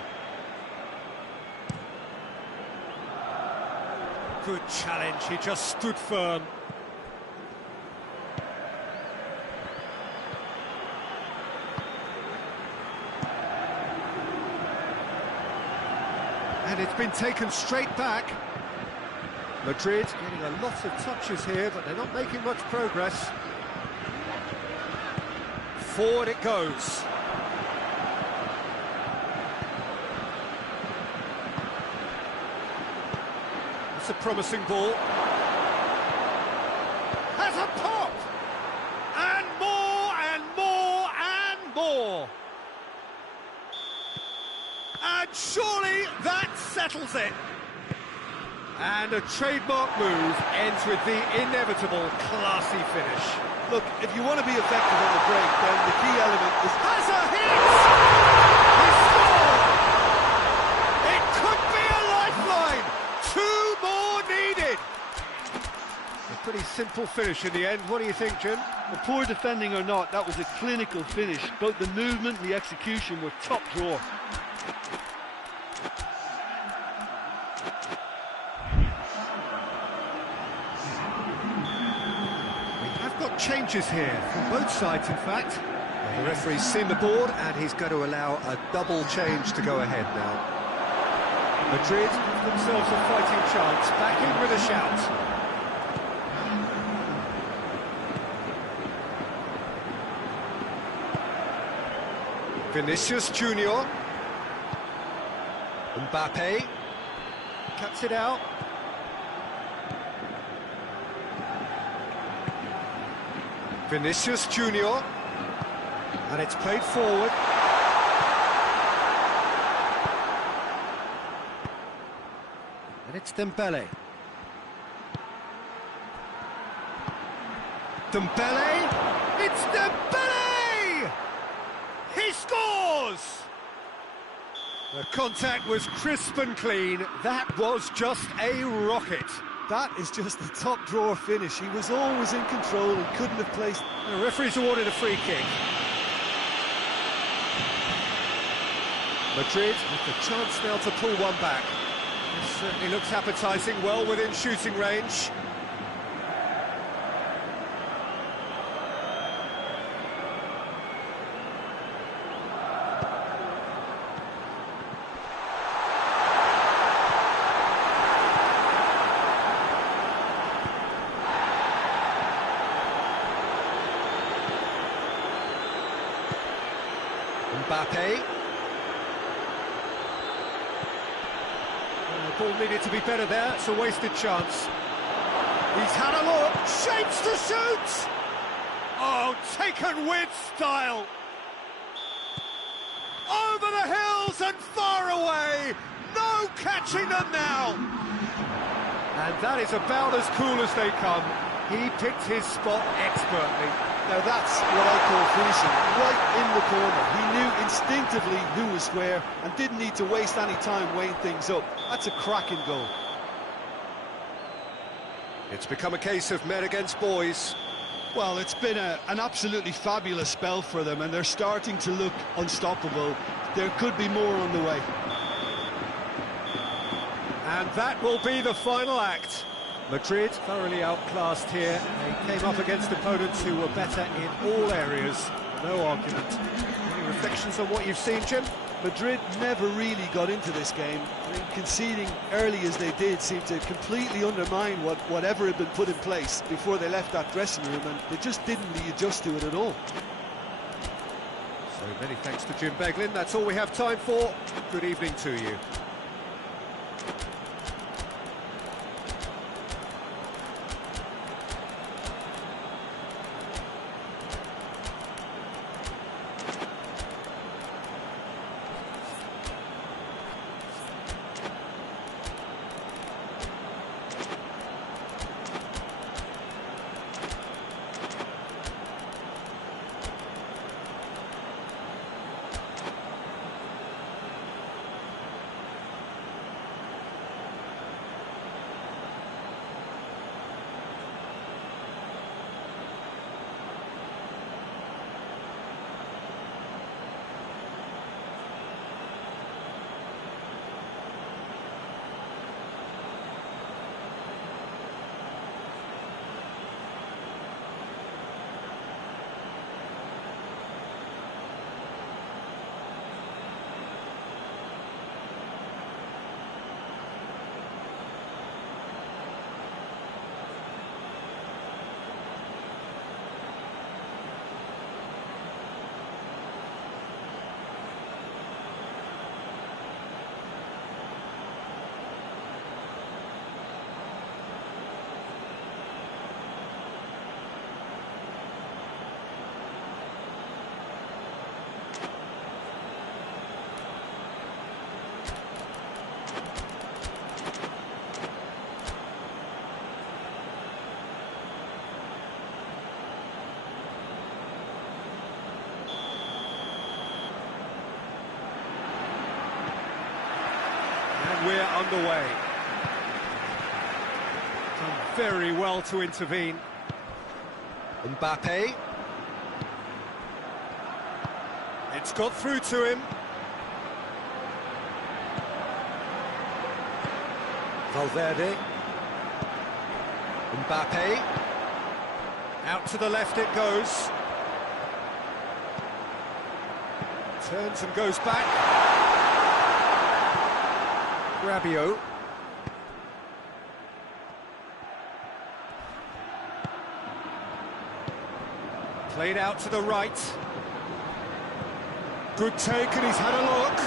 Good challenge, he just stood firm. And it's been taken straight back. Madrid getting a lot of touches here, but they're not making much progress. Forward it goes. A promising ball. Has a pop! And more, and more, and more! And surely that settles it! And a trademark move ends with the inevitable classy finish. Look, if you want to be effective on the break, then the key element is... Has a hit! He scored! It could be a lifeline! Two more needed! A pretty simple finish in the end. What do you think, Jim? Well, poor defending or not, that was a clinical finish. Both the movement and the execution were top drawer. We have got changes here from both sides, in fact. The referee's seen the board and he's going to allow a double change to go ahead now. Madrid give themselves a fighting chance, back in with a shout. Vinicius Junior. Mbappe. Cuts it out. Vinicius Junior. And it's played forward. And it's Dembele. Dembele! It's Dembele! He scores! The contact was crisp and clean. That was just a rocket. That is just the top drawer finish. He was always in control and couldn't have placed... The referee's awarded a free kick. Madrid with the chance now to pull one back. This certainly looks appetising, well within shooting range. Mbappe. The ball needed to be better there, it's a wasted chance. He's had a look, shapes to shoot! Oh, taken with style! Over the hills and far away! No catching them now! And that is about as cool as they come. He picked his spot expertly. Now that's what I call freezing, right in the corner. He knew instinctively who was where and didn't need to waste any time weighing things up. That's a cracking goal. It's become a case of men against boys. Well, it's been an absolutely fabulous spell for them, and they're starting to look unstoppable. There could be more on the way. And that will be the final act. Madrid thoroughly outclassed here. They came up against opponents who were better in all areas. No argument. Any reflections on what you've seen, Jim? Madrid never really got into this game. I mean, conceding early as they did seemed to completely undermine whatever had been put in place before they left that dressing room, and they just didn't really adjust to it at all. So many thanks to Jim Beglin. That's all we have time for. Good evening to you. We're underway. Done very well to intervene. Mbappe. It's got through to him. Valverde. Mbappe. Out to the left it goes. Turns and goes back. Rabiot. Played out to the right. Good take, and he's had a look.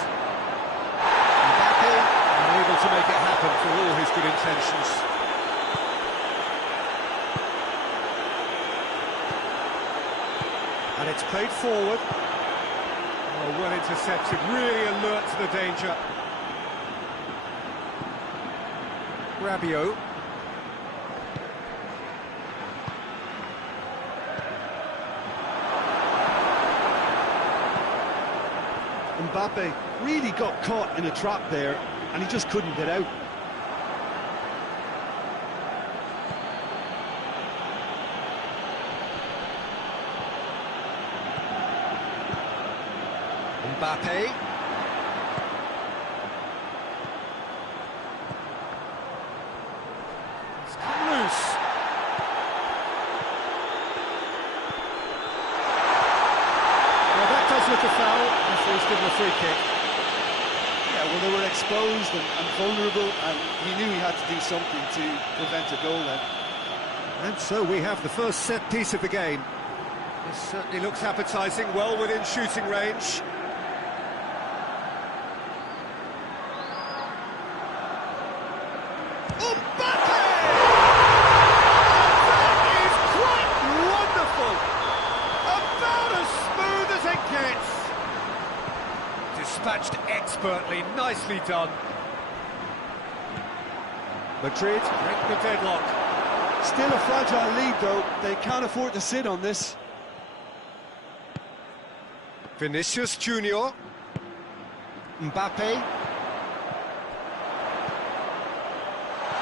Mbappe unable to make it happen for all his good intentions. And it's played forward. Oh, well intercepted, really alert to the danger. Rabiot. Mbappe really got caught in a trap there, and he just couldn't get out. Mbappe. Look a foul, referee's given a free kick. Yeah, well, they were exposed and vulnerable, and he knew he had to do something to prevent a goal then. And so we have the first set piece of the game. This certainly looks appetising, well within shooting range. dispatched expertly, nicely done. Madrid Break the deadlock. Still a fragile lead, though. They can't afford to sit on this. Vinicius Junior, Mbappe,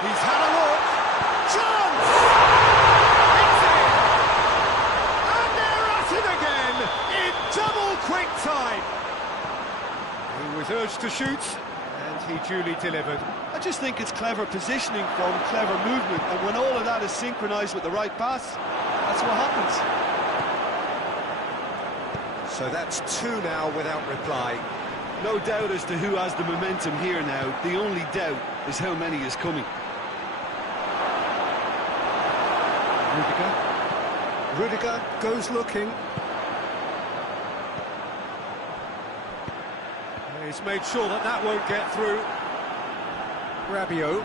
He's had a look. Chance! It's in! And they're at it again in double quick time. He was urged to shoot, and he duly delivered. I just think it's clever positioning from clever movement, and when all of that is synchronised with the right pass, that's what happens. so that's 2 now without reply. No doubt as to who has the momentum here now. The only doubt is how many is coming. Rudiger goes looking. He's made sure that that won't get through. Rabiot,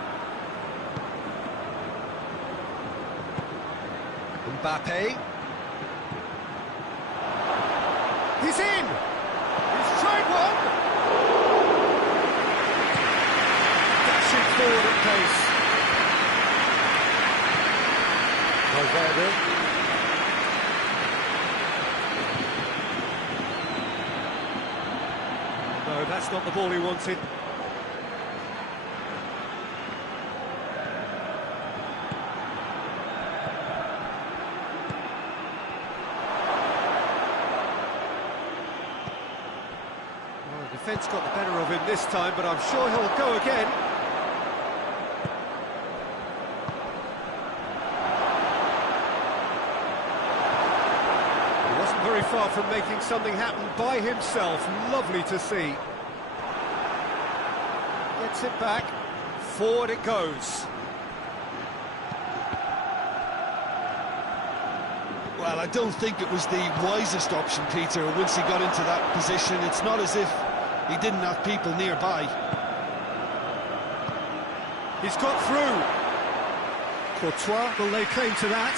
Mbappe, He's in! He's tried one! Dashing forward at pace. Valverde, No, that's not the ball he wanted. Well, the defence got the better of him this time, but I'm sure he'll go again. He wasn't very far from making something happen by himself. Lovely to see. Gets it back. Forward it goes. Well, I don't think it was the wisest option, Peter, once he got into that position. It's not as if he didn't have people nearby. He's got through. Courtois, Will they claim to that?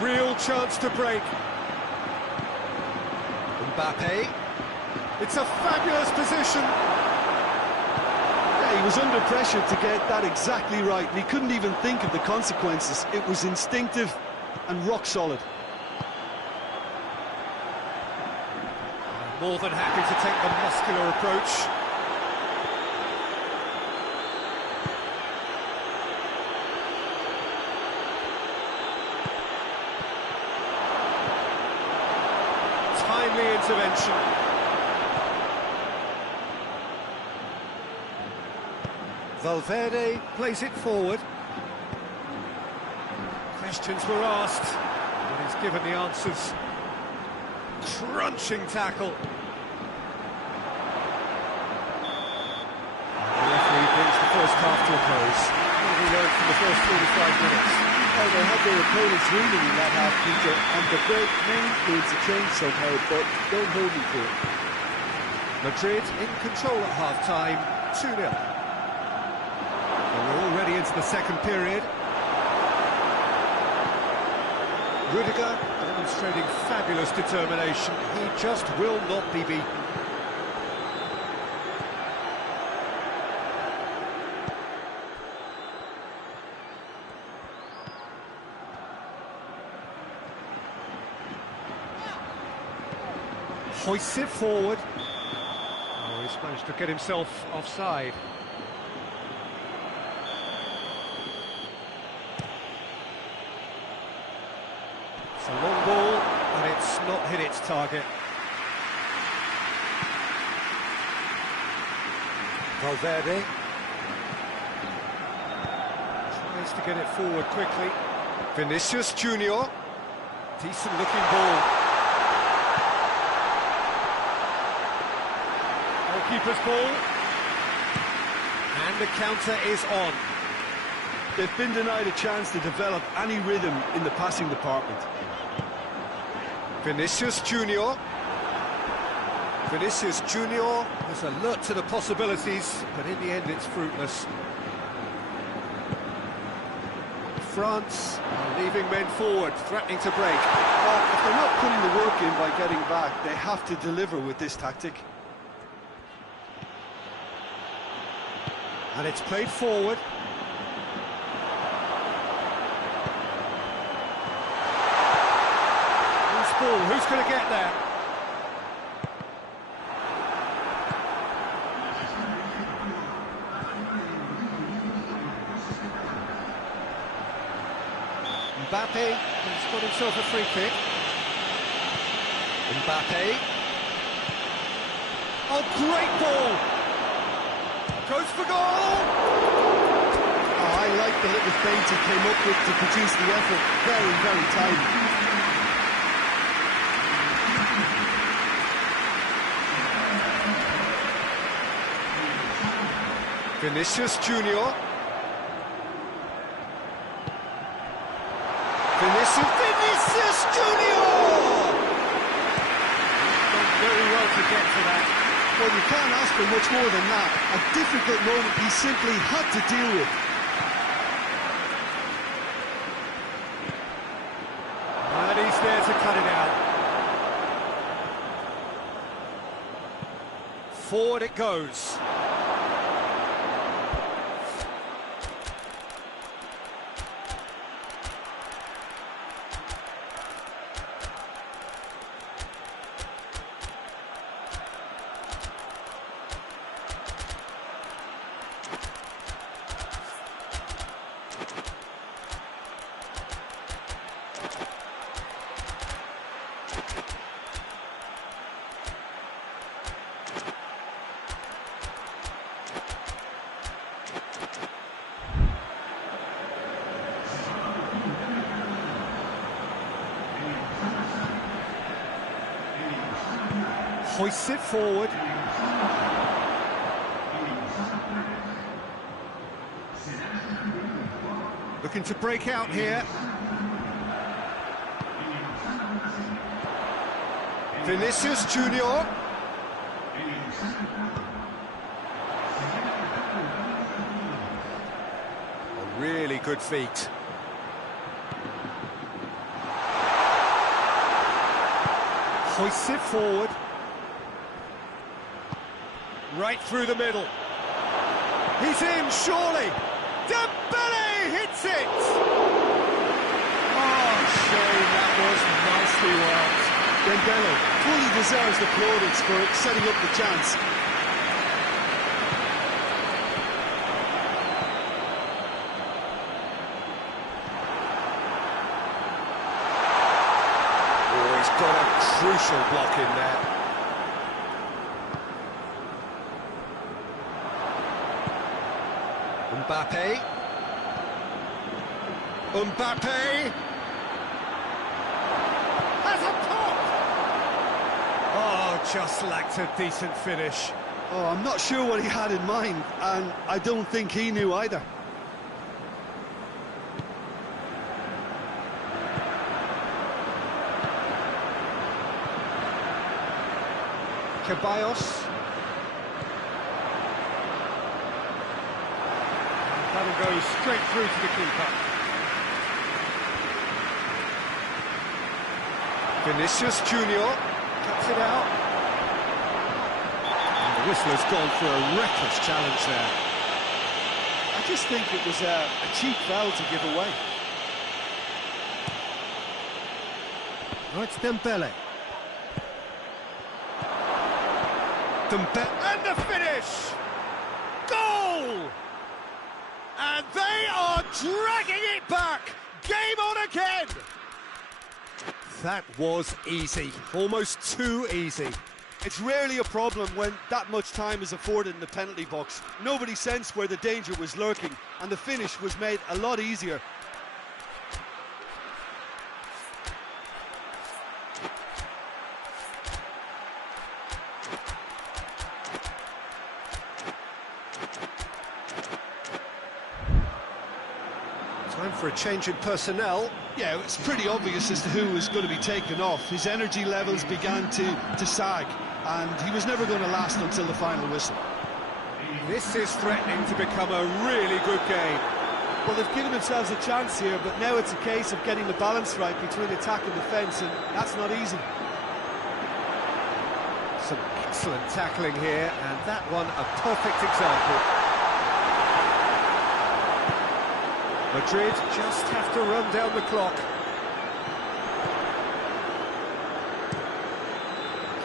A real chance to break. Mbappe, It's a fabulous position. Yeah, he was under pressure to get that exactly right, and he couldn't even think of the consequences. It was instinctive and rock solid. More than happy to take the muscular approach. Timely intervention. Valverde Plays it forward. Questions were asked, but he's given the answers. Crunching tackle. The referee brings the first half to a close. What have we learned from the first 45 minutes? Well, they had their opponents reeling in that half, Peter, and the break may influence a change somehow, but don't hold me to it. Madrid in control at half-time, 2-0. And we're already into the second period. Rudiger demonstrating fabulous determination. He just will not be beaten. Hoists it forward. Oh, he's managed to get himself offside. It's a long ball, and it's not hit its target. Valverde, Tries to get it forward quickly. Vinicius Junior, Decent looking ball. Goalkeeper's ball. And the counter is on. They've been denied a chance to develop any rhythm in the passing department. Vinicius Junior, Vinicius Junior was alert to the possibilities, but in the end it's fruitless. France are leaving men forward, threatening to break. Well, if they're not putting the work in by getting back, they have to deliver with this tactic. And it's played forward. Loose ball, who's going to get there? Mbappe has got himself a free kick. Mbappe. Oh, great ball! Goes for goal! Oh, I like the little feint he came up with to produce the effort. Very, very tidy. Vinicius Junior. Vinicius Junior! Done very well to get to that. Well, you can't ask for much more than that. A difficult moment he simply had to deal with. And he's there to cut it out. Forward it goes. Hoists it forward. Looking to break out here. Vinicius Junior. A really good feat. Hoists it forward. Right through the middle. He's in, surely. Dembele hits it! Oh, shame, that was nicely worked. Dembele fully deserves the plaudits for setting up the chance. Oh, he's got a crucial block in there. Mbappe. Mbappe. Has a pop! Oh, just lacked a decent finish. Oh, I'm not sure what he had in mind, and I don't think he knew either. Ceballos. That'll go straight through to the keeper. Vinicius Junior cuts it out. And the whistler's gone for a reckless challenge there. I just think it was a cheap foul to give away. Oh, it's Dembele. Dembele, and the finish! Goal! And they are dragging it back! Game on again! That was easy, almost too easy. It's rarely a problem when that much time is afforded in the penalty box. Nobody sensed where the danger was lurking, and the finish was made a lot easier. Time for a change in personnel. Yeah, it's pretty obvious as to who was going to be taken off. His energy levels began to sag, and he was never going to last until the final whistle. This is threatening to become a really good game. Well, they've given themselves a chance here, but now it's a case of getting the balance right between attack and defence, and that's not easy. Some excellent tackling here, and that one a perfect example. Madrid just have to run down the clock.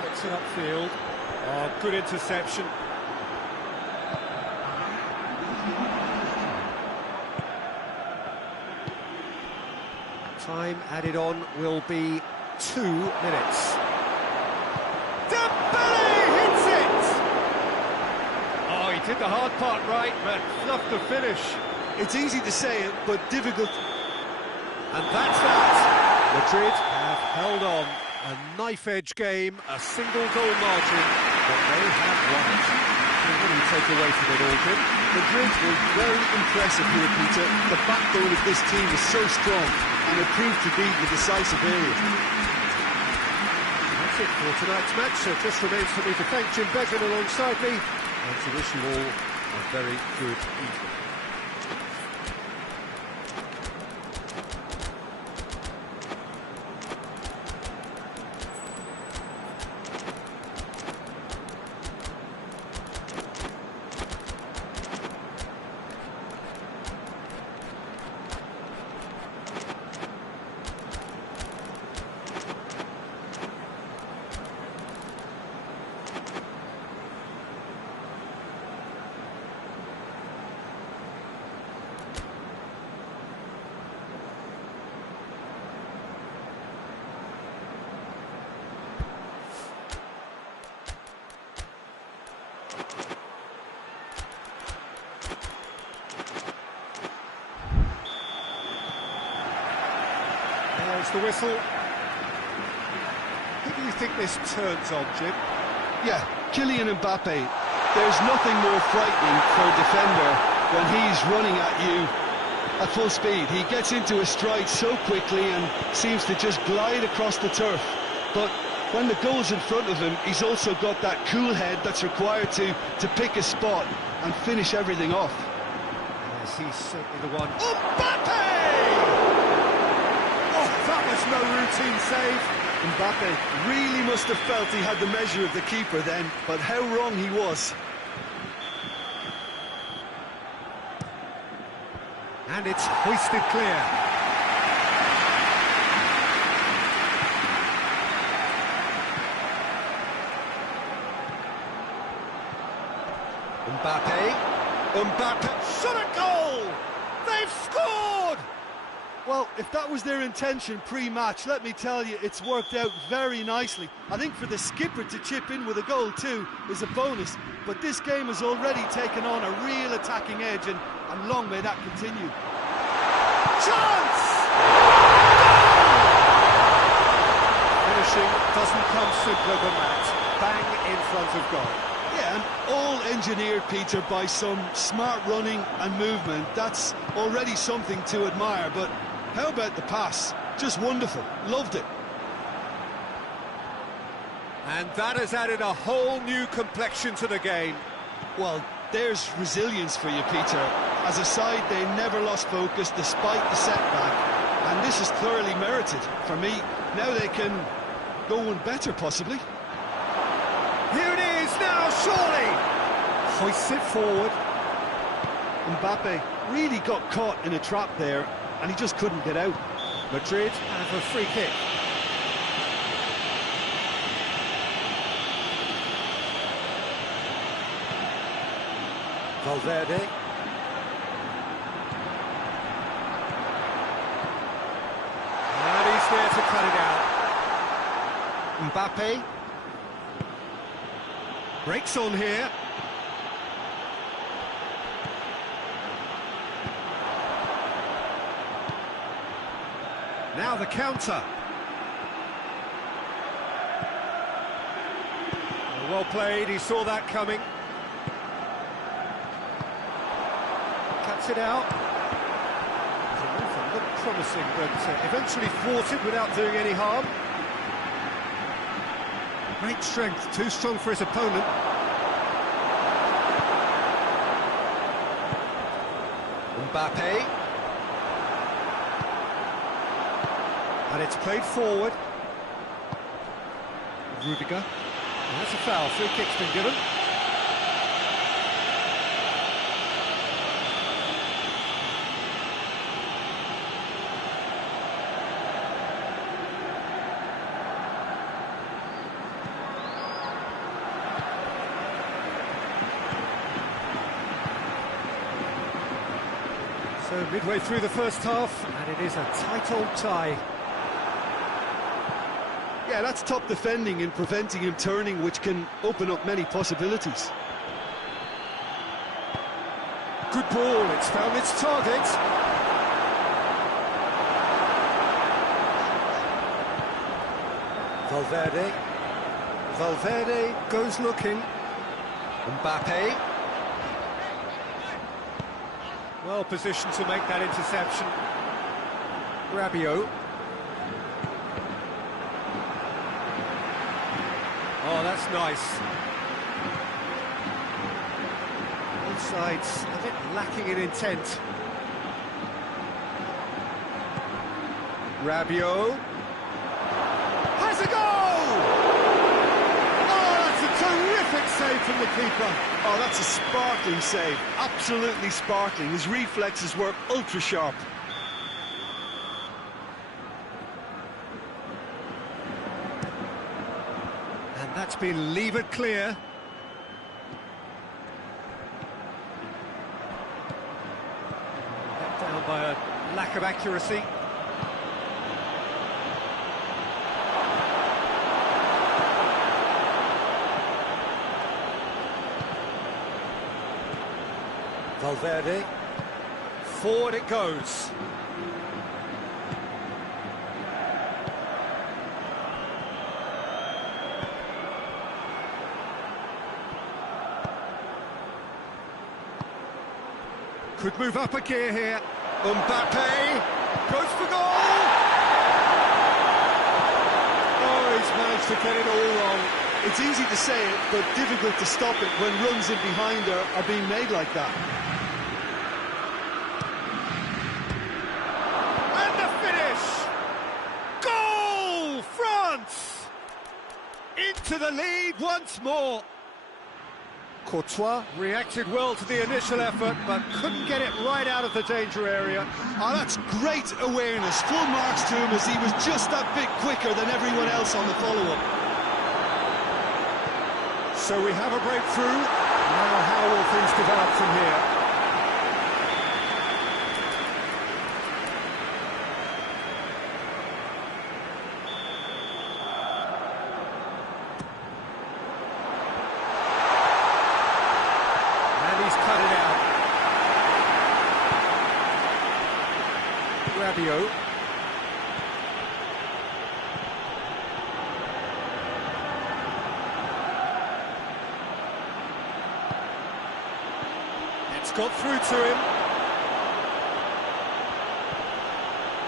Gets it upfield. Oh, good interception. Time added on will be 2 minutes. Hits it! Oh, he did the hard part right, but fluffed the finish. It's easy to say it, but difficult. And that's that. Madrid have held on. A knife-edge game, a single goal margin, but they have won it. What do you take away from it all, Jim? Madrid were very impressive here, Peter. The backbone of this team is so strong, and it proved to be the decisive area. That's it for tonight's match, so it just remains for me to thank Jim Beglin alongside me, and to wish you all a very good evening. There's the whistle. Who do you think this turns on, Jim? Yeah, Kylian Mbappe. There's nothing more frightening for a defender when he's running at you at full speed. He gets into a stride so quickly and seems to just glide across the turf. But when the goal's in front of him, he's also got that cool head that's required to pick a spot and finish everything off. Yes, he's certainly the one. Mbappe! That was no routine save. Mbappe really must have felt he had the measure of the keeper then, but how wrong he was. And it's hoisted clear. Mbappe, shot a goal! They've scored! Well, if that was their intention pre-match, let me tell you, it's worked out very nicely. I think for the skipper to chip in with a goal too is a bonus, but this game has already taken on a real attacking edge, and long may that continue. Chance! Finishing doesn't come simpler than that. Bang in front of goal. Yeah, and all engineered, Peter, by some smart running and movement. That's already something to admire, but how about the pass? Just wonderful. Loved it. And that has added a whole new complexion to the game. Well, there's resilience for you, Peter. As a side, they never lost focus despite the setback, and this is thoroughly merited for me. Now they can go one better, possibly. Here it is now, surely! Hoists it forward. Mbappe really got caught in a trap there, and he just couldn't get out. Madrid have a free kick. Valverde. And he's there to cut it out. Mbappe. Breaks on here. Now the counter. Well played, he saw that coming. Cuts it out. It looked promising, but eventually thwarted without doing any harm. Great strength, too strong for his opponent. Mbappe. And it's played forward. Rudiger. And that's a foul. Free kick's been given. So midway through the first half, and it is a tight old tie. Yeah, that's top defending and preventing him turning, which can open up many possibilities. Good ball, it's found its target. Valverde goes looking. Mbappe. Well positioned to make that interception. Rabiot. Oh, that's nice. Both sides a bit lacking in intent. Rabiot. Has a goal! Oh, that's a terrific save from the keeper. Oh, that's a sparkling save. Absolutely sparkling. His reflexes were ultra sharp. That's been levered clear. Let down by a lack of accuracy. Valverde. Forward it goes. Could move up a gear here. Mbappe goes for goal! Oh, he's managed to get it all wrong. It's easy to say it, but difficult to stop it when runs in behind are being made like that. And the finish! Goal! France! Into the lead once more. Courtois reacted well to the initial effort, but couldn't get it right out of the danger area. Oh, that's great awareness. Full marks to him as he was just that bit quicker than everyone else on the follow-up. So we have a breakthrough. Now how will things develop from here? Rabiot. It's got through to him.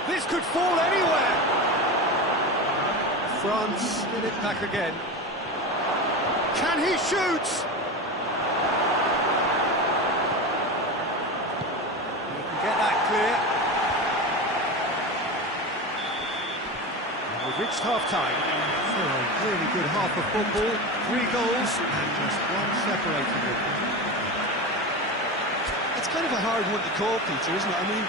This could fall anywhere. France get it back again. Can he shoot? He can get that clear. We've reached half-time. So a really good half of football. 3 goals and just one separating them. It's kind of a hard one to call, Peter, isn't it? I mean,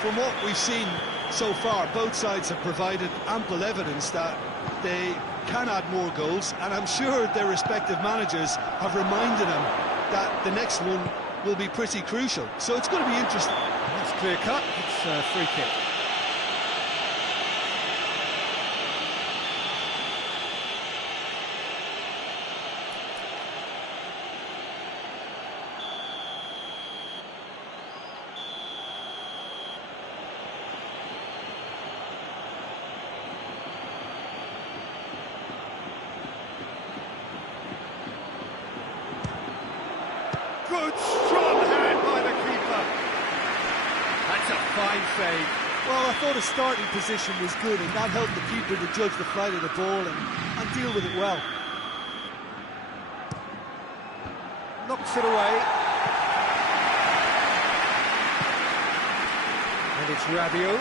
from what we've seen so far, both sides have provided ample evidence that they can add more goals, and I'm sure their respective managers have reminded them that the next one will be pretty crucial. So it's going to be interesting. That's clear cut. It's a free kick. Good, strong hand by the keeper. That's a fine save. Well, I thought his starting position was good, and that helped the keeper to judge the flight of the ball and deal with it well. Knocks it away. And it's Rabiot.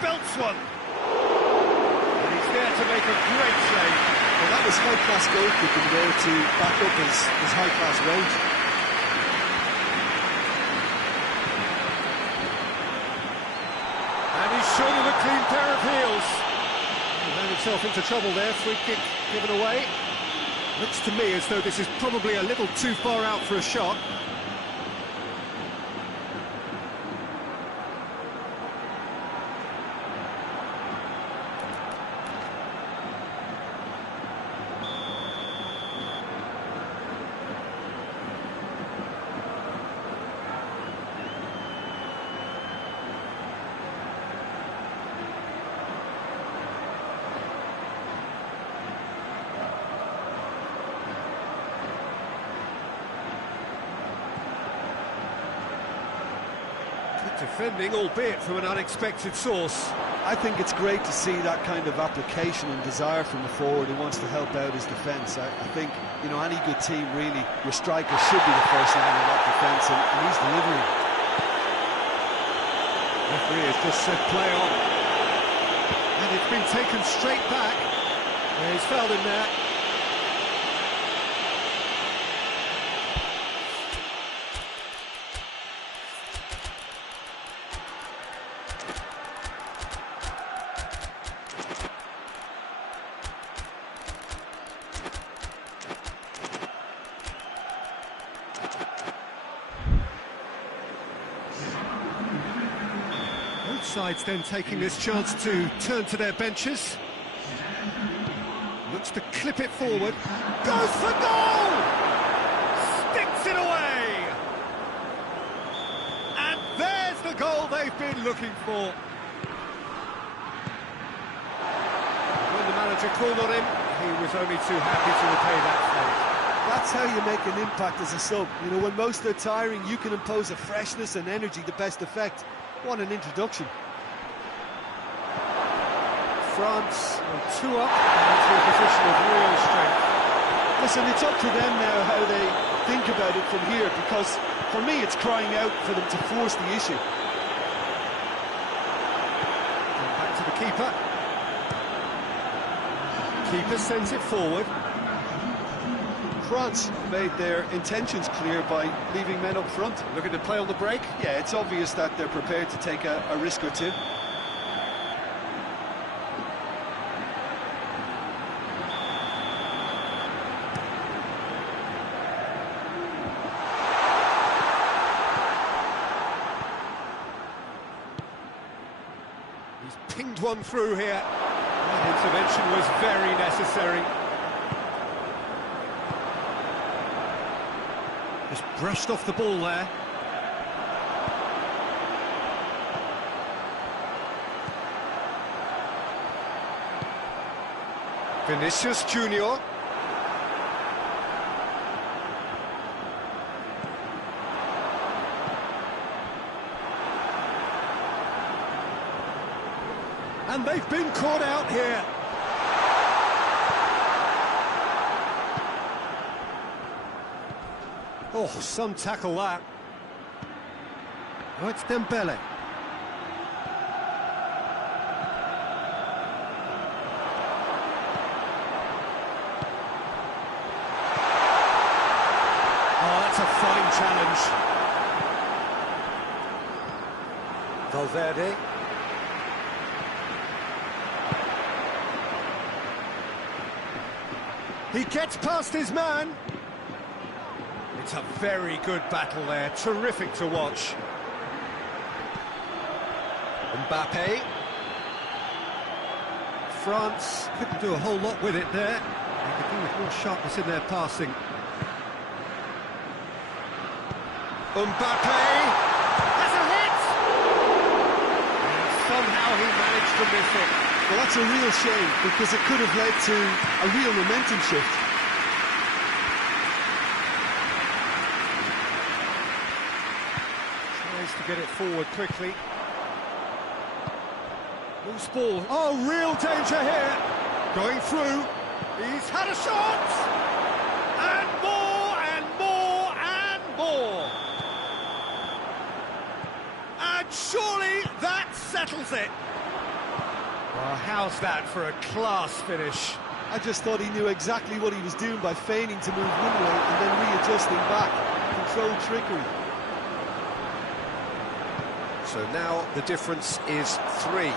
Belts one. to make a great save. Well, that was high-class goalkeeping there to back up his high-class range. And he's shown him a clean pair of heels. He ran himself into trouble there, free kick given away. Looks to me as though this is probably a little too far out for a shot. Defending, albeit from an unexpected source. I think it's great to see that kind of application and desire from the forward who wants to help out his defence. I think, you know, any good team, really, your striker should be the first line of that defence, and he's delivering. Referee has just said play on. And it's been taken straight back. Yeah, he's fouled him there. Sides then taking this chance to turn to their benches. Looks to clip it forward. Goes for goal! Sticks it away! And there's the goal they've been looking for. When the manager called on him, he was only too happy to repay that fate. That's how you make an impact as a sub. You know, when most are tiring, you can impose a freshness and energy to best effect. What an introduction. France are 2 up into a position of real strength. Listen, it's up to them now how they think about it from here, because for me it's crying out for them to force the issue. And back to the keeper. Keeper sends it forward. France made their intentions clear by leaving men up front. Looking to play on the break. Yeah, it's obvious that they're prepared to take a risk or two. He's pinged one through here. That intervention was very necessary. Just brushed off the ball there. Vinicius Junior. And they've been caught out here. Oh, some tackle that. Oh, it's Dembele. Oh, that's a fine challenge. Valverde. He gets past his man. It's a very good battle there, terrific to watch. Mbappe. France couldn't do a whole lot with it there. They could do with more sharpness in their passing. Mbappe has a hit! And somehow he managed to miss it. Well, that's a real shame, because it could have led to a real momentum shift. Tries to get it forward quickly. Loose ball. Oh, real danger here. Going through. He's had a shot! And more, and more, and more. And surely that settles it. Well, how's that for a class finish? I just thought he knew exactly what he was doing by feigning to move one way and then readjusting back. Controlled trickery. So now the difference is 3. And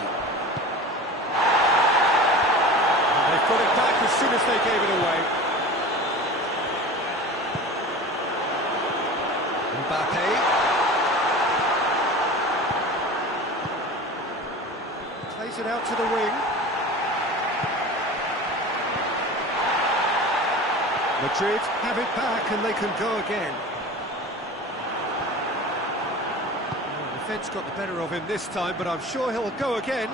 they've got it back as soon as they gave it away. Mbappe. Plays it out to the wing. Madrid have it back and they can go again. Well, the defence got the better of him this time, but I'm sure he'll go again.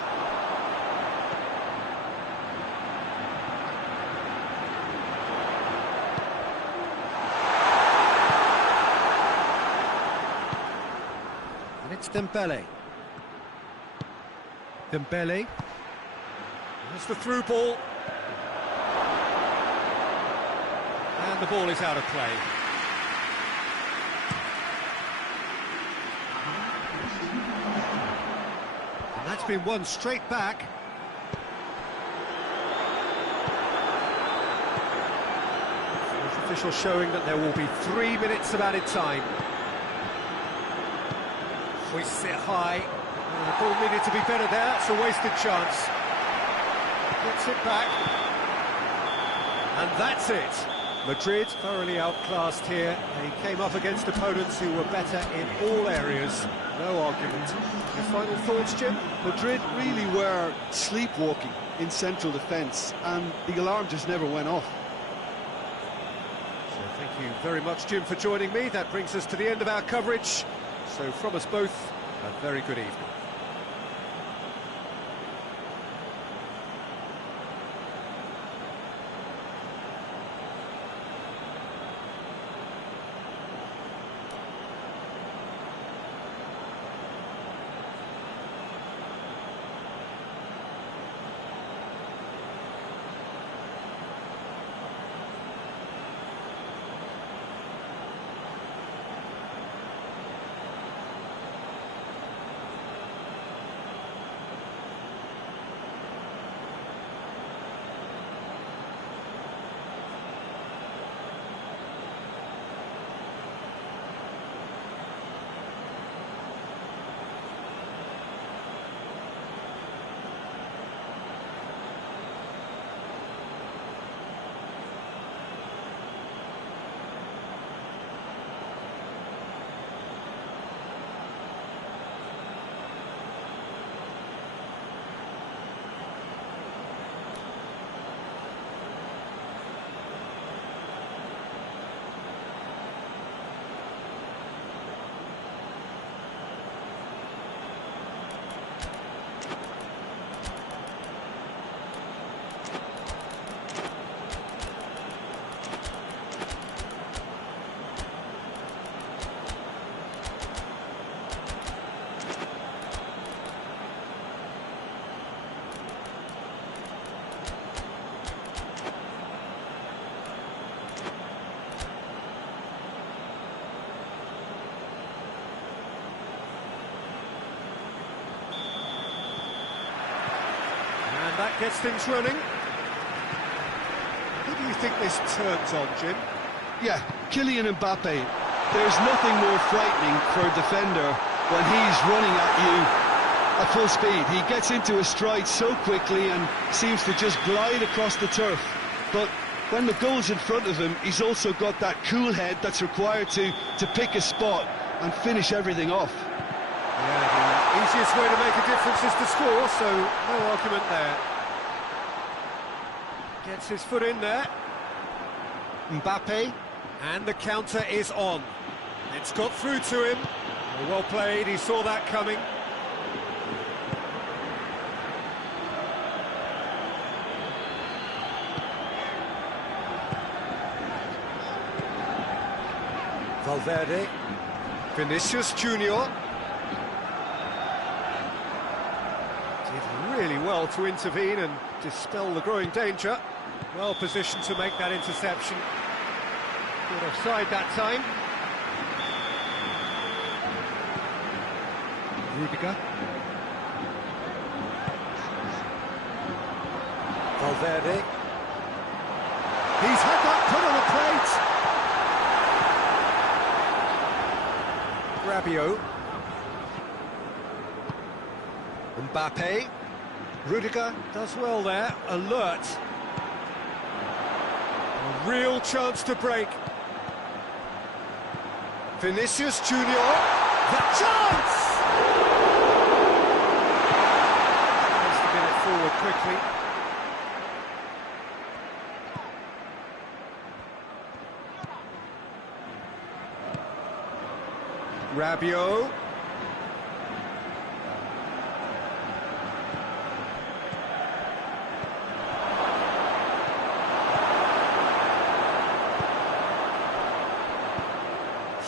And it's Dembele. Dembele. There's the through ball. And the ball is out of play. And that's been won straight back. Fourth official showing that there will be 3 minutes of added time. Hoists it high. Oh, the ball needed to be better there. It's a wasted chance. Gets it back. And that's it. Madrid thoroughly outclassed here. They came up against opponents who were better in all areas. No argument. Your final thoughts, Jim? Madrid really were sleepwalking in central defence, and the alarm just never went off. So thank you very much, Jim, for joining me. That brings us to the end of our coverage. So from us both, a very good evening. That gets things running. Who do you think this turns on, Jim? Yeah, Kylian Mbappe. There's nothing more frightening for a defender when he's running at you at full speed. He gets into a stride so quickly and seems to just glide across the turf. But when the goal's in front of him, he's also got that cool head that's required to pick a spot and finish everything off. Yeah, the easiest way to make a difference is to score, so no argument there. Gets his foot in there. Mbappe, and the counter is on. It's got through to him. Well played, he saw that coming. Valverde. Vinicius Junior. Did really well to intervene and dispel the growing danger. Well positioned to make that interception. Good offside that time. Rudiger. Valverde. He's had that put on a plate. Rabiot. Mbappe. Rudiger does well there, alert. A real chance to break. Vinicius Junior. The chance! Tries to get it forward quickly. Rabiot.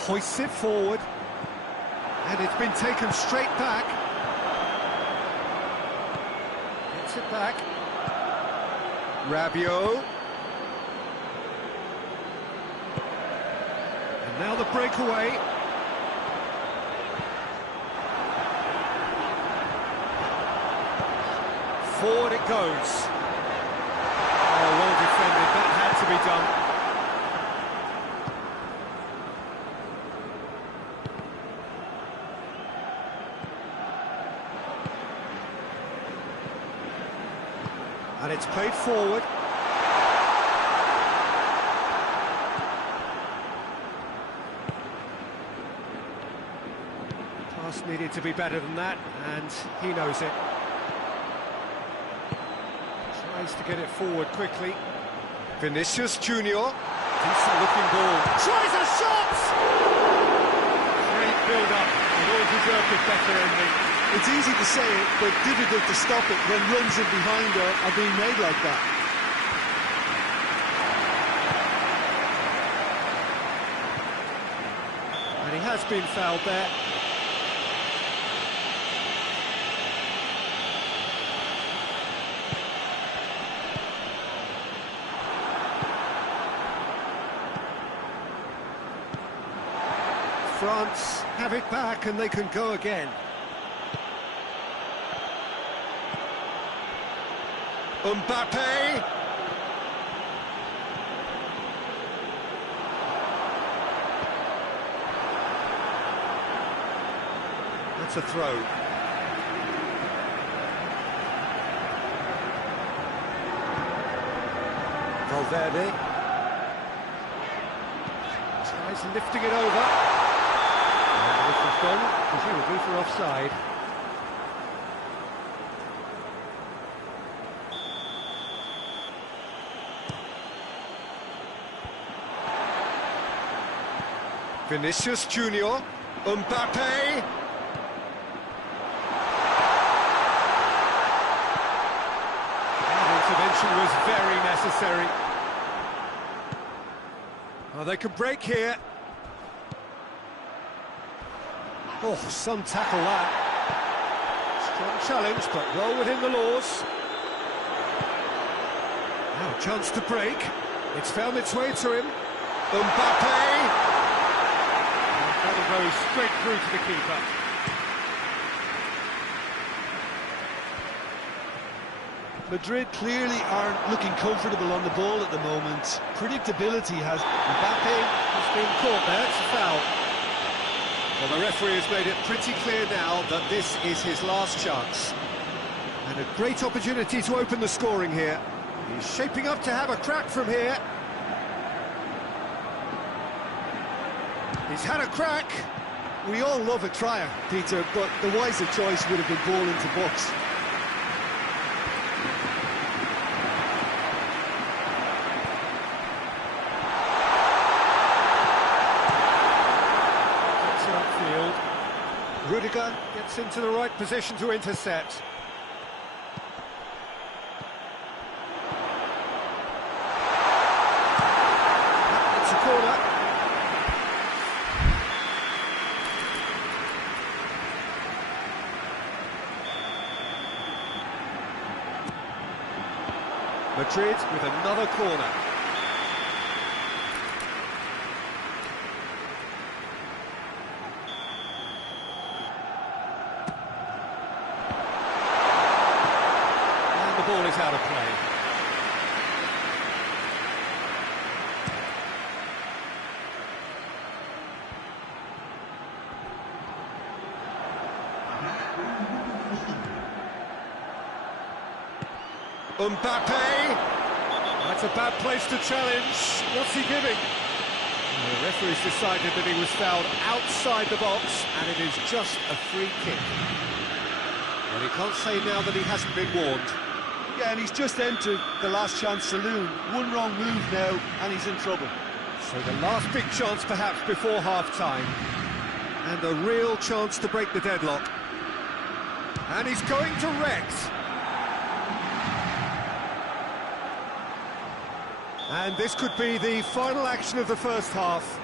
Hoists it forward, and it's been taken straight back. Gets it back. Rabiot. And now the breakaway. Forward it goes. Oh, well defended, that had to be done. And it's played forward. Pass needed to be better than that, and he knows it. Tries to get it forward quickly. Vinicius Junior. Decent looking ball. Tries a shot! Great build-up, and all deserved a better ending. It's easy to say it, but difficult to stop it when runs in behind are being made like that. And he has been fouled there. France have it back and they can go again. Mbappe. That's a throw. Valverde. Tries lifting it over. And this is gone, presumably for offside. Vinicius Junior, Mbappe. That intervention was very necessary. Oh, they could break here. Oh, some tackle that. Strong challenge, but well within the laws. Now a chance to break. It's found its way to him. Mbappe. That'll go straight through to the keeper. Madrid clearly aren't looking comfortable on the ball at the moment. Predictability has... Mbappe has been caught there, it's a foul. Well, the referee has made it pretty clear now that this is his last chance. And a great opportunity to open the scoring here. He's shaping up to have a crack from here. He's had a crack. We all love a trier, Peter, but the wiser choice would have been ball into box. It's upfield. Rudiger gets into the right position to intercept. It's a corner. Madrid with another corner. And the ball is out of play. Mbappe! That's a bad place to challenge. What's he giving? The referee's decided that he was fouled outside the box, and it is just a free kick. Well, he can't say now that he hasn't been warned. Yeah, and he's just entered the last chance saloon. One wrong move now, and he's in trouble. So the last big chance perhaps before half-time. And a real chance to break the deadlock. And he's going to Rex. And this could be the final action of the first half.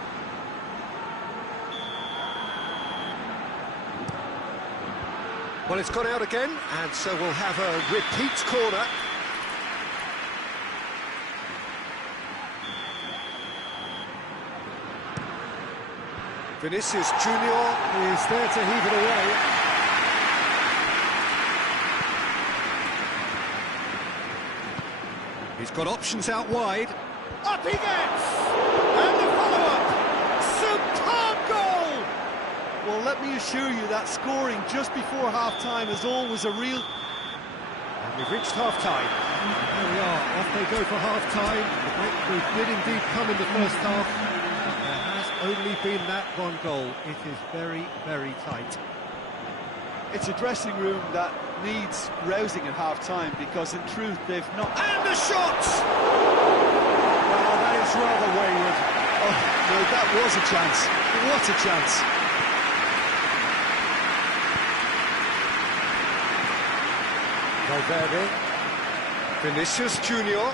Well, it's gone out again, and so we'll have a repeat corner. Vinicius Junior is there to heave it away. He's got options out wide. Up he gets! And the follow-up! Superb goal! Well, let me assure you that scoring just before half-time is always a real... And we've reached half-time. There we are, off they go for half-time. The breakthrough did indeed come in the first half, but there has only been that one goal. It is very, very tight. It's a dressing room that needs rousing at half-time, because in truth they've not... And the shot! Well, that is rather wayward. Oh, no, that was a chance. What a chance. Valverde. Vinicius Junior.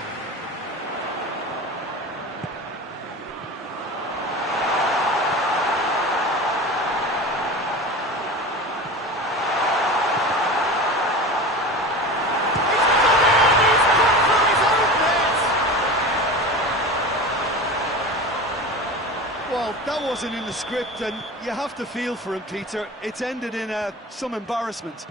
Well, that wasn't in the script, and you have to feel for him, Peter. It's ended in some embarrassment.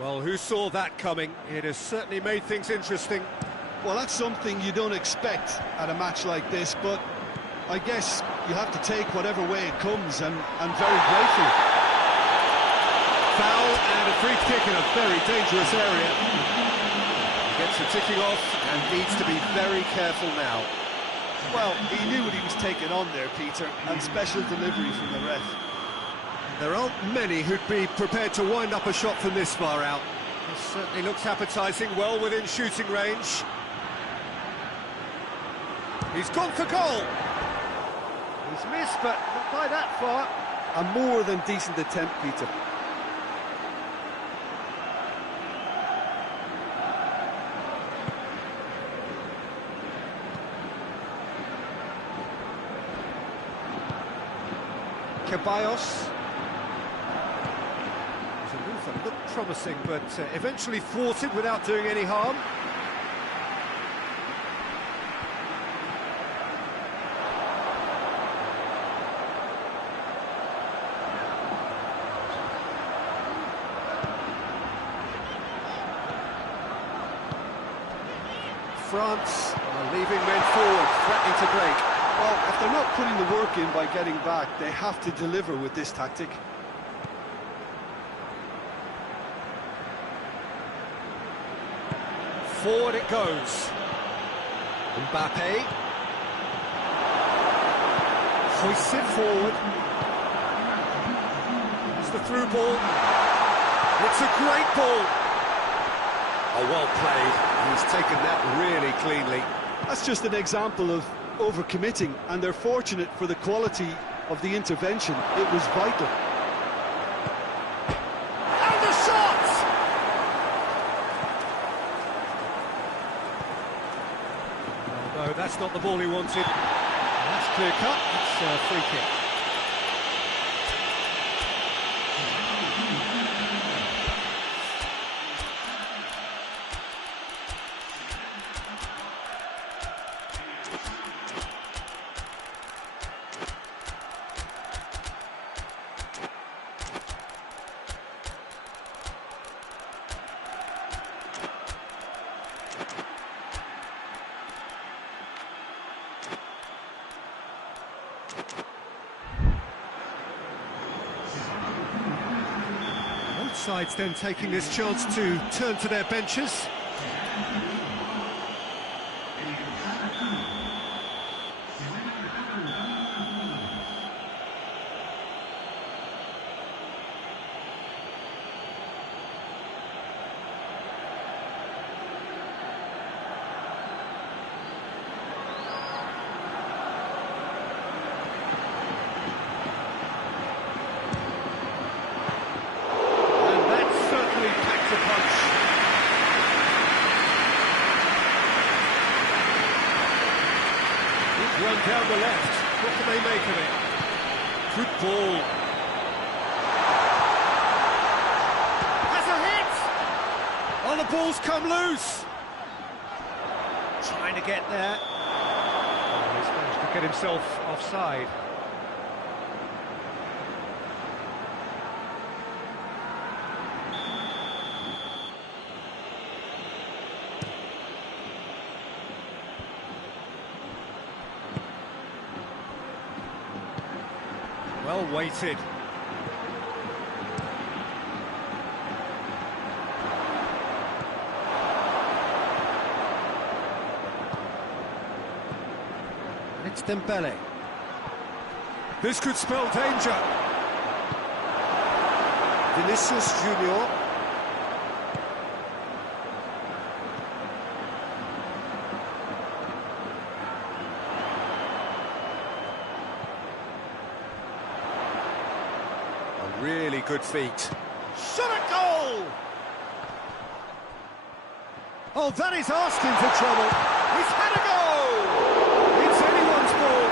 Well, who saw that coming? It has certainly made things interesting. Well, that's something you don't expect at a match like this, but I guess you have to take whatever way it comes, and I'm very grateful. Foul and a free kick in a very dangerous area. He gets the ticking off and needs to be very careful now. Well, he knew what he was taking on there, Peter, and special delivery from the ref. There aren't many who'd be prepared to wind up a shot from this far out. This certainly looks appetising, well within shooting range. He's gone for goal. He's missed, but not by that far. A more than decent attempt, Peter. Ceballos. The move that looked promising, but eventually thwarted without doing any harm. France are leaving men forward, threatening to break. Well, if they're not putting the work in by getting back, they have to deliver with this tactic. Forward it goes. Mbappe. Hoists it forward. It's the through ball. It's a great ball. Oh, well played. He's taken that really cleanly. That's just an example of overcommitting, and they're fortunate for the quality of the intervention. It was vital. And the shot! Oh, no, that's not the ball he wanted. That's clear cut. It's a free kick. sides then taking this chance to turn to their benches. One down the left. What can they make of it? Good ball. Has a hit! Oh, the ball's come loose. Trying to get there. Oh, he's managed to get himself offside. Well weighted. It's Dembele. This could spell danger. Vinicius Junior. Really good feet. Shot a goal! Oh, that is asking for trouble. He's had a goal! It's anyone's ball.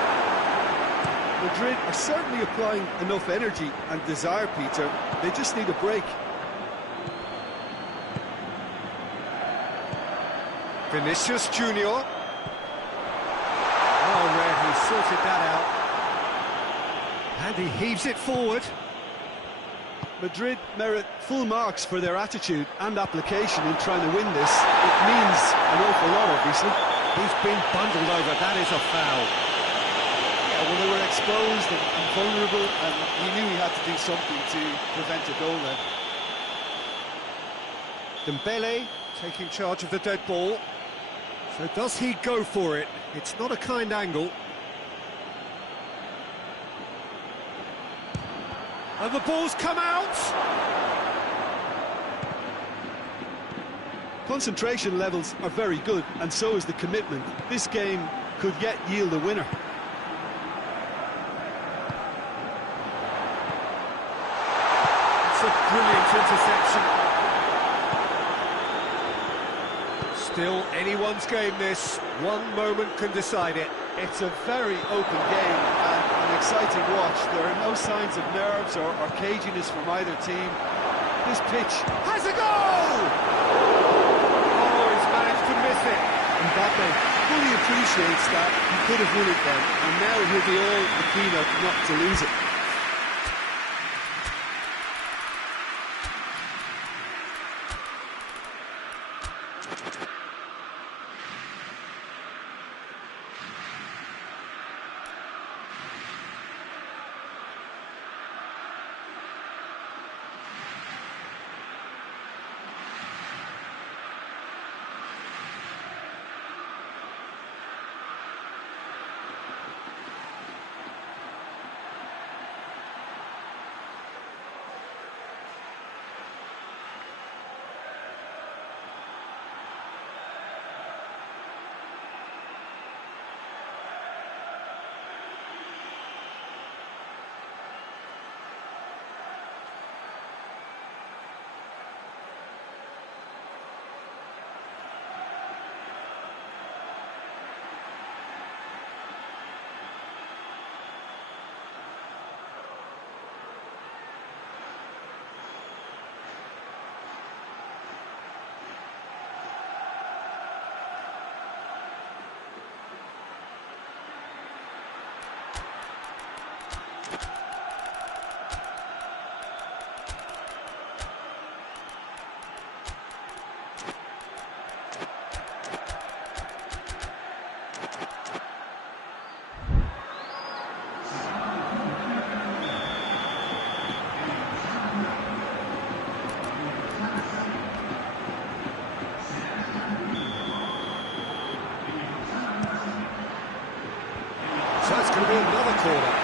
Madrid are certainly applying enough energy and desire, Peter. They just need a break. Vinicius Junior. Well read, he sorted that out. And he heaves it forward. Madrid merit full marks for their attitude and application in trying to win this. It means an awful lot, obviously. He's been bundled over, that is a foul. Yeah, well, they were exposed and vulnerable, and he knew he had to do something to prevent a goal then. Dembele taking charge of the dead ball. So does he go for it? It's not a kind angle. And the ball's come out! Concentration levels are very good, and so is the commitment. This game could yet yield a winner. It's a brilliant interception. Still anyone's game this. One moment can decide it. It's a very open game and an exciting watch. There are no signs of nerves or caginess from either team. This pitch Has a goal! Oh, he's managed to miss it. Mbappe fully appreciates that he could have won it then, and now he'll be all the keener not to lose it. corner.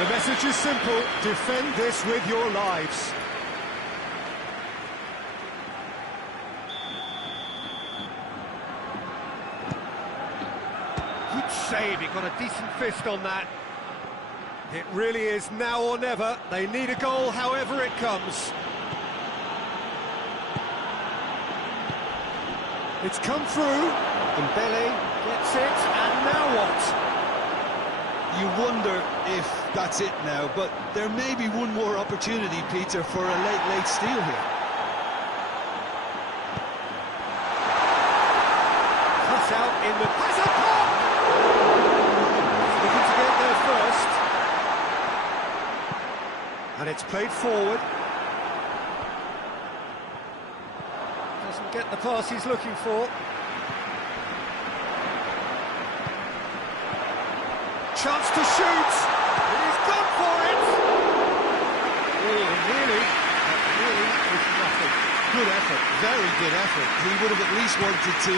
The message is simple: defend this with your lives. Good save, he got a decent fist on that. It really is now or never. They need a goal however it comes. It's come through. Dembele gets it, and now what? You wonder if that's it now, but there may be one more opportunity, Peter, for a late steal here. Cut out in the... Has a pop! Looking to get there first. And it's played forward. Doesn't get the pass he's looking for. Chance to shoot! He's gone for it! Oh, really? That really is nothing. Good effort, very good effort. He would have at least wanted to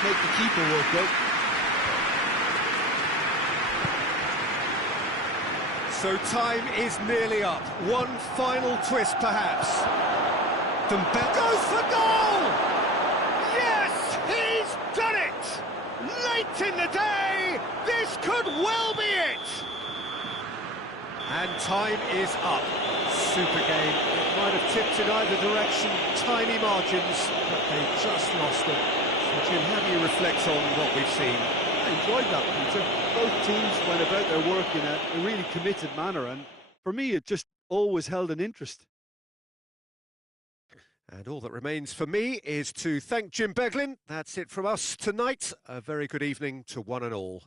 make the keeper work out. So time is nearly up. One final twist, perhaps. Dembele goes for goal! Yes, he's done it! Late in the day, this could well be it! And time is up. Super game. It might have tipped in either direction, tiny margins, but they just lost it. So Jim, how do you reflect on what we've seen? I enjoyed that, Peter. Both teams went about their work in a really committed manner, and for me it just always held an interest. And all that remains for me is to thank Jim Beglin. That's it from us tonight. A very good evening to one and all.